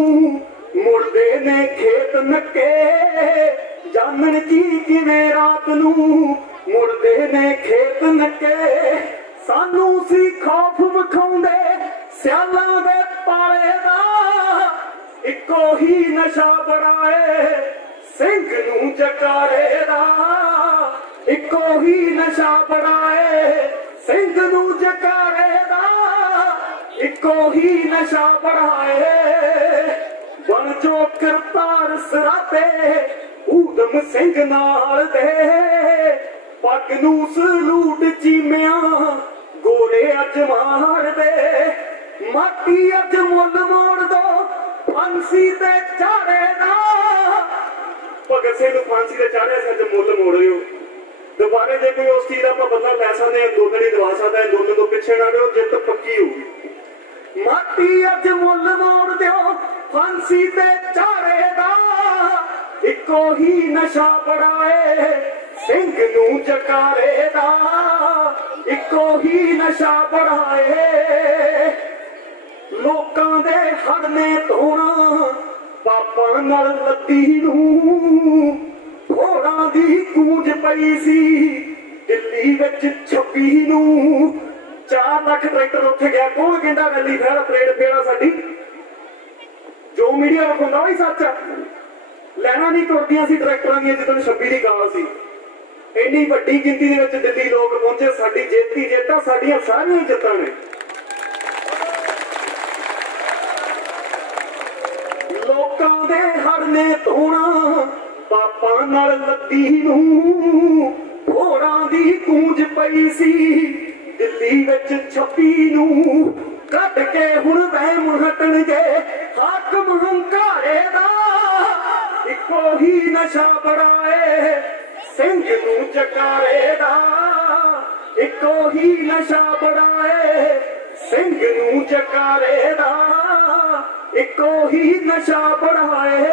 ਮੁੜਦੇ ਨੇ ਖੇਤ ਨੱਕੇ। ਜਾਣਨ ਕੀ ਕਿਵੇਂ ਰਾਤ ਨੂੰ ਮੁੜਦੇ ਨੇ ਖੇਤ ਨੱਕੇ। ਸਾਨੂੰ ਸੀ ਖੌਫ ਵਿਖਾਉਂਦੇ ਸਿਆਲਾਂ ਦੇ ਪਾਲੇ ਦਾ। ਇੱਕੋ ਹੀ ਨਸ਼ਾ ਬੜਾਏ ਸਿੰਘ ਨੂੰ ਜਕਾਰੇ ਦਾ। ਇੱਕੋ ਹੀ ਨਸ਼ਾ ਬੜਾਏ ਸਿੰਘ ਨੂੰ ਜਕਾਰੇ ਦਾ। ਇੱਕੋ ਹੀ ਨਸ਼ਾ ਬੜਾਏ। ਬਣ ਜੋ ਕਰਤਾਰ ਸਰਾਤੇ ਊਧਮ ਸਿੰਘ ਨਾਲ ਦੇ। ਪੱਗ ਨੂੰ ਸਲੂਟ ਚੀਮਿਆਂ ਗੋਰੇ ਅੱਜ ਮਾਰਦੇ ਮਾਟੀ ਅੱਜ ਮੁੱਲ ਮੋੜ ਦੋ ਫਾਂਸੀ ਤੇ ਚਾੜੇ ਦਾ ਭਗਤ ਸਿੰਘ ਨੂੰ ਫਾਂਸੀ ਤੇ ਚਾੜਿਆ ਸੀ, ਅੱਜ ਮੁੱਲ ਮੋੜਿਓ। ਦੁਬਾਰੇ ਜੇ ਕੋਈ ਉਸ ਚੀਜ਼ ਦਾ ਆਪਾਂ ਬਦਲਾ ਲੈ ਸਕਦੇ ਹਾਂ, ਅੰਦੋਲਨ ਹੀ ਦਵਾ ਸਕਦਾ, ਅੰਦੋਲਨ ਤੋਂ ਪਿੱਛੇ ਨਾ ਰਹੋ, ਜਿੱਤ ਪੱਕੀ ਹੋਊਗੀ। ਮਾਟੀ ਅੱਜ ਮੁੱਲ ਮੋੜ ਦਿਓ ਫਾਂਸੀ ਤੇ ਚਾੜੇ ਦਾ, ਇੱਕੋ ਹੀ ਨਸ਼ਾ ਬੜਾਏ ਸਿੰਘ ਨੂੰ ਜਕਾਰੇ ਦਾ, ਇੱਕੋ ਹੀ ਨਸ਼ਾ ਬੜਾਏ ਲੋਕਾਂ ਦੇ ਹੜਨੇ ਧੋਣਾ ਪਾਪਾਂ ਨਾਲ ਲੱਦੀ ਨੂੰ, ਘੋੜਾਂ ਦੀ ਗੂੰਜ ਪਈ ਸੀ ਦਿੱਲੀ ਵਿੱਚ 26 ਨੂੰ, 4 ਲੱਖ ਟਰੈਕਟਰ ਉੱਥੇ ਗਿਆ। ਕੌਣ ਕਹਿੰਦਾ ਰੈਲੀ ਫੇਰ ਪਰੇਡ ਫੇਰਾ ਸਾਡੀ? ਜੋ ਮੀਡੀਆ ਵਿਖਾਉਂਦਾ ਉਹ ਹੀ ਸੱਚ ਆ। ਲੈਣਾ ਨਹੀਂ ਟੁੱਟਦੀਆਂ ਸੀ ਟਰੈਕਟਰਾਂ ਦੀਆਂ ਜਦੋਂ 26 ਦੀ ਗਾਲ ਸੀ। ਇੰਨੀ ਵੱਡੀ ਗਿਣਤੀ ਦੇ ਵਿੱਚ ਦਿੱਲੀ ਲੋਕ ਪਹੁੰਚੇ। ਸਾਡੀ ਜੇਤੀ ਜੇਤਾਂ ਸਾਡੀਆਂ ਸਾਰੀਆਂ ਜਿੱਤਾਂ ਨੇ। ਲੋਕਾਂ ਦੇ ਹੜਨੇ ਧੋਣਾ ਪਾਪਾਂ ਨਾਲ ਲੱਦੀ ਨੂੰ, ਘੋੜਾਂ ਦੀ ਗੂੰਜ ਪਈ ਸੀ ਦਿੱਲੀ ਵਿੱਚ 26 ਨੂੰ, ਕੱਢ ਕੇ ਹੁਣ ਵਹਿਮ ਹਟਣਗੇ ਹਾਕਮ ਹੰਕਾਰੇ ਦਾ, ਇੱਕੋ ਹੀ ਨਸ਼ਾ ਬੜਾਏ ਸਿੰਘ ਨੂੰ ਜਕਾਰੇ ਦਾ, ਇੱਕੋ ਹੀ ਨਸ਼ਾ ਬੜਾਏ ਸਿੰਘ ਨੂੰ ਜਕਾਰੇ ਦਾ, ਇੱਕੋ ਹੀ ਨਸ਼ਾ ਬੜਾਏ।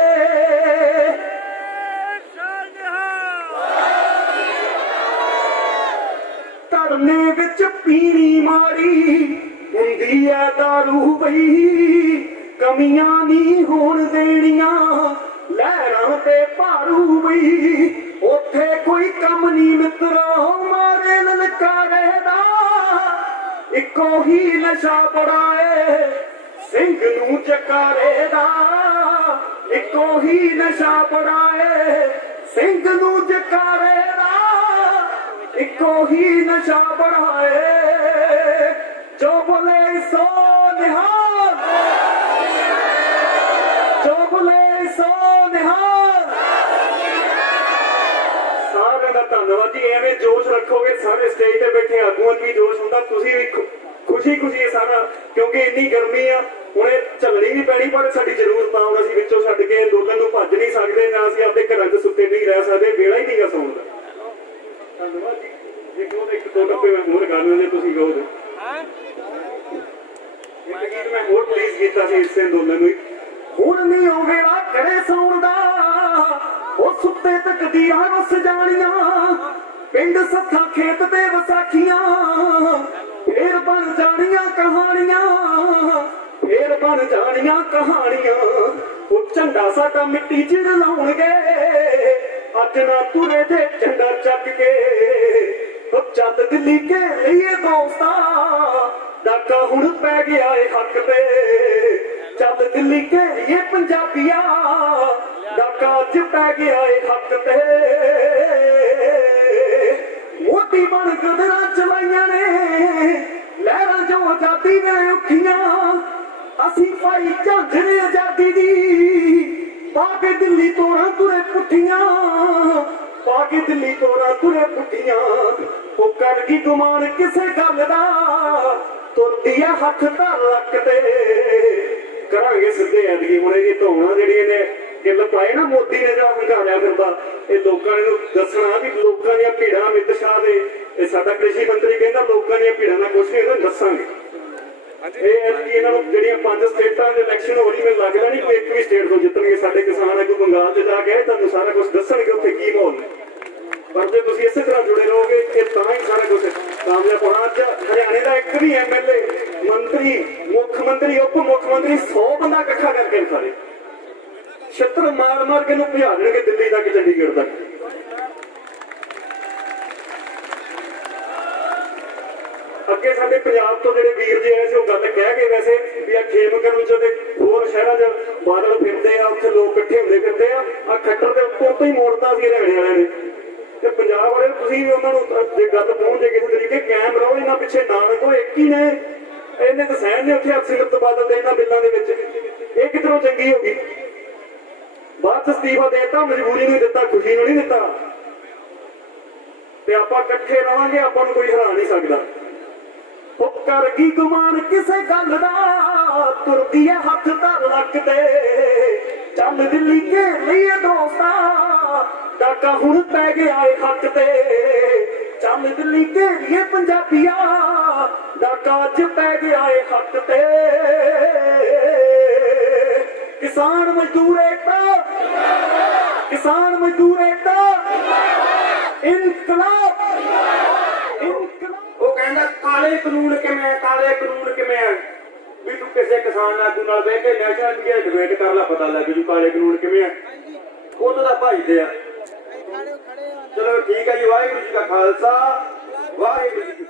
ਧਰਨੇ ਵਿੱਚ ਪੀਣੀ ਮਾਰੀ ਹੁੰਦੀ ਐ ਦਾਰੂ ਬਈ, ਕਮੀਆਂ ਨਹੀਂ ਹੋਣ ਦੇਣੀਆਂ ਲਹਿਰਾਂ ਤੇ ਭਾਰੂ ਬਈ, ਉੱਥੇ ਕੋਈ ਕੰਮ ਨਹੀਂ ਮਿੱਤਰੋ ਮਾਰੇ ਲਲਕਾਰੇ ਦਾ, ਇੱਕੋ ਹੀ ਨਸ਼ਾ ਬੜਾਏ ਸਿੰਘ ਨੂੰ ਜਕਾਰੇ ਦਾ, ਇੱਕੋ ਹੀ ਨਸ਼ਾ ਬੜਾਏ ਸਿੰਘ ਨੂੰ ਜਕਾਰੇ ਦਾ, ਇੱਕੋ ਹੀ ਨਸ਼ਾ ਬੜਾਏ ਜੋ ਬੋਲੇ ਸੋ ਨਿਹਾਲ, ਜੋ ਬੋਲੇ ਸੋ ਨਿਹਾਲ। ਸਾਰਿਆਂ ਦਾ ਧੰਨਵਾਦ ਜੀ। ਐਵੇਂ ਜੋਸ਼ ਰੱਖੋਗੇ ਸਾਰੇ ਸਟੇਜ ਤੇ ਬੈਠੇ ਆਗੂਆਂ ਵੀ ਜੋਸ਼ ਹੁੰਦਾ, ਤੁਸੀਂ ਵੀ ਖੁਸ਼ੀ ਖੁਸ਼ੀ ਸਾਰਾ, ਕਿਉਂਕਿ ਇੰਨੀ ਗਰਮੀ ਆ ਹੁਣੇ ਝੱਲਣੀ ਨਹੀਂ ਪੈਣੀ, ਪਰ ਸਾਡੀ ਜ਼ਰੂਰਤ ਆ। ਹੁਣ ਅਸੀਂ ਵਿੱਚੋਂ ਛੱਡ ਕੇ ਅੰਦੋਲਨ ਨੂੰ ਭੱਜ ਨਹੀਂ ਸਕਦੇ, ਨਾ ਅਸੀਂ ਆਪਣੇ ਘਰਾਂ 'ਚ ਸੁੱਤੇ ਨਹੀਂ ਰਹਿ ਸਕਦੇ, ਵੇਲਾ ਹੀ ਨਹੀਂਗਾ ਸੌਣ ਦਾ। ਧੰਨਵਾਦ ਜੀ। ਜੇ ਕਹੋ ਤਾਂ 1-2 ਟੱਪੇ ਮੈਂ ਹੋਰ ਗਾ ਲੈਂਦੇ, ਤੁਸੀਂ ਕਹੋ ਤੇ ਇੱਕ ਗੀਤ ਮੈਂ ਹੋਰ ਪਲੀਜ਼ ਕੀਤਾ ਸੀ ਇਸੇ ਅੰਦੋਲਨ ਨੂੰ। ਹੁਣ ਨਹੀਂ ਉਹ ਵੇਲਾ ਕਰੇ ਸੌਣ ਦਾ, ਉਹ ਸੁੱਤੇ ਤੱਕਦੀਆਂ ਵਸ ਜਾਣੀਆਂ, ਪਿੰਡ ਸੱਥਾ ਖੇਤ ਤੇ ਵਿਸਾਖੀਆਂ, ਫੇਰ ਬਣ ਜਾਣੀਆਂ ਕਹਾਣੀਆਂ, ਫੇਰ ਬਣ ਜਾਣੀਆਂ ਕਹਾਣੀਆਂ। ਉਹ ਝੰਡਾ ਸਾਡਾ ਮਿੱਟੀ 'ਚ ਰਲਾਉਣਗੇ, ਅੱਜ ਨਾ ਤੁਰੇ ਤੇ ਝੰਡਾ ਚੱਕ ਕੇ, ਉਹ ਚੱਲ ਦਿੱਲੀ ਕੇ ਲਈਏ ਦੋਸਤਾ, ਡਾਕਾ ਹੁਣ ਪੈ ਗਿਆ ਏ ਹੱਕ ਤੇ, ਚੱਲ ਦਿੱਲੀ ਕੇ ਲਈਏ ਪੰਜਾਬੀਆ, ਡਾਕਾ ਅੱਜ ਪੈ ਗਿਆ ਏ ਹੱਕ ਤੇ। ਮੋਤੀ ਬਣ ਗਦਰਾਂ ਚਲਾਈਆਂ ਨੇ ਲਹਿਰਾਂ ਜੋ ਆਜ਼ਾਦੀ ਵੇਲੇ ਉੱਠੀਆਂ, ਅਸੀਂ ਪਾਈ ਝਾਂਜਰੇ ਆਜ਼ਾਦੀ ਦੀ, ਪਾ ਕੇ ਦਿੱਲੀ ਤੋੜਾਂ ਤੁਰੇ ਪੁੱਠੀਆਂ, ਪਾ ਕੇ ਦਿੱਲੀ ਤੋੜਾਂ ਤੁਰੇ ਪੁੱਠੀਆਂ। ਉਹ ਕਰ ਗਈ ਗੁਮਾਨ ਕਿਸੇ ਗੱਲ ਦਾ, ਤੁਰਦੀ ਆ ਹੱਥ ਧਰ ਲੱਕ ਤੇ, ਕਰਾਂਗੇ ਸਿੱਧੇ ਐਤਕੀ ਹੁਣ ਇਹ ਧੌਣਾ ਜਿਹੜੀਆਂ ਨੇ ਗਿੱਲ ਪਾਏ ਨਾ ਮੋਦੀ ਨੇ ਜਾਂ ਹੰਕਾਰਿਆ ਫਿਰਦਾ, ਇਹ ਲੋਕਾਂ ਨੂੰ ਦੱਸਣਾ ਵੀ ਲੋਕਾਂ ਦੀਆਂ ਭੀੜਾਂ ਅਮਿਤ ਸ਼ਾਹ ਦੇ, ਇਹ ਸਾਡਾ ਕ੍ਰਿਸ਼ੀ ਮੰਤਰੀ ਕਹਿੰਦਾ ਲੋਕਾਂ ਦੀਆਂ ਭੀੜਾਂ ਨਾਲ ਕੁਛ ਨਹੀਂ, ਇਹਨਾਂ ਦੱਸਾਂਗੇ। ਇਹ ਐਤਕੀ ਇਹਨਾਂ ਨੂੰ ਜਿਹੜੀਆਂ 5 ਸਟੇਟਾਂ ਦੇ ਇਲੈਕਸ਼ਨ ਹੋ ਰਹੀ, ਮੈਨੂੰ ਲੱਗਦਾ ਨਹੀਂ ਕੋਈ ਇੱਕ ਵੀ ਸਟੇਟ ਤੋਂ ਜਿੱਤਣਗੇ ਸਾਡੇ ਕਿਸਾਨ। ਕੋਈ ਬੰਗਾਲ 'ਚ ਜਾ ਕੇ ਤੁਹਾਨੂੰ ਸਾਰਾ ਕੁਝ ਦੱਸਣਗੇ ਉੱਥੇ ਕੀ ਮਾਹੌਲ ਨੇ, ਪਰ ਜੇ ਤੁਸੀਂ ਇਸੇ ਤਰ੍ਹਾਂ ਜੁੜੇ ਰਹੋਗੇ ਇਹ ਤਾਂ ਹੀ ਸਾਰਾ ਕੁਝ ਕਾਮਯਾਬ ਹੋਣਾ। ਅੱਜ ਹਰਿਆਣੇ ਦਾ ਇੱਕ ਵੀ MLA, ਮੰਤਰੀ, ਮੁੱਖ ਮੰਤਰੀ, ਉਪ ਮੁੱਖ ਮੰਤਰੀ 100 ਬੰਦਾ ਇਕੱਠਾ ਕਰਕੇ ਸਾਰੇ ਛਿੱਤਰ ਮਾਰ ਮਾਰ ਕੇ ਨੂੰ ਭਜਾ ਦੇਣਗੇ ਦਿੱਲੀ ਤੱਕ, ਚੰਡੀਗੜ੍ਹ ਤੱਕ। ਅੱਗੇ ਸਾਡੇ ਪੰਜਾਬ ਤੋਂ ਜਿਹੜੇ ਵੀਰ ਜੀ ਆਏ ਸੀ ਉਹ ਗੱਲ ਕਹਿ ਗਏ ਵੈਸੇ ਵੀ ਆ ਖੇਮਕਰਨ ਵਿੱਚ ਤੇ ਹੋਰ ਸ਼ਹਿਰਾਂ 'ਚ ਬਾਦਲ ਫਿਰਦੇ ਆ, ਉੱਥੇ ਲੋਕ ਇਕੱਠੇ ਹੁੰਦੇ ਫਿਰਦੇ ਆ, ਆ ਖੱਟਰ ਦੇ ਉੱਤੋਂ ਹੀ ਮੋੜਤਾ ਸੀ ਹਰਿਆਣੇ ਵਾਲਿਆਂ ਨੇ। ਤੇ ਪੰਜਾਬ ਵਾਲੇ ਤੁਸੀਂ ਵੀ ਉਹਨਾਂ ਨੂੰ ਜੇ ਗੱਲ ਪਹੁੰਚ ਜੇ ਕਿਸੇ ਤਰੀਕੇ ਕਾਇਮ ਰਹੋ, ਇਹਨਾਂ ਪਿੱਛੇ ਨਾ ਲੱਗੋ। ਇੱਕ ਹੀ ਨੇ ਇਹਨੇ ਤਾਂ ਸਹਿਣ ਨੇ ਉੱਥੇ ਅਕਸਰ ਬਾਦਲ ਦੇ ਇਹਨਾਂ ਬਿੱਲਾਂ ਦੇ ਵਿੱਚ, ਇਹ ਕਿਧਰੋਂ ਚੰਗੀ ਹੋ ਗਈ। ਬਾਅਦ 'ਚ ਅਸਤੀਫਾ ਦੇਤਾ, ਮਜਬੂਰੀ ਨੂੰ ਦਿੱਤਾ, ਖੁਸ਼ੀ ਨੂੰ ਨਹੀਂ ਦਿੱਤਾ। ਤੇ ਆਪਾਂ ਇਕੱਠੇ ਰਵਾਂਗੇ, ਆਪਾਂ ਨੂੰ ਕੋਈ ਹਰਾ ਨਹੀਂ ਸਕਦਾ। ਉਹ ਕਰ ਗਈ ਗੁਮਾਨ ਕਿਸੇ ਗੱਲ ਦਾ ਤੁਰਦੀ ਐ ਹੱਥ ਧਰ ਰੱਖਦੇ ਚੱਲ ਦਿੱਲੀ ਘੇਰ ਲਈਏ ਦੋਸਤਾ ਡਾਕਾ ਹੁਣ ਪੈ ਗਿਆ ਏ ਹੱਕ ਤੇ ਚੱਲ ਦਿੱਲੀ ਘੇਰੀਏ ਪੰਜਾਬੀਆ ਡਾਕਾ ਅੱਜ ਪੈ ਗਿਆ ਏ ਹੱਕ ਤੇ ਕਿਸਾਨ ਮਜ਼ਦੂਰ ਏਕਤਾ ਕਿਸਾਨ ਮਜ਼ਦੂਰ ਏਕਤਾ ਇਨਕਲਾਬ ਉਹ ਕਹਿੰਦਾ ਕਾਲੇ ਕਾਨੂੰਨ ਕਿਵੇਂ ਆ ਵੀ ਤੂੰ ਕਿਸੇ ਕਿਸਾਨ ਆਗੂ ਨਾਲ ਬਹਿ ਕੇ ਨੈਸ਼ਨਲ ਮੀਡੀਆ ਡਿਬੇਟ ਕਰ ਲੈ ਪਤਾ ਲੱਗ ਜੂ ਕਾਲੇ ਕਾਨੂੰਨ ਕਿਵੇਂ ਆ ਉਹਨਾਂ ਦਾ ਭਜਦੇ ਆ ਚਲੋ ਠੀਕ ਹੈ ਜੀ ਵਾਹਿਗੁਰੂ ਜੀ ਦਾ ਖਾਲਸਾ ਵਾਹਿਗੁਰੂ ਜੀ ਕੀ